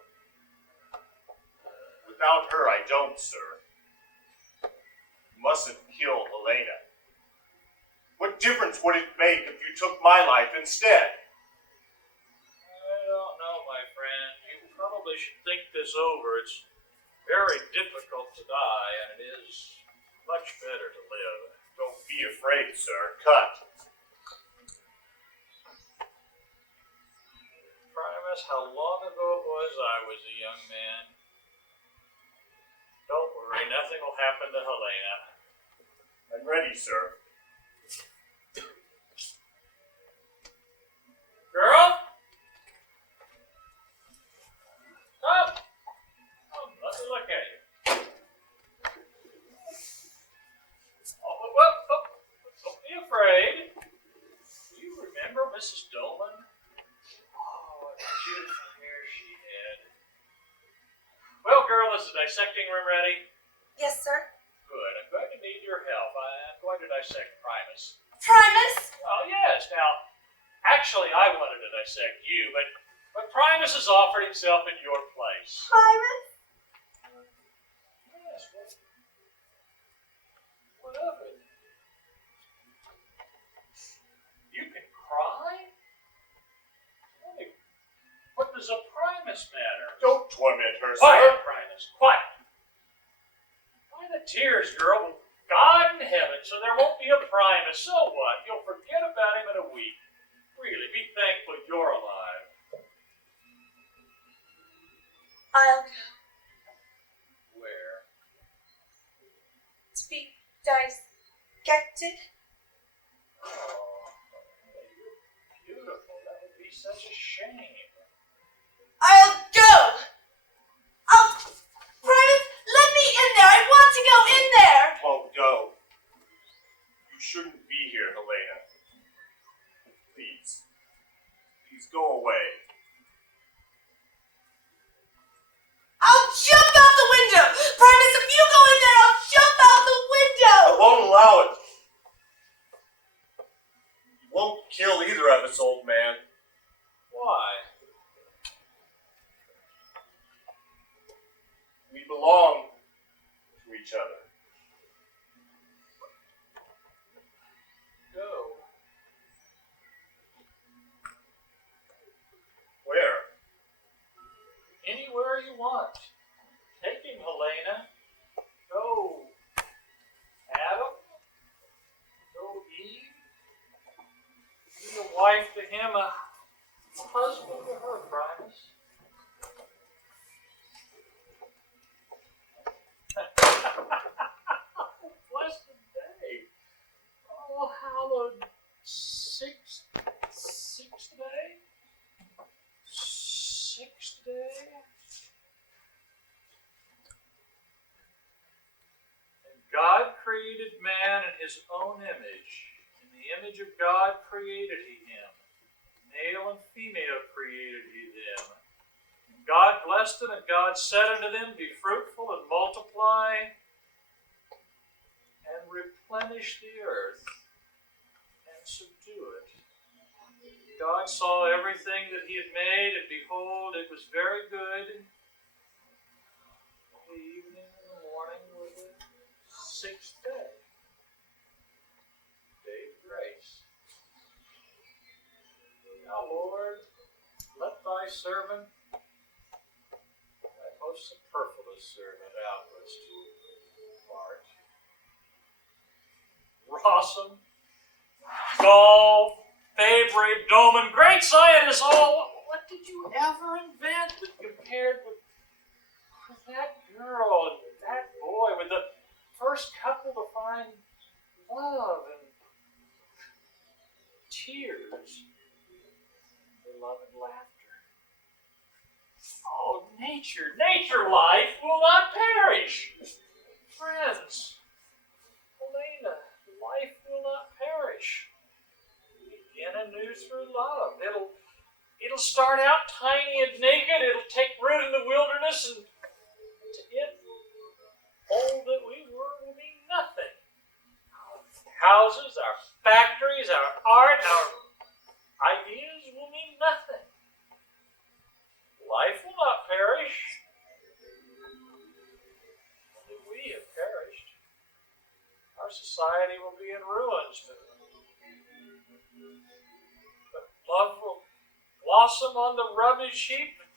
Without her, I don't, sir. You mustn't kill Helena. What difference would it make if you took my life instead? I don't know, my friend. You probably should think this over. It's very difficult to die, and it is much better to live. Don't be afraid, sir. Cut. Primus, how long ago it was I was a young man. Don't worry, nothing will happen to Helena. I'm ready, sir. Girl? Up! Oh, let me look at you. Oh, don't be afraid. Do you remember Mrs. Domin? Oh, what beautiful hair she had. Well, girl, is the dissecting room ready? Yes, sir. Good. I'm going to need your help. I'm going to dissect Primus. Primus? Oh, yes. Now, actually, I wanted to dissect you, but Primus has offered himself in your place. Primus? Yes, what of it? You can cry? What does a Primus matter? Don't torment her, sir. Quiet, Primus, quiet. Why the tears, girl? God in heaven, so there won't be a Primus. So what? You'll forget about him in a week. Really, be thankful you're alive. I'll go. Where? To be dissected? Oh, you're beautiful. That would be such a shame. I'll go! Primus, let me in there! I want to go in there! Won't go. You shouldn't be here, Helena. Please. Please go away. I'll jump out the window! Primus, if you go in there, I'll jump allow it. You won't kill either of us, old man. Why? We belong to each other. Go. Where? Anywhere you want. Take him, Helena. Go. Adam. Go Eve. Be a wife to him, a husband to her, Primus. Blessed day. Oh, hallowed sixth day? Sixth day? And God created man in his own image. In the image of God created he him. Male and female created he them. And God blessed them, and God said unto them, Be fruitful and multiply, and replenish the earth, and subdue it. God saw everything that he had made, and behold, it was very good. The evening and the morning were the sixth day. Day of grace. Now, Lord, let thy servant, thy most superfluous servant, Alquist, depart. Rossum, Gall, Fabry, Domin, great scientists all. What did you ever invent that compared with that girl and that boy, with the first couple to find love and tears, love and laughter? Oh, nature life will not perish. Friends, Helena, life will not perish. Begin anew through love. It'll start out tiny and naked. It'll take root in the wilderness, and to it, all that we were will mean nothing. Our houses, our factories, our art, our ideas will mean nothing. Life will not perish. Only we have perished. Our society will be in ruins, but love will blossom on the rubbish heap and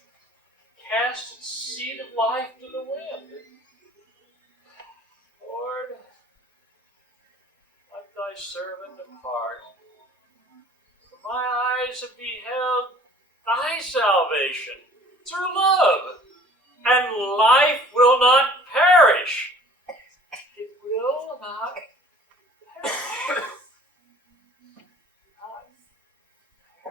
cast its seed of life to the wind. Lord, let thy servant depart. For my eyes have beheld thy salvation through love, and life will not perish. It will not perish. Not perish.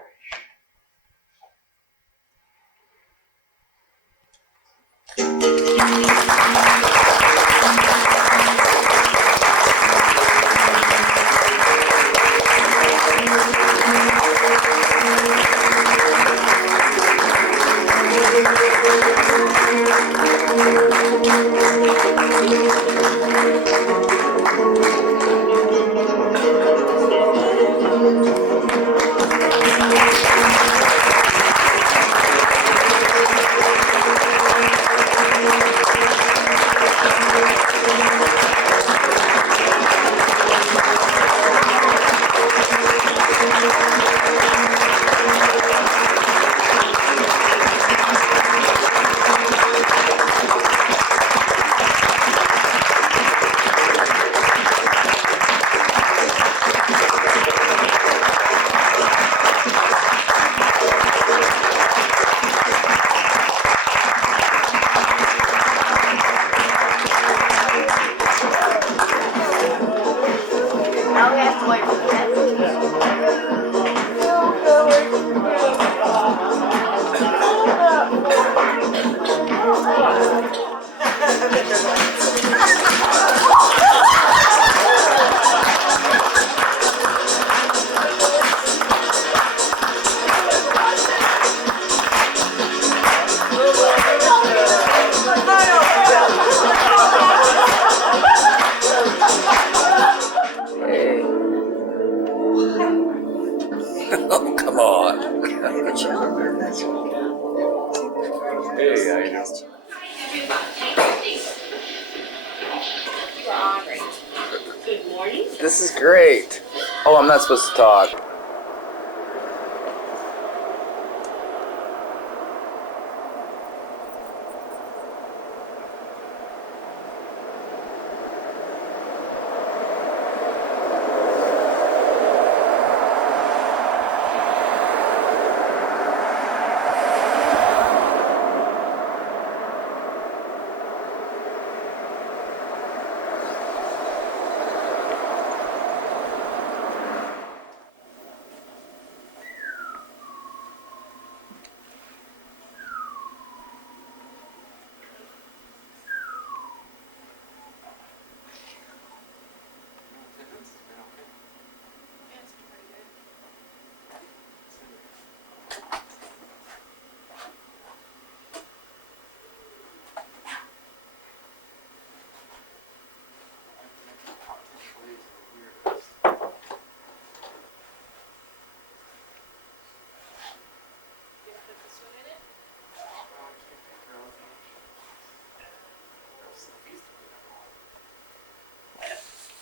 This is great. Oh, I'm not supposed to talk.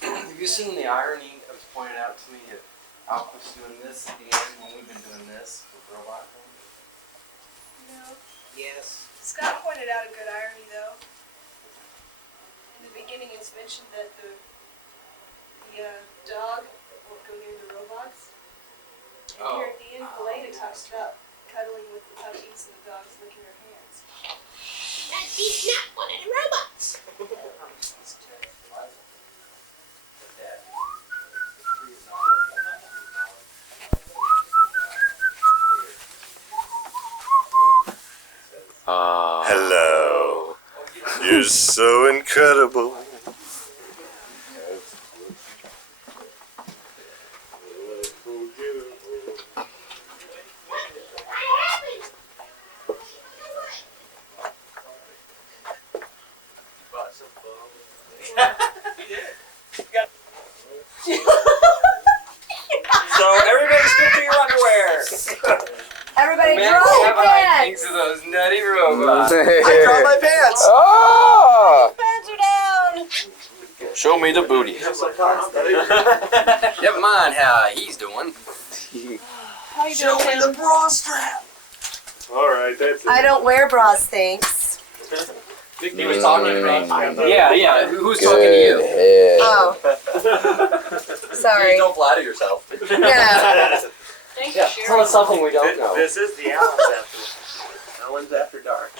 Have you seen the irony that was pointed out to me of Alquist doing this at the end when we've been doing this with robot things? No. Yes. Scott pointed out a good irony, though. In the beginning, it's mentioned that the dog won't go near the robots. And here at the end, Helena talks about cuddling with the puppies and the dogs licking her hands. And he's not one of the robots. Hello. You're so incredible. So everybody stick to your underwear. Everybody Man, drop we your have like pants. things of those nutty robots. I dropped my pants. Oh! Pants are down. Show me the booty. Never mind how he's doing. How you Show doing, me Tim? the bra strap. Alright, that's it. I don't wear bras, thanks. He was talking about Yeah. Who's talking to you? Oh. Sorry. Don't flatter yourself. Yeah. Thank Yeah, you, tell Sherry. us something we don't know. This is the Allen's after. Allen's after dark.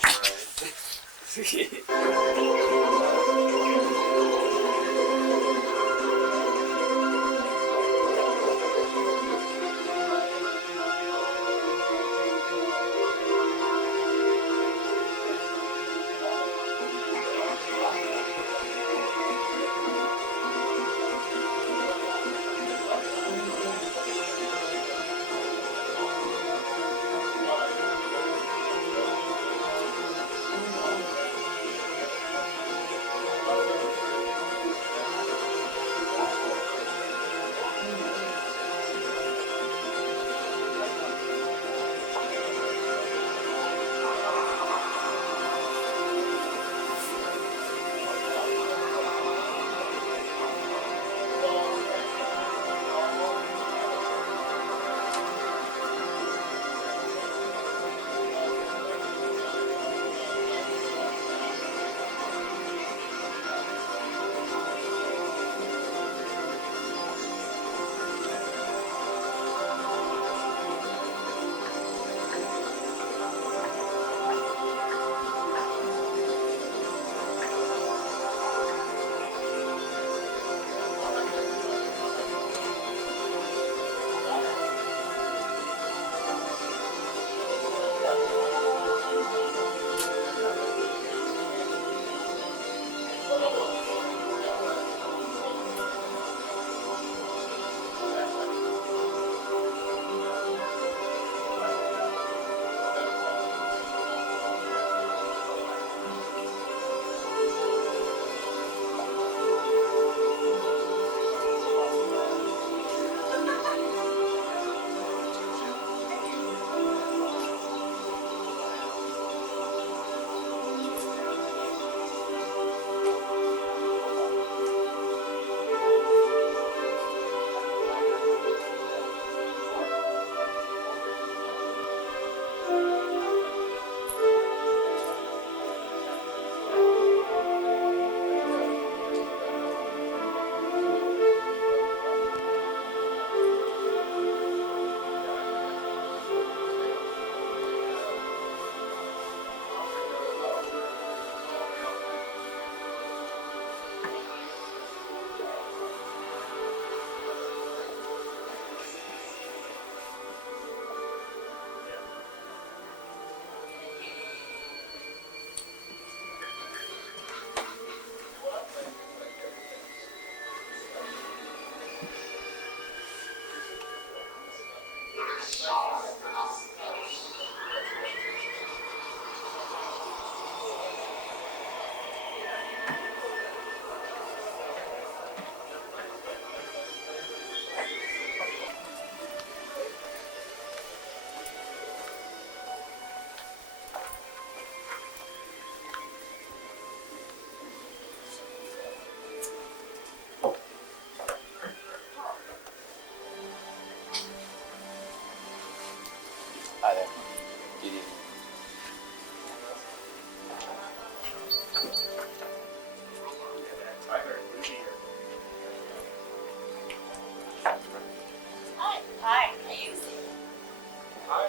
Hi there. Good evening. Hi, are you Hi.